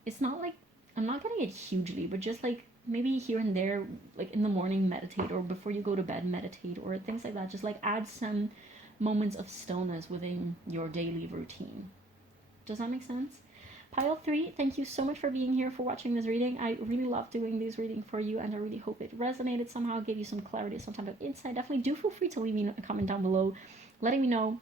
It's not like, I'm not getting it hugely, but just like maybe here and there, like in the morning meditate, or before you go to bed meditate, or things like that. Just like add some moments of stillness within your daily routine. Does that make sense? Pile 3, thank you so much for being here, for watching this reading. I really love doing this reading for you, and I really hope it resonated somehow, gave you some clarity, some type of insight. Definitely do feel free to leave me a comment down below letting me know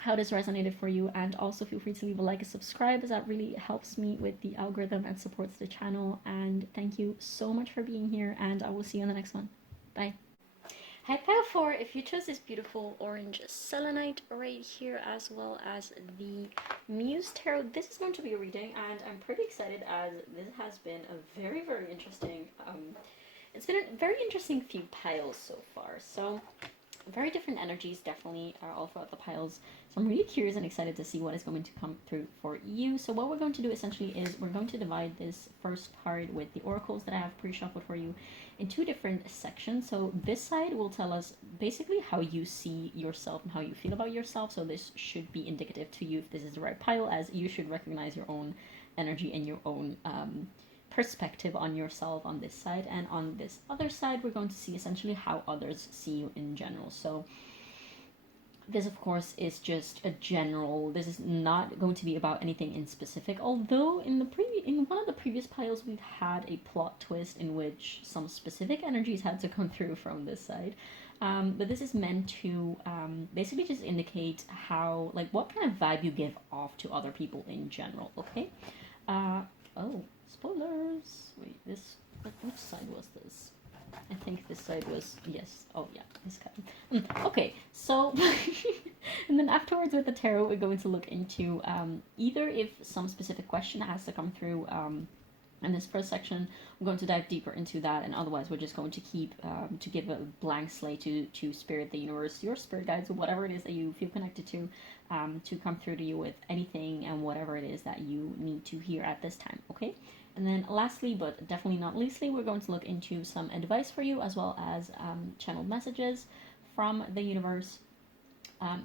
how this resonated for you, and also feel free to leave a like and subscribe, as that really helps me with the algorithm and supports the channel. And thank you so much for being here, and I will see you in the next one. Bye. Hi, pile 4, if you chose this beautiful orange selenite right here, as well as the Muse tarot, this is going to be a reading, and I'm pretty excited, as this has been a very, very interesting, it's been a very interesting few piles so far. So very different energies definitely are all throughout the piles, so I'm really curious and excited to see what is going to come through for you. So what we're going to do essentially is we're going to divide this first part with the oracles that I have pre-shuffled for you in 2 different sections. So this side will tell us basically how you see yourself and how you feel about yourself, so this should be indicative to you if this is the right pile, as you should recognize your own energy and your own perspective on yourself on this side. And on this other side, we're going to see essentially how others see you in general. So this, of course, is just a general, this is not going to be about anything in specific, although in one of the previous piles we've had a plot twist in which some specific energies had to come through from this side. But this is meant to basically just indicate how, like, what kind of vibe you give off to other people in general, okay? Oh, spoilers. Wait, which side was this? I think this side was, yes. Oh, yeah, this kind. Okay, so, and then afterwards with the tarot, we're going to look into either if some specific question has to come through in this first section, we're going to dive deeper into that, and otherwise we're just going to keep, to give a blank slate to spirit, the universe, your spirit guides, whatever it is that you feel connected to come through to you with anything and whatever it is that you need to hear at this time, okay? And then lastly, but definitely not leastly, we're going to look into some advice for you, as well as channeled messages from the universe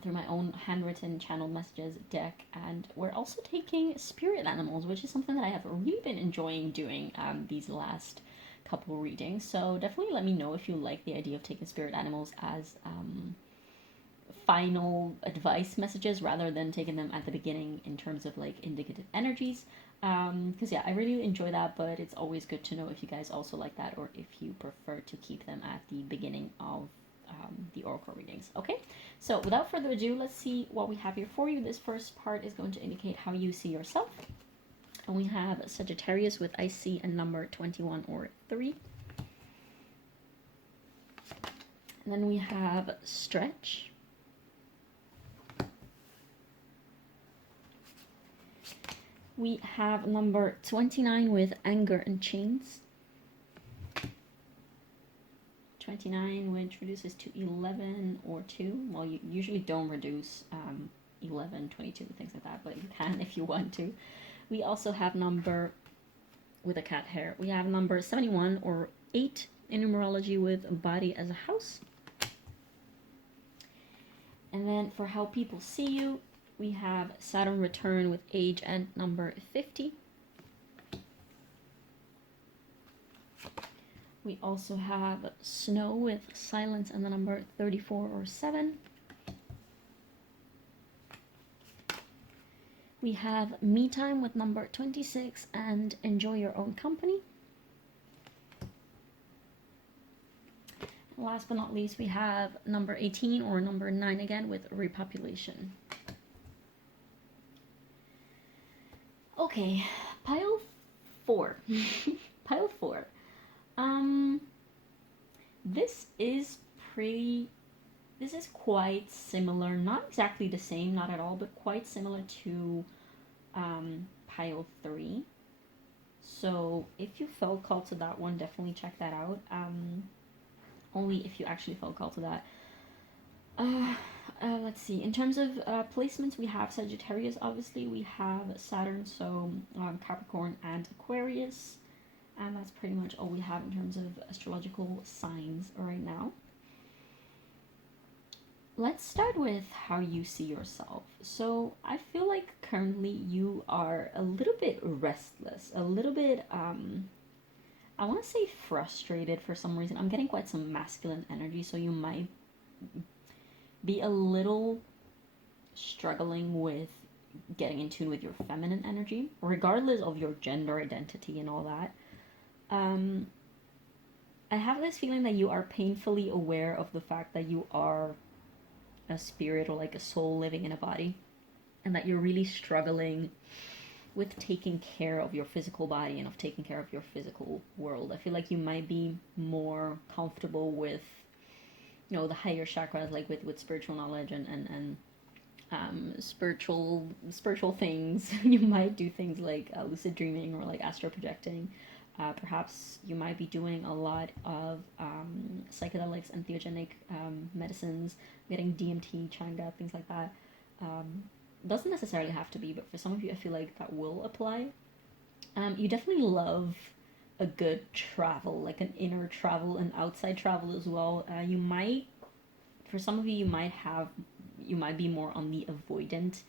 through my own handwritten channeled messages deck. And we're also taking spirit animals, which is something that I have really been enjoying doing these last couple readings. So definitely let me know if you like the idea of taking spirit animals as final advice messages, rather than taking them at the beginning in terms of like indicative energies. Because yeah, I really enjoy that, but it's always good to know if you guys also like that, or if you prefer to keep them at the beginning of the oracle readings. Okay, so without further ado, let's see what we have here for you. This first part is going to indicate how you see yourself, and we have Sagittarius with I see a number 21 or 3. And then we have stretch. We have number 29 with anger and chains. 29, which reduces to 11 or 2. Well, you usually don't reduce 11, 22, things like that, but you can if you want to. We also have number, with a cat hair, we have number 71 or 8 in numerology with body as a house. And then for how people see you, we have Saturn return with age and number 50. We also have snow with silence and the number 34 or 7. We have me time with number 26 and enjoy your own company. Last but not least, we have number 18 or number 9 again with repopulation. Okay, pile 4. Pile 4. This is quite similar, not exactly the same, not at all, but quite similar to pile 3. So if you felt called to that one, definitely check that out. Only if you actually felt called to that. Let's see. In terms of placements, we have Sagittarius, obviously. We have Saturn, so Capricorn and Aquarius. And that's pretty much all we have in terms of astrological signs right now. Let's start with how you see yourself. So I feel like currently you are a little bit restless, a little bit, I want to say frustrated for some reason. I'm getting quite some masculine energy, so you might be a little struggling with getting in tune with your feminine energy, regardless of your gender identity and all that. I have this feeling that you are painfully aware of the fact that you are a spirit or like a soul living in a body, and that you're really struggling with taking care of your physical body and of taking care of your physical world. I feel like you might be more comfortable with, you know, the higher chakras, like with spiritual knowledge and spiritual things. You might do things like lucid dreaming or like astral projecting. Perhaps you might be doing a lot of psychedelics and theogenic medicines, getting DMT, Changa, things like that. Doesn't necessarily have to be, but for some of you, I feel like that will apply. You definitely love a good travel, like an inner travel and outside travel as well. You might, for some of you, you might be more on the avoidant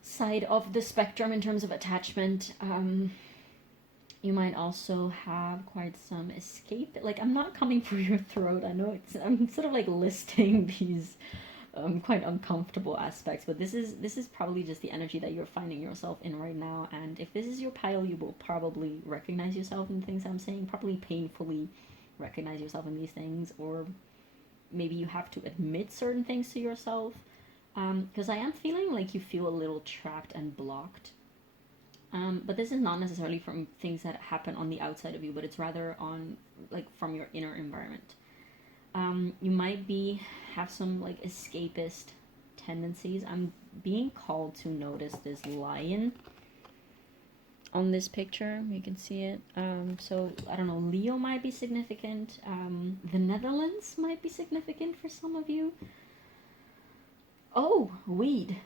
side of the spectrum in terms of attachment. You might also have quite some escape. Like, I'm not coming for your throat. I know I'm sort of like listing these quite uncomfortable aspects, but this is probably just the energy that you're finding yourself in right now. And if this is your pile, you will probably recognize yourself in the things I'm saying, probably painfully recognize yourself in these things, or maybe you have to admit certain things to yourself. Because I am feeling like you feel a little trapped and blocked. But this is not necessarily from things that happen on the outside of you, but it's rather on, like, from your inner environment. You might have some, like, escapist tendencies. I'm being called to notice this lion on this picture. You can see it. So, I don't know, Leo might be significant. The Netherlands might be significant for some of you. Oh, weed.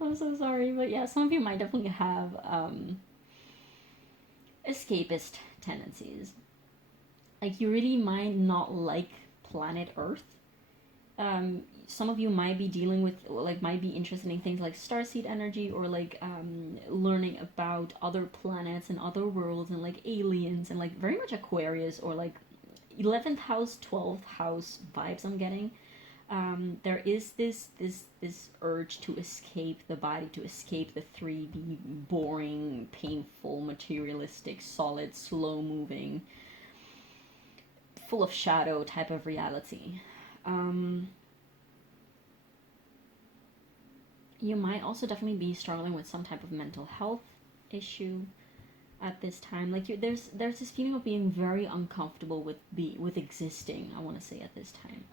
I'm so sorry, but yeah, some of you might definitely have escapist tendencies. Like, you really might not like planet Earth. Some of you might be dealing with, like, might be interested in things like starseed energy, or like learning about other planets and other worlds and like aliens, and like very much Aquarius or like 11th house, 12th house vibes I'm getting. There is this urge to escape the body, to escape the 3D, boring, painful, materialistic, solid, slow-moving, full of shadow type of reality. You might also definitely be struggling with some type of mental health issue. at this time. Like there's this feeling of being very uncomfortable with existing, I want to say, at this time.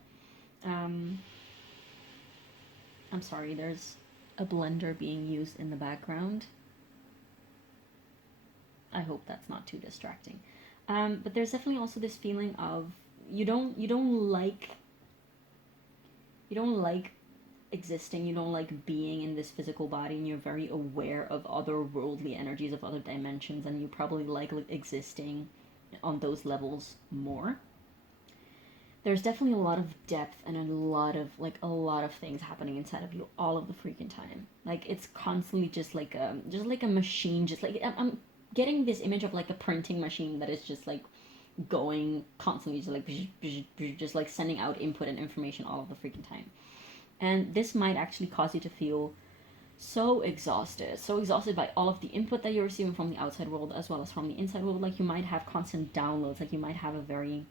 I'm sorry, there's a blender being used in the background. I hope that's not too distracting. But there's definitely also this feeling of you don't like existing, you don't like being in this physical body, and you're very aware of other worldly energies, of other dimensions, and you probably like existing on those levels more. There's definitely a lot of depth and a lot of things happening inside of you all of the freaking time. Like it's constantly just like a machine, just like I'm getting this image of like a printing machine that is just like going constantly, just like sending out input and information all of the freaking time. And this might actually cause you to feel so exhausted by all of the input that you're receiving from the outside world as well as from the inside world. Like you might have constant downloads, like you might have a very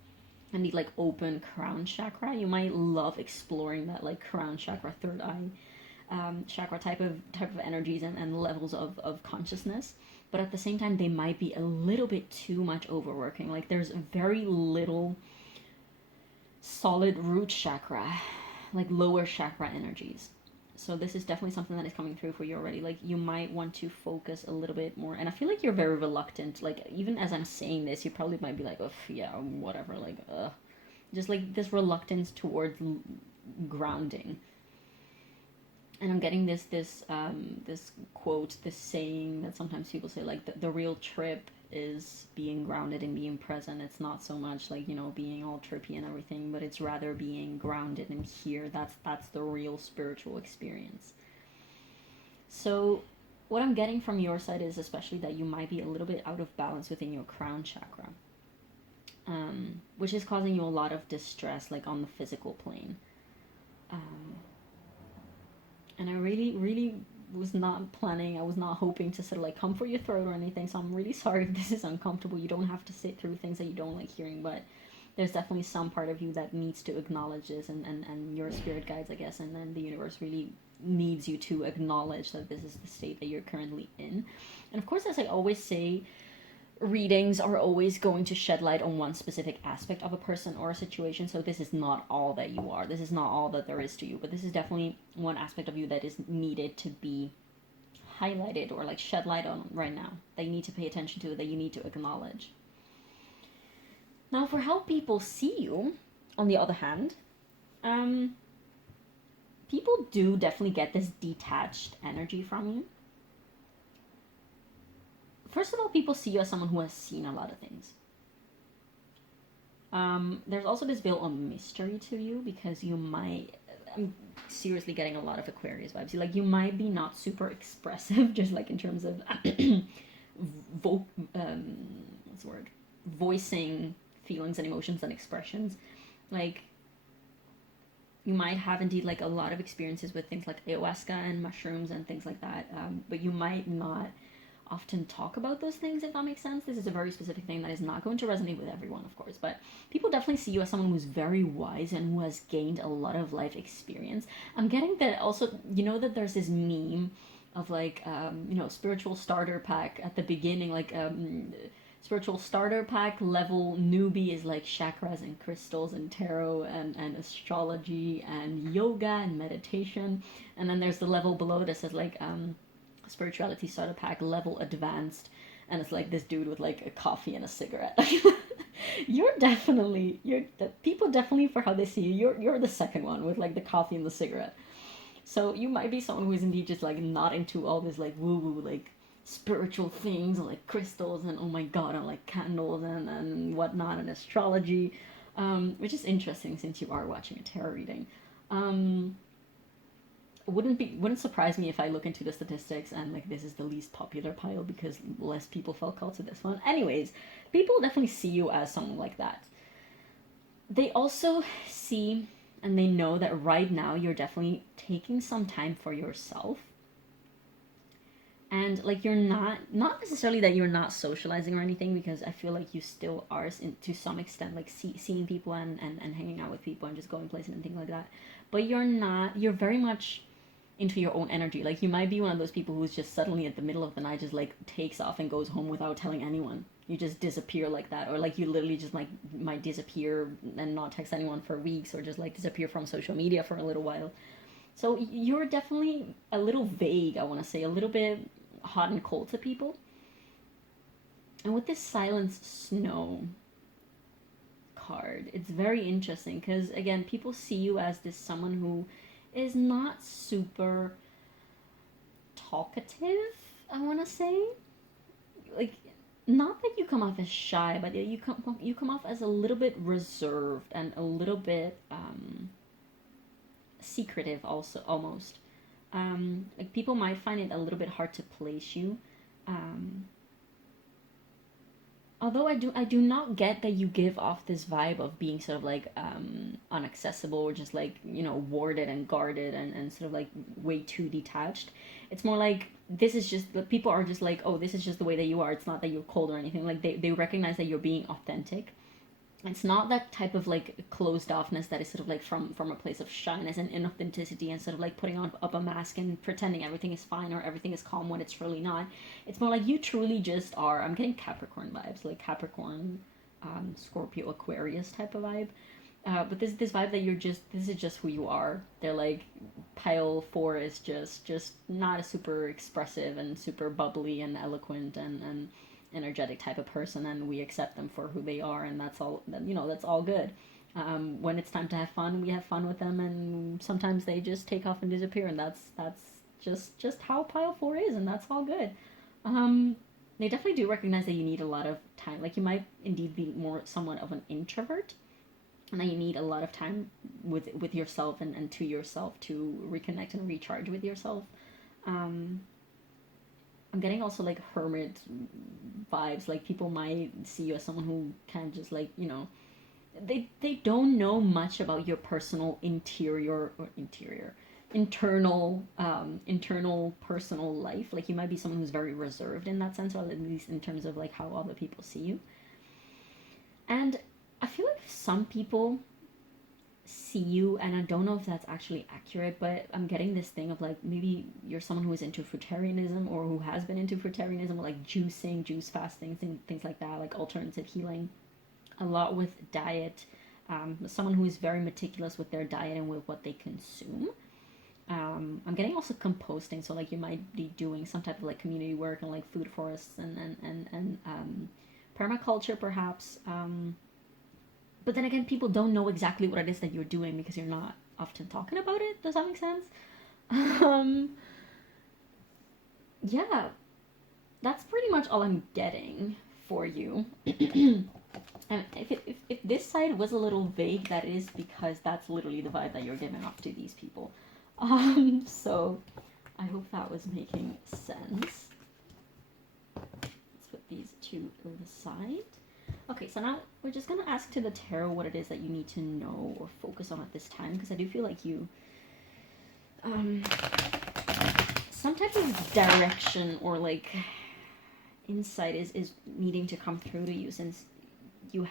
like open crown chakra. You might love exploring that like crown chakra, third eye chakra type of energies and levels of consciousness. But at the same time, they might be a little bit too much overworking. Like there's very little solid root chakra, like lower chakra energies. So this is definitely something that is coming through for you already. Like you might want to focus a little bit more. And I feel like you're very reluctant. Like even as I'm saying this, you probably might be like, oh yeah, whatever. Like, just like this reluctance towards grounding. And I'm getting this quote, this saying that sometimes people say, like the real trip is being grounded and being present. It's not so much like, you know, being all trippy and everything, but it's rather being grounded and here. That's the real spiritual experience. So what I'm getting from your side is especially that you might be a little bit out of balance within your crown chakra, which is causing you a lot of distress, like on the physical plane. And I really was not planning, I was not hoping to sort of like come for your throat or anything, so I'm really sorry if this is uncomfortable. You don't have to sit through things that you don't like hearing, but there's definitely some part of you that needs to acknowledge this, and your spirit guides, I guess, and then the universe really needs you to acknowledge that this is the state that you're currently in. And of course, as I always say, readings are always going to shed light on one specific aspect of a person or a situation, so this is not all that you are, this is not all that there is to you, but this is definitely one aspect of you that is needed to be highlighted or like shed light on right now, that you need to pay attention to, that you need to acknowledge. Now for how people see you, on the other hand, people do definitely get this detached energy from you. First of all, people see you as someone who has seen a lot of things. There's also this veil of mystery to you because you might... I'm seriously getting a lot of Aquarius vibes. Like, you might be not super expressive, just like in terms of voicing feelings and emotions and expressions. Like, you might have indeed like a lot of experiences with things like ayahuasca and mushrooms and things like that, but you might not often talk about those things, if that makes sense. This is a very specific thing that is not going to resonate with everyone, of course, but people definitely see you as someone who's very wise and who has gained a lot of life experience. I'm getting that also, you know, that there's this meme of like, you know, spiritual starter pack at the beginning, like, spiritual starter pack level newbie is like chakras and crystals and tarot and astrology and yoga and meditation, and then there's the level below that says like, spirituality starter pack level advanced, and it's like this dude with like a coffee and a cigarette. People definitely, for how they see you, you're the second one with like the coffee and the cigarette. So you might be someone who is indeed just like not into all this like woo woo like spiritual things and like crystals and oh my god and like candles and whatnot and astrology, which is interesting since you are watching a tarot reading. Wouldn't surprise me if I look into the statistics and like this is the least popular pile because less people felt called to this one. Anyways, people definitely see you as someone like that. They also see and they know that right now you're definitely taking some time for yourself. And like you're not necessarily that you're not socializing or anything, because I feel like you still are to some extent, like seeing people and hanging out with people and just going places and things like that. But you're very much into your own energy. Like, you might be one of those people who's just suddenly at the middle of the night just like takes off and goes home without telling anyone. You just disappear like that, or like you literally just like might disappear and not text anyone for weeks, or just like disappear from social media for a little while. So you're definitely a little vague, I want to say, a little bit hot and cold to people. And with this Silence Snow card, it's very interesting because, again, people see you as this someone who is not super talkative, I want to say. Like, not that you come off as shy, but you come off as a little bit reserved and a little bit secretive also, almost. Like, people might find it a little bit hard to place you. Although I do not get that you give off this vibe of being sort of like unaccessible, or just like, you know, warded and guarded, and sort of like way too detached. It's more like, this is just, people are just like, oh, this is just the way that you are. It's not that you're cold or anything. Like, they recognize that you're being authentic. It's not that type of like closed offness that is sort of like from a place of shyness and inauthenticity, and sort of like putting on up a mask and pretending everything is fine or everything is calm when it's really not. It's more like you truly just are. I'm getting Capricorn vibes, like Capricorn, Scorpio, Aquarius type of vibe. But this vibe that this is just who you are. They're like, Pile 4 is just not a super expressive and super bubbly and eloquent and energetic type of person, and we accept them for who they are, and that's all. You know, that's all good. When it's time to have fun, we have fun with them, and sometimes they just take off and disappear, and that's just how Pile 4 is, and that's all good. They definitely do recognize that you need a lot of time. Like, you might indeed be more somewhat of an introvert, and that you need a lot of time with yourself and to yourself to reconnect and recharge with yourself. I'm getting also like hermit vibes. Like, people might see you as someone who kind of just like, you know, they don't know much about your personal internal personal life. Like, you might be someone who's very reserved in that sense, or at least in terms of like how other people see you. And I feel like some people see you, and I don't know if that's actually accurate, but I'm getting this thing of like, maybe you're someone who is into fruitarianism, or who has been into fruitarianism, or like juicing, juice fasting, things like that, like alternative healing, a lot with diet. Someone who is very meticulous with their diet and with what they consume. I'm getting also composting, so like you might be doing some type of like community work and like food forests and permaculture perhaps. But then again, people don't know exactly what it is that you're doing because you're not often talking about it. Does that make sense? Yeah, that's pretty much all I'm getting for you. And if this side was a little vague, that is because that's literally the vibe that you're giving off to these people. So I hope that was making sense. Let's put these two to the side. Okay, so now we're just going to ask to the tarot what it is that you need to know or focus on at this time, because I do feel like you, some type of direction or like insight is needing to come through to you, since you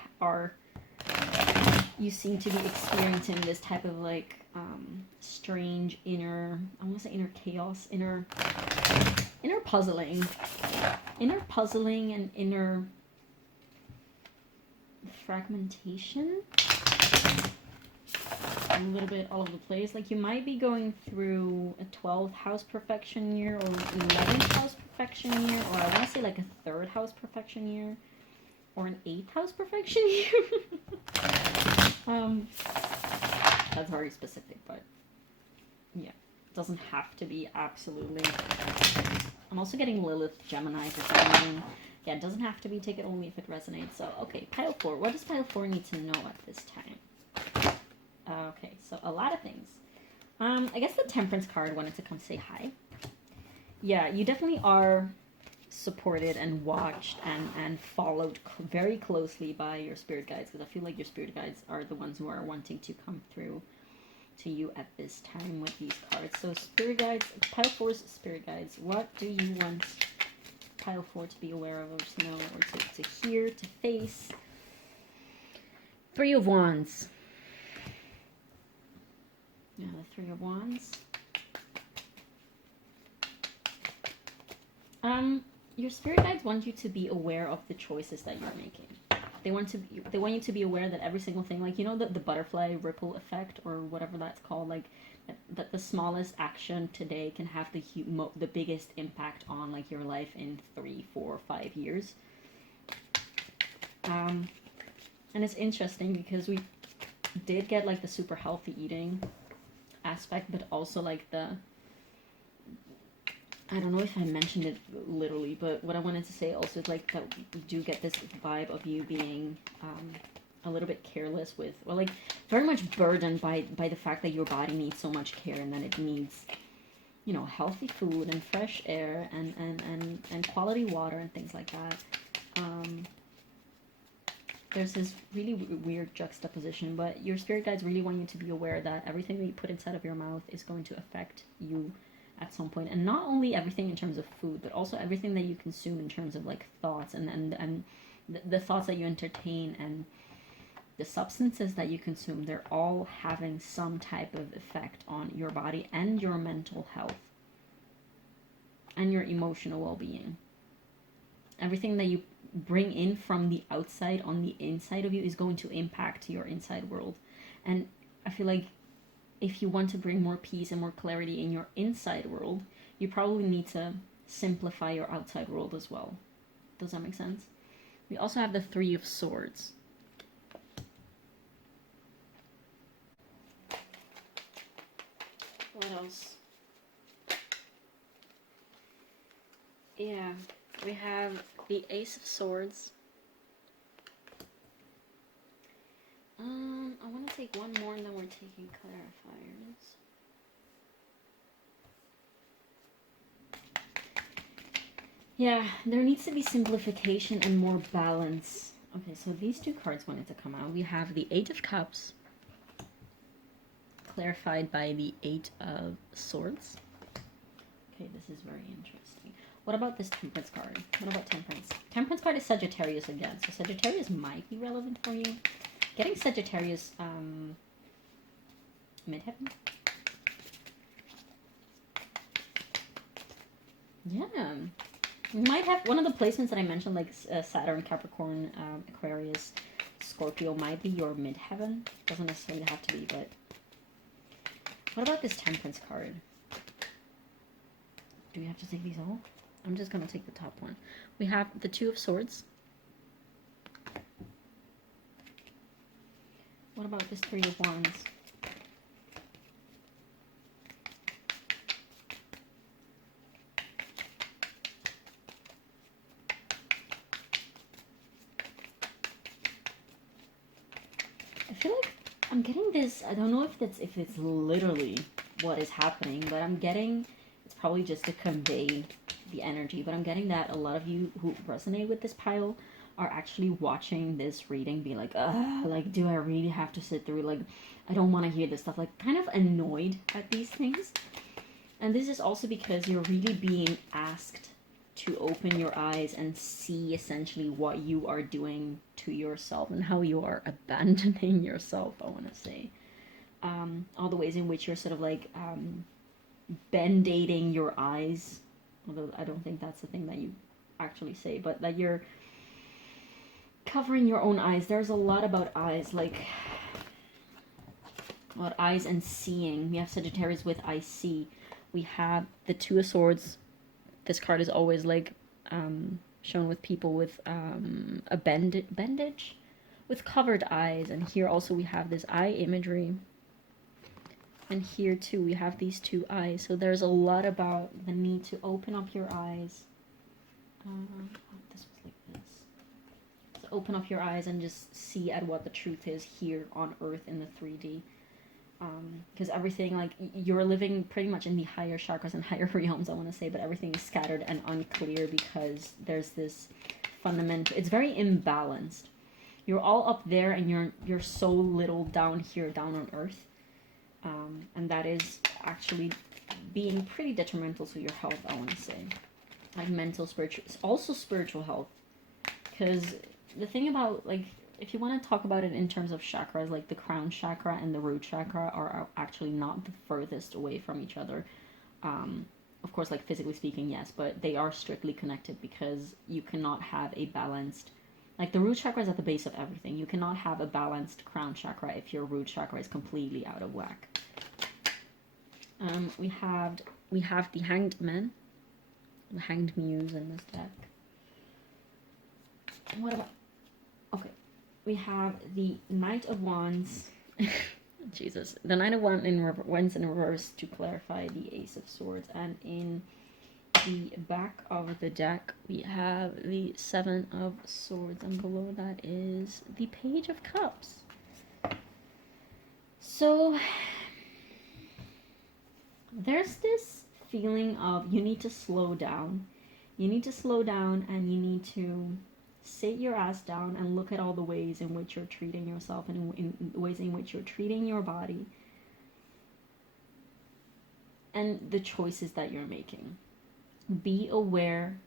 seem to be experiencing this type of like strange inner, I want to say inner chaos, inner puzzling and inner fragmentation, a little bit all over the place. Like, you might be going through a 12th house perfection year, or 11th house perfection year, or I want to say like a 3rd house perfection year, or an 8th house perfection year. That's very specific, but yeah, it doesn't have to be absolutely. I'm also getting Lilith Gemini for some reason. Yeah, it doesn't have to be. Take it only if it resonates. So, okay, Pile 4. What does Pile 4 need to know at this time? Okay, so a lot of things. I guess the Temperance card wanted to come say hi. Yeah, you definitely are supported and watched and followed very closely by your spirit guides, because I feel like your spirit guides are the ones who are wanting to come through to you at this time with these cards. So spirit guides, Pile 4's spirit guides, what do you want Pile 4 to be aware of, or to know, or to hear, to face? 3 of Wands. Yeah, the 3 of Wands. Your spirit guides want you to be aware of the choices that you're making. They want you to be aware that every single thing, like, you know, the butterfly ripple effect, or whatever that's called, like that the smallest action today can have the biggest impact on, like, your life in 3, 4, 5 years. And it's interesting because we did get, like, the super healthy eating aspect, but also, like, I don't know if I mentioned it literally, but what I wanted to say also is, like, that we do get this vibe of you being a little bit careless with, or, like, very much burdened by the fact that your body needs so much care, and that it needs, you know, healthy food and fresh air and quality water and things like that. There's this really weird juxtaposition, but your spirit guides really want you to be aware that everything that you put inside of your mouth is going to affect you at some point. And not only everything in terms of food, but also everything that you consume in terms of, like, thoughts and the thoughts that you entertain and the substances that you consume. They're all having some type of effect on your body and your mental health and your emotional well-being. Everything that you bring in from the outside on the inside of you is going to impact your inside world. And I feel like if you want to bring more peace and more clarity in your inside world, you probably need to simplify your outside world as well. Does that make sense? We also have the Three of Swords. What else? Yeah, we have the Ace of Swords. I want to take one more and then we're taking clarifiers. Yeah, there needs to be simplification and more balance. Okay, so these two cards wanted to come out. We have the Eight of Cups, clarified by the Eight of Swords. Okay, this is very interesting. What about this Temperance card? What about Temperance? Temperance card is Sagittarius again, so Sagittarius might be relevant for you. Getting Sagittarius, midheaven? Yeah. We might have one of the placements that I mentioned, like Saturn, Capricorn, Aquarius, Scorpio, might be your midheaven. Doesn't necessarily have to be, but... What about this Temperance card? Do we have to take these all? I'm just going to take the top one. We have the Two of Swords. What about this Three of Wands? I feel like I'm getting this, I don't know if it's literally what is happening, but I'm getting, it's probably just to convey the energy, but I'm getting that a lot of you who resonate with this pile are actually watching this reading be like, like, do I really have to sit through, like, I don't want to hear this stuff, like, kind of annoyed at these things. And this is also because you're really being asked to open your eyes and see essentially what you are doing to yourself and how you are abandoning yourself, I want to say. All the ways in which you're sort of like band-aiding your eyes, although I don't think that's the thing that you actually say, but that you're covering your own eyes. There's a lot about eyes, like about eyes and seeing. We have Sagittarius with I see. We have the Two of Swords. This card is always like shown with people with a bandage with covered eyes, and here also we have this eye imagery, and here too we have these two eyes. So there's a lot about the need to open up your eyes. This was like this. So open up your eyes and just see at what the truth is here on Earth in the 3D. Because everything, like, you're living pretty much in the higher chakras and higher realms, I want to say, but everything is scattered and unclear because there's this fundamental, it's very imbalanced. You're all up there and you're so little down here, down on Earth, and that is actually being pretty detrimental to your health, I want to say, like mental, spiritual, also spiritual health. Because the thing about, like, if you want to talk about it in terms of chakras, like the crown chakra and the root chakra are actually not the furthest away from each other. of course, like physically speaking, yes, but they are strictly connected because you cannot have a balanced, like the root chakra is at the base of everything. You cannot have a balanced crown chakra if your root chakra is completely out of whack. We have the Hanged Man, the Hanged Muse in this deck. What about? Okay, we have the Knight of Wands. Jesus, the Knight of Wands in reverse to clarify the Ace of Swords, and in the back of the deck we have the Seven of Swords, and below that is the Page of Cups. So there's this feeling of you need to slow down. You need to slow down, and you need to sit your ass down and look at all the ways in which you're treating yourself and in ways in which you're treating your body and the choices that you're making. Be aware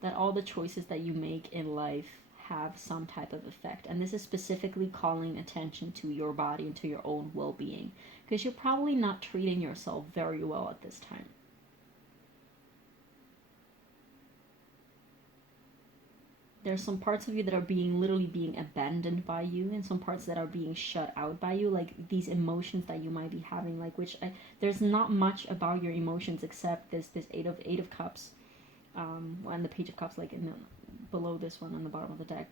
that all the choices that you make in life have some type of effect, and this is specifically calling attention to your body and to your own well-being, because you're probably not treating yourself very well at this time. There's some parts of you that are literally being abandoned by you, and some parts that are being shut out by you, like these emotions that you might be having, like there's not much about your emotions except this eight of cups, and the Page of Cups, like below this one on the bottom of the deck.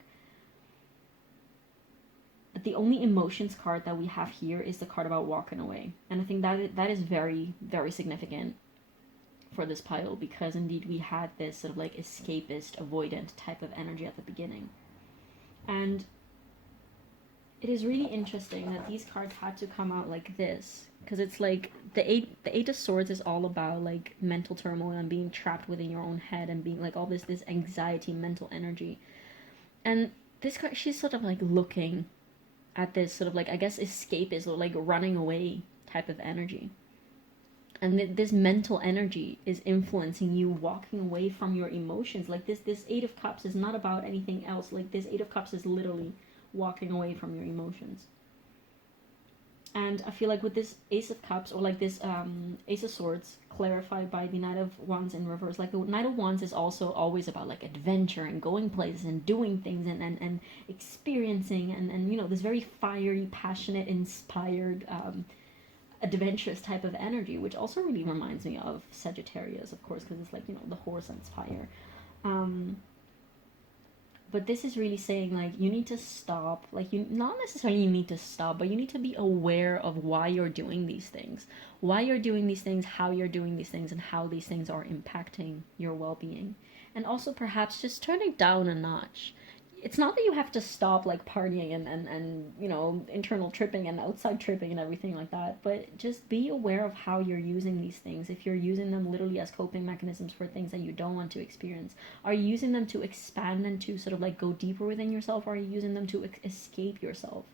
But the only emotions card that we have here is the card about walking away, and I think that is very, very significant for this pile, because indeed we had this sort of like escapist, avoidant type of energy at the beginning. And it is really interesting that these cards had to come out like this, because it's like the eight of Swords is all about like mental turmoil and being trapped within your own head and being like all this anxiety, mental energy. And this card, she's sort of like looking at this sort of like, I guess, escapist or like running away type of energy. And this mental energy is influencing you walking away from your emotions. Like this Eight of Cups is not about anything else. Like this Eight of Cups is literally walking away from your emotions. And I feel like with this Ace of Cups, or like this Ace of Swords, clarified by the Knight of Wands in reverse, like the Knight of Wands is also always about like adventure and going places and doing things and experiencing and you know, this very fiery, passionate, inspired, adventurous type of energy, which also really reminds me of Sagittarius, of course, because it's like, you know, the horse and fire. But this is really saying like you need to stop, like you not necessarily you need to stop, but you need to be aware of why you're doing these things, how you're doing these things, and how these things are impacting your well-being. And also perhaps just turn it down a notch. It's not that you have to stop like partying and you know, internal tripping and outside tripping and everything like that, but just be aware of how you're using these things. If you're using them literally as coping mechanisms for things that you don't want to experience, are you using them to expand and to sort of like go deeper within yourself, or are you using them to escape yourself?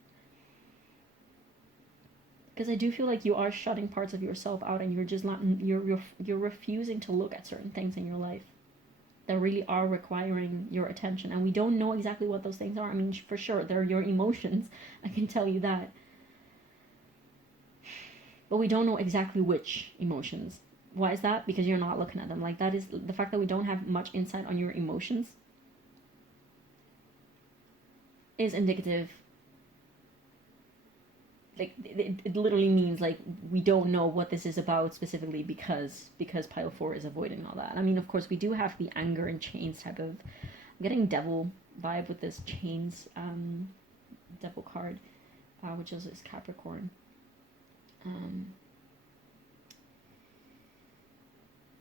Because I do feel like you are shutting parts of yourself out, and you're just not, you're refusing to look at certain things in your life that really are requiring your attention, and we don't know exactly what those things are. I mean, for sure, they're your emotions, I can tell you that. But we don't know exactly which emotions. Why is that? Because you're not looking at them. Like, that is the fact that we don't have much insight on your emotions is indicative. Like, it literally means, like, we don't know what this is about specifically because pile 4 is avoiding all that. I mean, of course, we do have the anger and chains type of... I'm getting devil vibe with this chains devil card, which is Capricorn.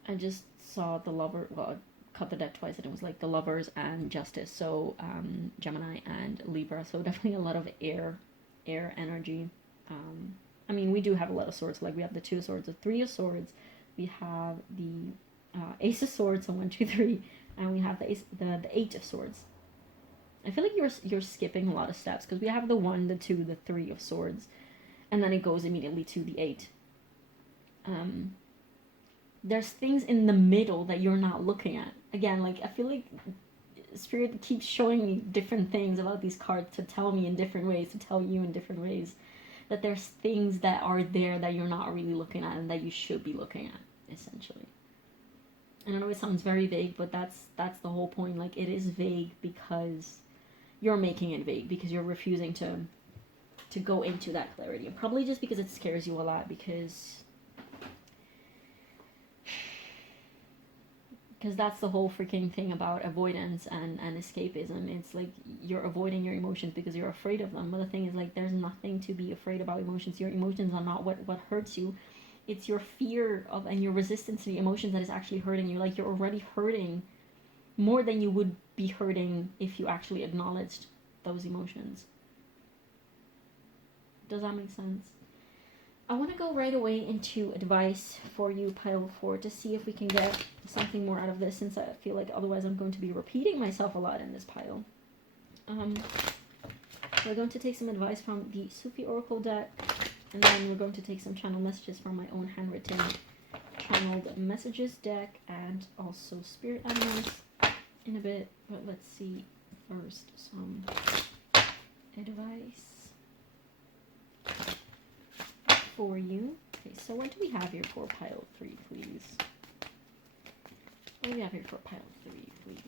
I just saw the lover... Well, I cut the deck twice, and it was, like, the Lovers and Justice. So, Gemini and Libra. So, definitely a lot of air energy. I mean, we do have a lot of swords. Like, we have the Two of Swords, the Three of Swords, we have the Ace of Swords, so 1, 2, 3, and we have the Eight of Swords. I feel like you're skipping a lot of steps, because we have the 1, the 2, the 3 of Swords, and then it goes immediately to the 8. There's things in the middle that you're not looking at. Again, like, I feel like Spirit keeps showing me different things about these cards to tell me in different ways, to tell you in different ways. that there's things that are there that you're not really looking at and that you should be looking at, essentially. And I know it sounds very vague, but that's the whole point. Like, it is vague because you're making it vague, because you're refusing to go into that clarity. And probably just because it scares you a lot, because that's the whole freaking thing about avoidance and escapism. It's like you're avoiding your emotions because you're afraid of them. But the thing is, like, there's nothing to be afraid about emotions. Your emotions are not what hurts you. It's your fear of and your resistance to the emotions that is actually hurting you. Like, you're already hurting more than you would be hurting if you actually acknowledged those emotions. Does that make sense? I want to go right away into advice for you, pile 4, to see if we can get something more out of this, since I feel like otherwise I'm going to be repeating myself a lot in this pile. We're going to take some advice from the Sufi Oracle deck, and then we're going to take some channel messages from my own handwritten channeled messages deck, and also spirit animals in a bit. But let's see first some advice for you. Okay, so what do we have here for pile 3, please? What do we have here for pile 3, please?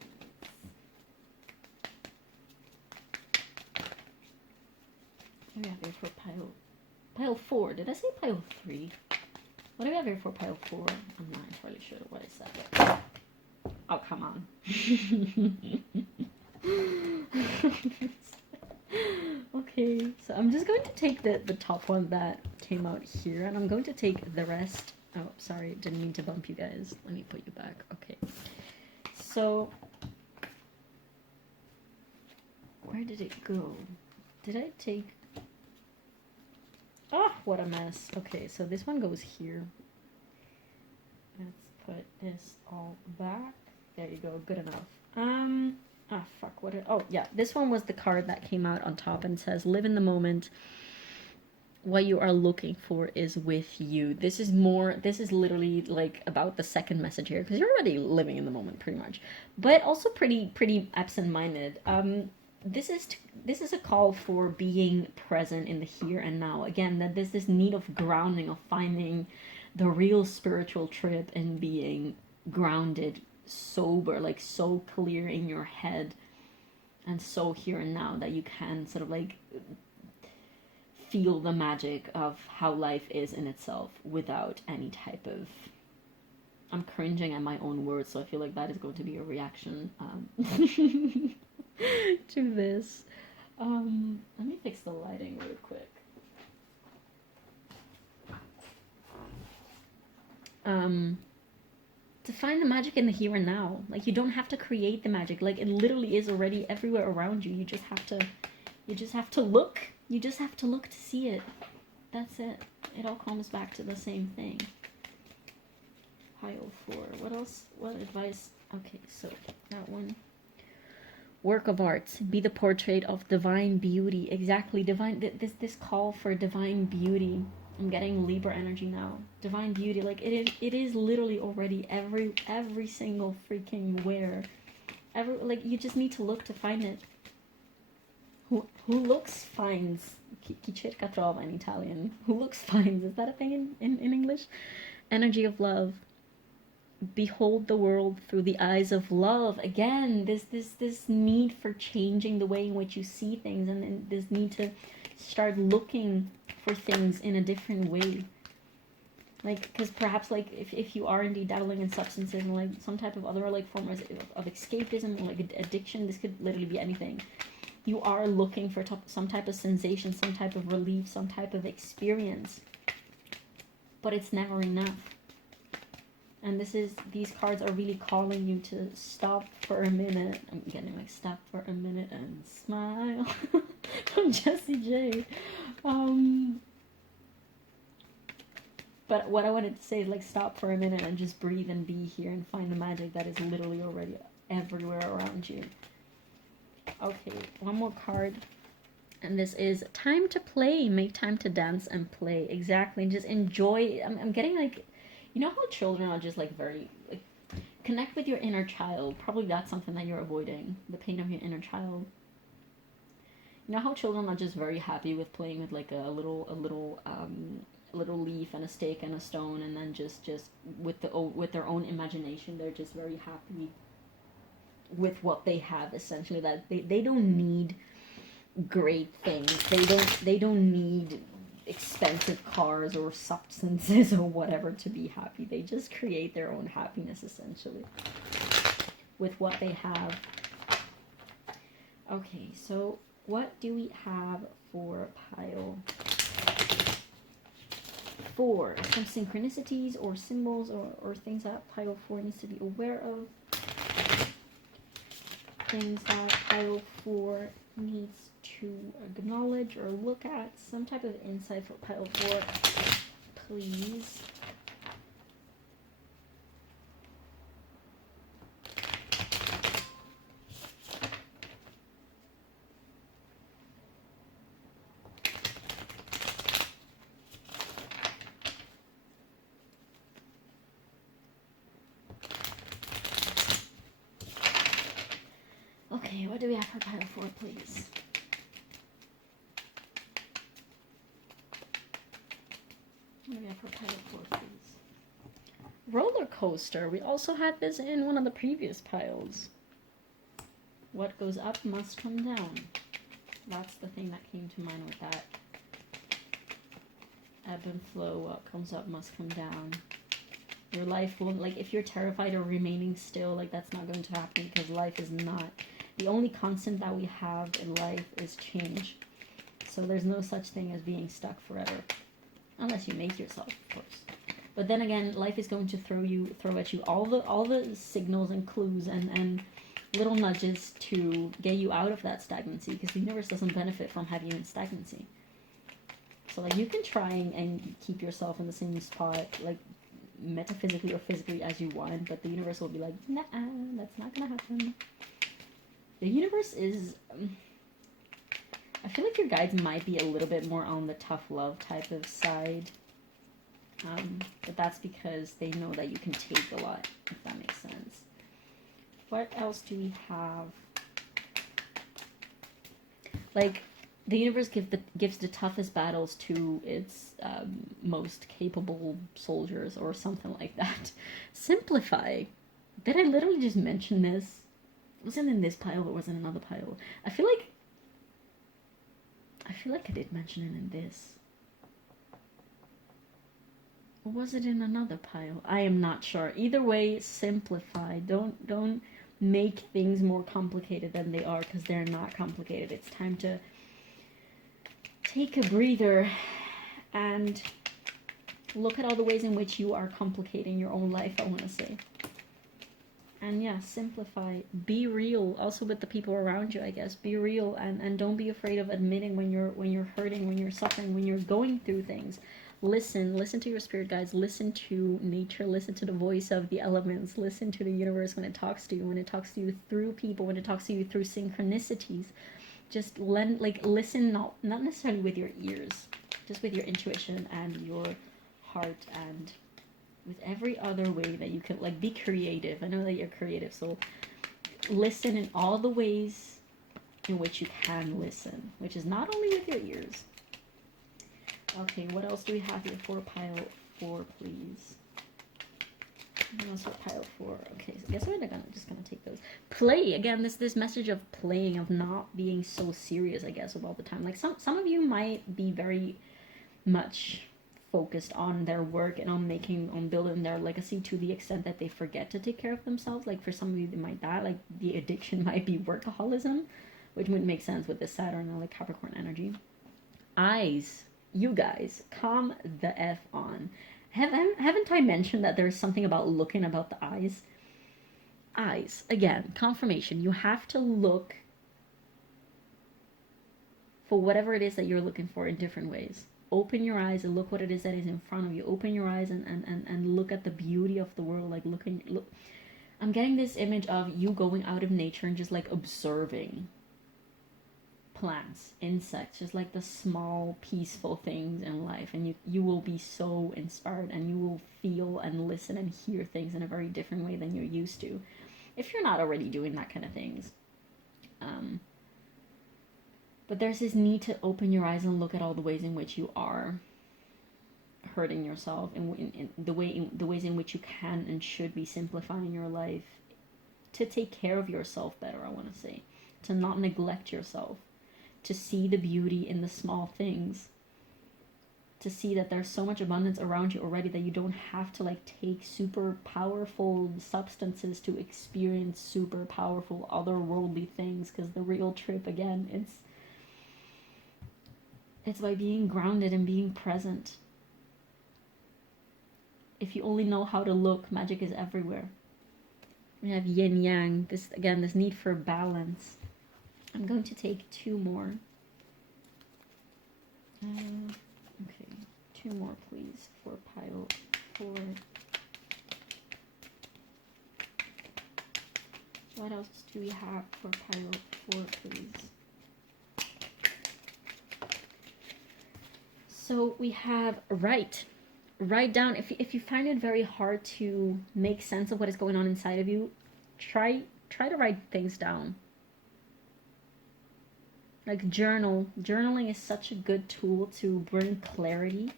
What do we have here for pile 4? Did I say pile 3? What do we have here for pile 4? I'm not entirely sure what I said. Oh, come on. Okay, so I'm just going to take the top one that came out here, and I'm going to take the rest. Oh, sorry, didn't mean to bump you guys. Let me put you back. Okay. So, where did it go? Did I take... Oh, what a mess. Okay, so this one goes here. Let's put this all back. There you go, good enough. Fuck, oh, yeah, this one was the card that came out on top and says, live in the moment. What you are looking for is with you. This is literally, like, about the second message here, because you're already living in the moment, pretty much. But also pretty absent-minded. This is a call for being present in the here and now. Again, that there's this need of grounding, of finding the real spiritual trip and being grounded, sober, like so clear in your head and so here and now that you can sort of like feel the magic of how life is in itself without any type of... I'm cringing at my own words, so I feel like that is going to be a reaction to this. Let me fix the lighting real quick. To find the magic in the here and now. Like, you don't have to create the magic. Like, it literally is already everywhere around you. You just have to look. You just have to look to see it. That's it. It all comes back to the same thing. Pile 4. What else? What advice? Okay, so that one. Work of art. Be the portrait of divine beauty. Exactly. Divine. This call for divine beauty. I'm getting Libra energy now. Divine beauty, like it is literally already every single freaking where. Like, you just need to look to find it. Who looks finds. Chi cerca trova in Italian. Who looks finds. Is that a thing in English? Energy of love. Behold the world through the eyes of love. Again, this need for changing the way in which you see things, and this need to start looking for things in a different way. Like, because perhaps, like, if you are indeed dabbling in substances and, like, some type of other, like, form of escapism, or, like, addiction, this could literally be anything. You are looking for some type of sensation, some type of relief, some type of experience. But it's never enough. And these cards are really calling you to stop for a minute. I'm getting, like, stop for a minute and smile. From Jessie J. But what I wanted to say is, like, stop for a minute and just breathe and be here and find the magic that is literally already everywhere around you. Okay, one more card. And this is time to play. Make time to dance and play. Exactly. Just enjoy. I'm getting, like, you know how children are just, like, very, like, connect with your inner child. Probably that's something that you're avoiding. The pain of your inner child. You know how children are just very happy with playing with like a little leaf and a stick and a stone, and then just with their own imagination, they're just very happy with what they have, essentially. That they don't need great things. They don't need expensive cars or substances or whatever to be happy. They just create their own happiness, essentially, with what they have. Okay, so what do we have for pile 4? Some synchronicities or symbols or things that pile 4 needs to be aware of. Things that pile 4 needs to acknowledge or look at. Some type of insight for pile 4, please. Okay, what do we have for pile 4, please? What do we have for pile 4, please? Roller coaster. We also had this in one of the previous piles. What goes up must come down. That's the thing that came to mind with that. Ebb and flow. What comes up must come down. Your life won't, like, if you're terrified of remaining still, like, that's not going to happen, because life is not. The only constant that we have in life is change. So there's no such thing as being stuck forever. Unless you make yourself, of course. But then again, life is going to throw at you all the signals and clues and little nudges to get you out of that stagnancy, because the universe doesn't benefit from having you in stagnancy. So, like, you can try and keep yourself in the same spot, like, metaphysically or physically as you want, but the universe will be like, nah, that's not gonna happen. The universe is... I feel like your guides might be a little bit more on the tough love type of side. But that's because they know that you can take a lot, if that makes sense. What else do we have? Like, the universe gives the toughest battles to its most capable soldiers, or something like that. Simplify. Did I literally just mention this? Was it in this pile or was it in another pile? I feel like I did mention it in this. Or was it in another pile? I am not sure. Either way, simplify. Don't make things more complicated than they are, because they're not complicated. It's time to take a breather and look at all the ways in which you are complicating your own life, I want to say. And yeah, simplify. Be real, also with the people around you, I guess. Be real, and don't be afraid of admitting when you're hurting, when you're suffering, when you're going through things. Listen to your spirit guides, listen to nature, listen to the voice of the elements, listen to the universe when it talks to you, when it talks to you through people, when it talks to you through synchronicities. Just listen, not necessarily with your ears, just with your intuition and your heart, and with every other way that you can, like, be creative. I know that you're creative, so listen in all the ways in which you can listen, which is not only with your ears. Okay, what else do we have here for pile 4, please? What else for pile 4? Okay, so I guess we're just gonna take those. Play again. This message of playing, of not being so serious, I guess, of all the time. Like, some of you might be very much focused on their work and on building their legacy to the extent that they forget to take care of themselves. Like, for some of you, they might die. Like, the addiction might be workaholism, which would make sense with the Saturn or like Capricorn energy. Eyes. You guys, calm the F on. Haven't I mentioned that there's something about looking about the eyes? Eyes. Again, confirmation. You have to look for whatever it is that you're looking for in different ways. Open your eyes and look what it is that is in front of you. Open your eyes and look at the beauty of the world. Like, look. I'm getting this image of you going out of nature and just, like, observing plants, insects, just like the small peaceful things in life, and you will be so inspired, and you will feel and listen and hear things in a very different way than you're used to, if you're not already doing that kind of things. But there's this need to open your eyes and look at all the ways in which you are hurting yourself, and in the ways in which you can and should be simplifying your life to take care of yourself better, I want to say. To not neglect yourself. To see the beauty in the small things. To see that there's so much abundance around you already that you don't have to like take super powerful substances to experience super powerful otherworldly things, because the real trip, again, it's by being grounded and being present. If you only know how to look, magic is everywhere. We have yin yang, this again, this need for balance. I'm going to take 2 more. Okay, 2 more please for pile 4. What else do we have for pile 4, please? So we have write down. If you find it very hard to make sense of what is going on inside of you, try to write things down. Like journaling is such a good tool to bring clarity,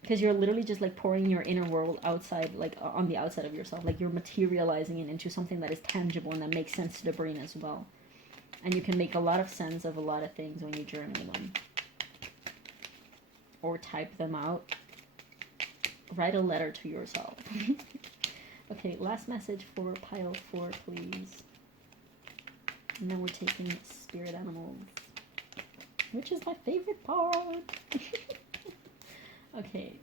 because you're literally just like pouring your inner world outside, like on the outside of yourself, like you're materializing it into something that is tangible and that makes sense to the brain as well. And you can make a lot of sense of a lot of things when you journal them or type them out. Write a letter to yourself. Okay, last message for pile 4, please. And then we're taking spirit animals, which is my favorite part. Okay,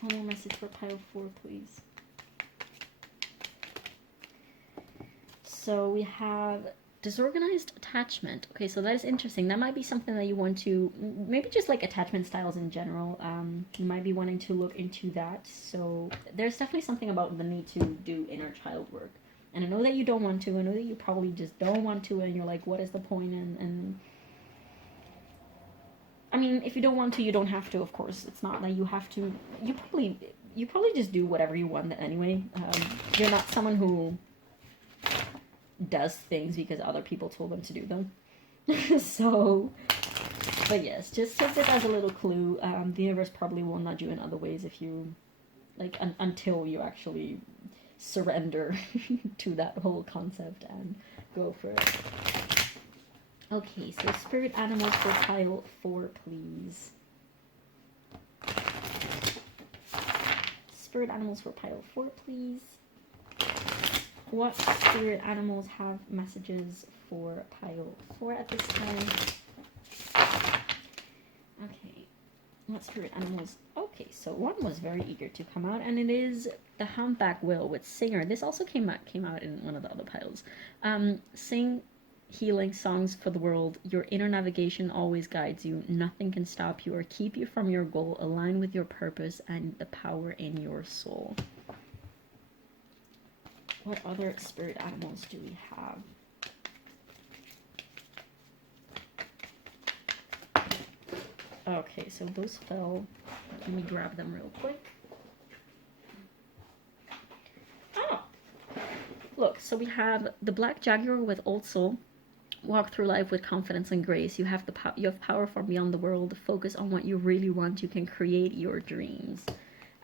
one more message for pile 4, please. So we have disorganized attachment. Okay, so that is interesting. That might be something that you want to, maybe just like attachment styles in general. You might be wanting to look into that. So there's definitely something about the need to do inner child work. And I know that you don't want to. I know that you probably just don't want to, and you're like, what is the point? And I mean, if you don't want to, you don't have to, of course. It's not like you have to. You probably just do whatever you want anyway. You're not someone who does things because other people told them to do them. So, but yes, just take this as a little clue. The universe probably will nudge you in other ways if you, like, until you actually surrender to that whole concept and go for it. Okay, so spirit animals for pile 4, please. Spirit animals for pile 4, please. What spirit animals have messages for pile 4 at this time? Okay, what spirit animals? Okay, so one was very eager to come out, and it is the Humpback Whale with Singer. This also came out in one of the other piles. Sing healing songs for the world. Your inner navigation always guides you. Nothing can stop you or keep you from your goal. Align with your purpose and the power in your soul. What other spirit animals do we have? Okay, so those fell. Let me grab them real quick. Oh! Look, so we have the Black Jaguar with Old Soul. Walk through life with confidence and grace. You have power from beyond the world. Focus on what you really want. You can create your dreams.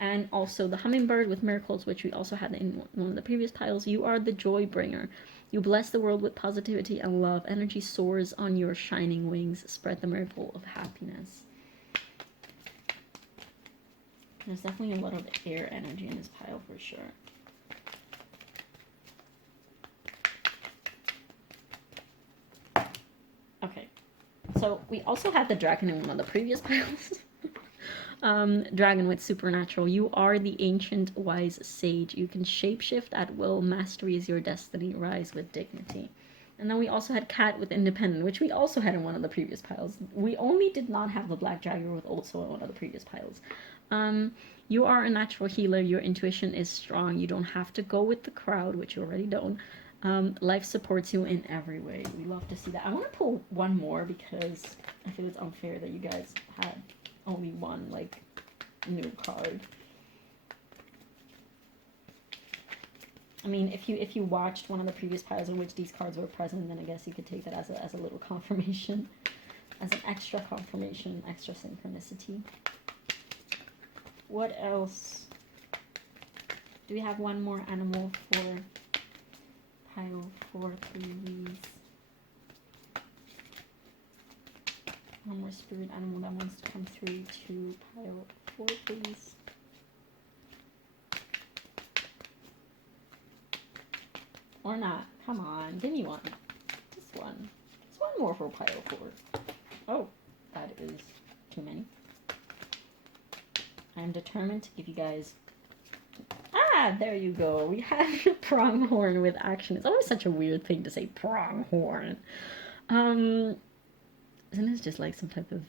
And also the Hummingbird with Miracles, which we also had in one of the previous piles. You are the joy bringer. You bless the world with positivity and love. Energy soars on your shining wings. Spread the miracle of happiness. There's definitely a lot of air energy in this pile for sure. Okay, so we also had the dragon in one of the previous piles. Dragon with supernatural. You are the ancient wise sage. You can shapeshift at will. Mastery is your destiny. Rise with dignity. And then we also had cat with independent, which we also had in one of the previous piles. We only did not have the Black Jaguar with Old Soul in one of the previous piles. You are a natural healer. Your intuition is strong. You don't have to go with the crowd, which you already don't. Life supports you in every way. We love to see that. I want to pull one more because I feel it's unfair that you guys had only one, like, new card. I mean, if you watched one of the previous piles in which these cards were present, then I guess you could take that as a little confirmation. as an extra confirmation, extra synchronicity. What else? Do we have one more animal for pile 4, please? One more spirit animal that wants to come through to pile 4, please. Or not. Come on, give me one. Just one. Just one more for pile 4. Oh, that is too many. I'm determined to give you guys... Ah, there you go. We have pronghorn with action. It's always such a weird thing to say, pronghorn. Isn't this just like some type of...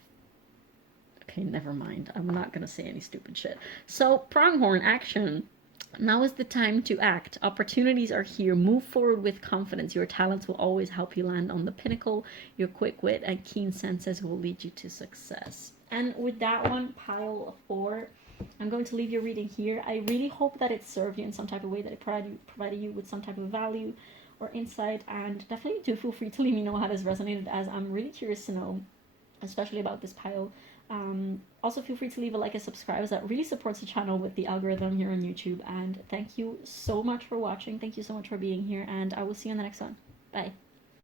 Okay, never mind. I'm not going to say any stupid shit. So, pronghorn, action. Now is the time to act. Opportunities are here. Move forward with confidence. Your talents will always help you land on the pinnacle. Your quick wit and keen senses will lead you to success. And with that one, pile 4, I'm going to leave your reading here. I really hope that it served you in some type of way, that it provided you with some type of value or insight. And definitely do feel free to let me know how this resonated, as I'm really curious to know, especially about this pile. Also feel free to leave a like and subscribe, as that really supports the channel with the algorithm here on YouTube. And thank you so much for watching. Thank you so much for being here, and I will see you in the next one. Bye.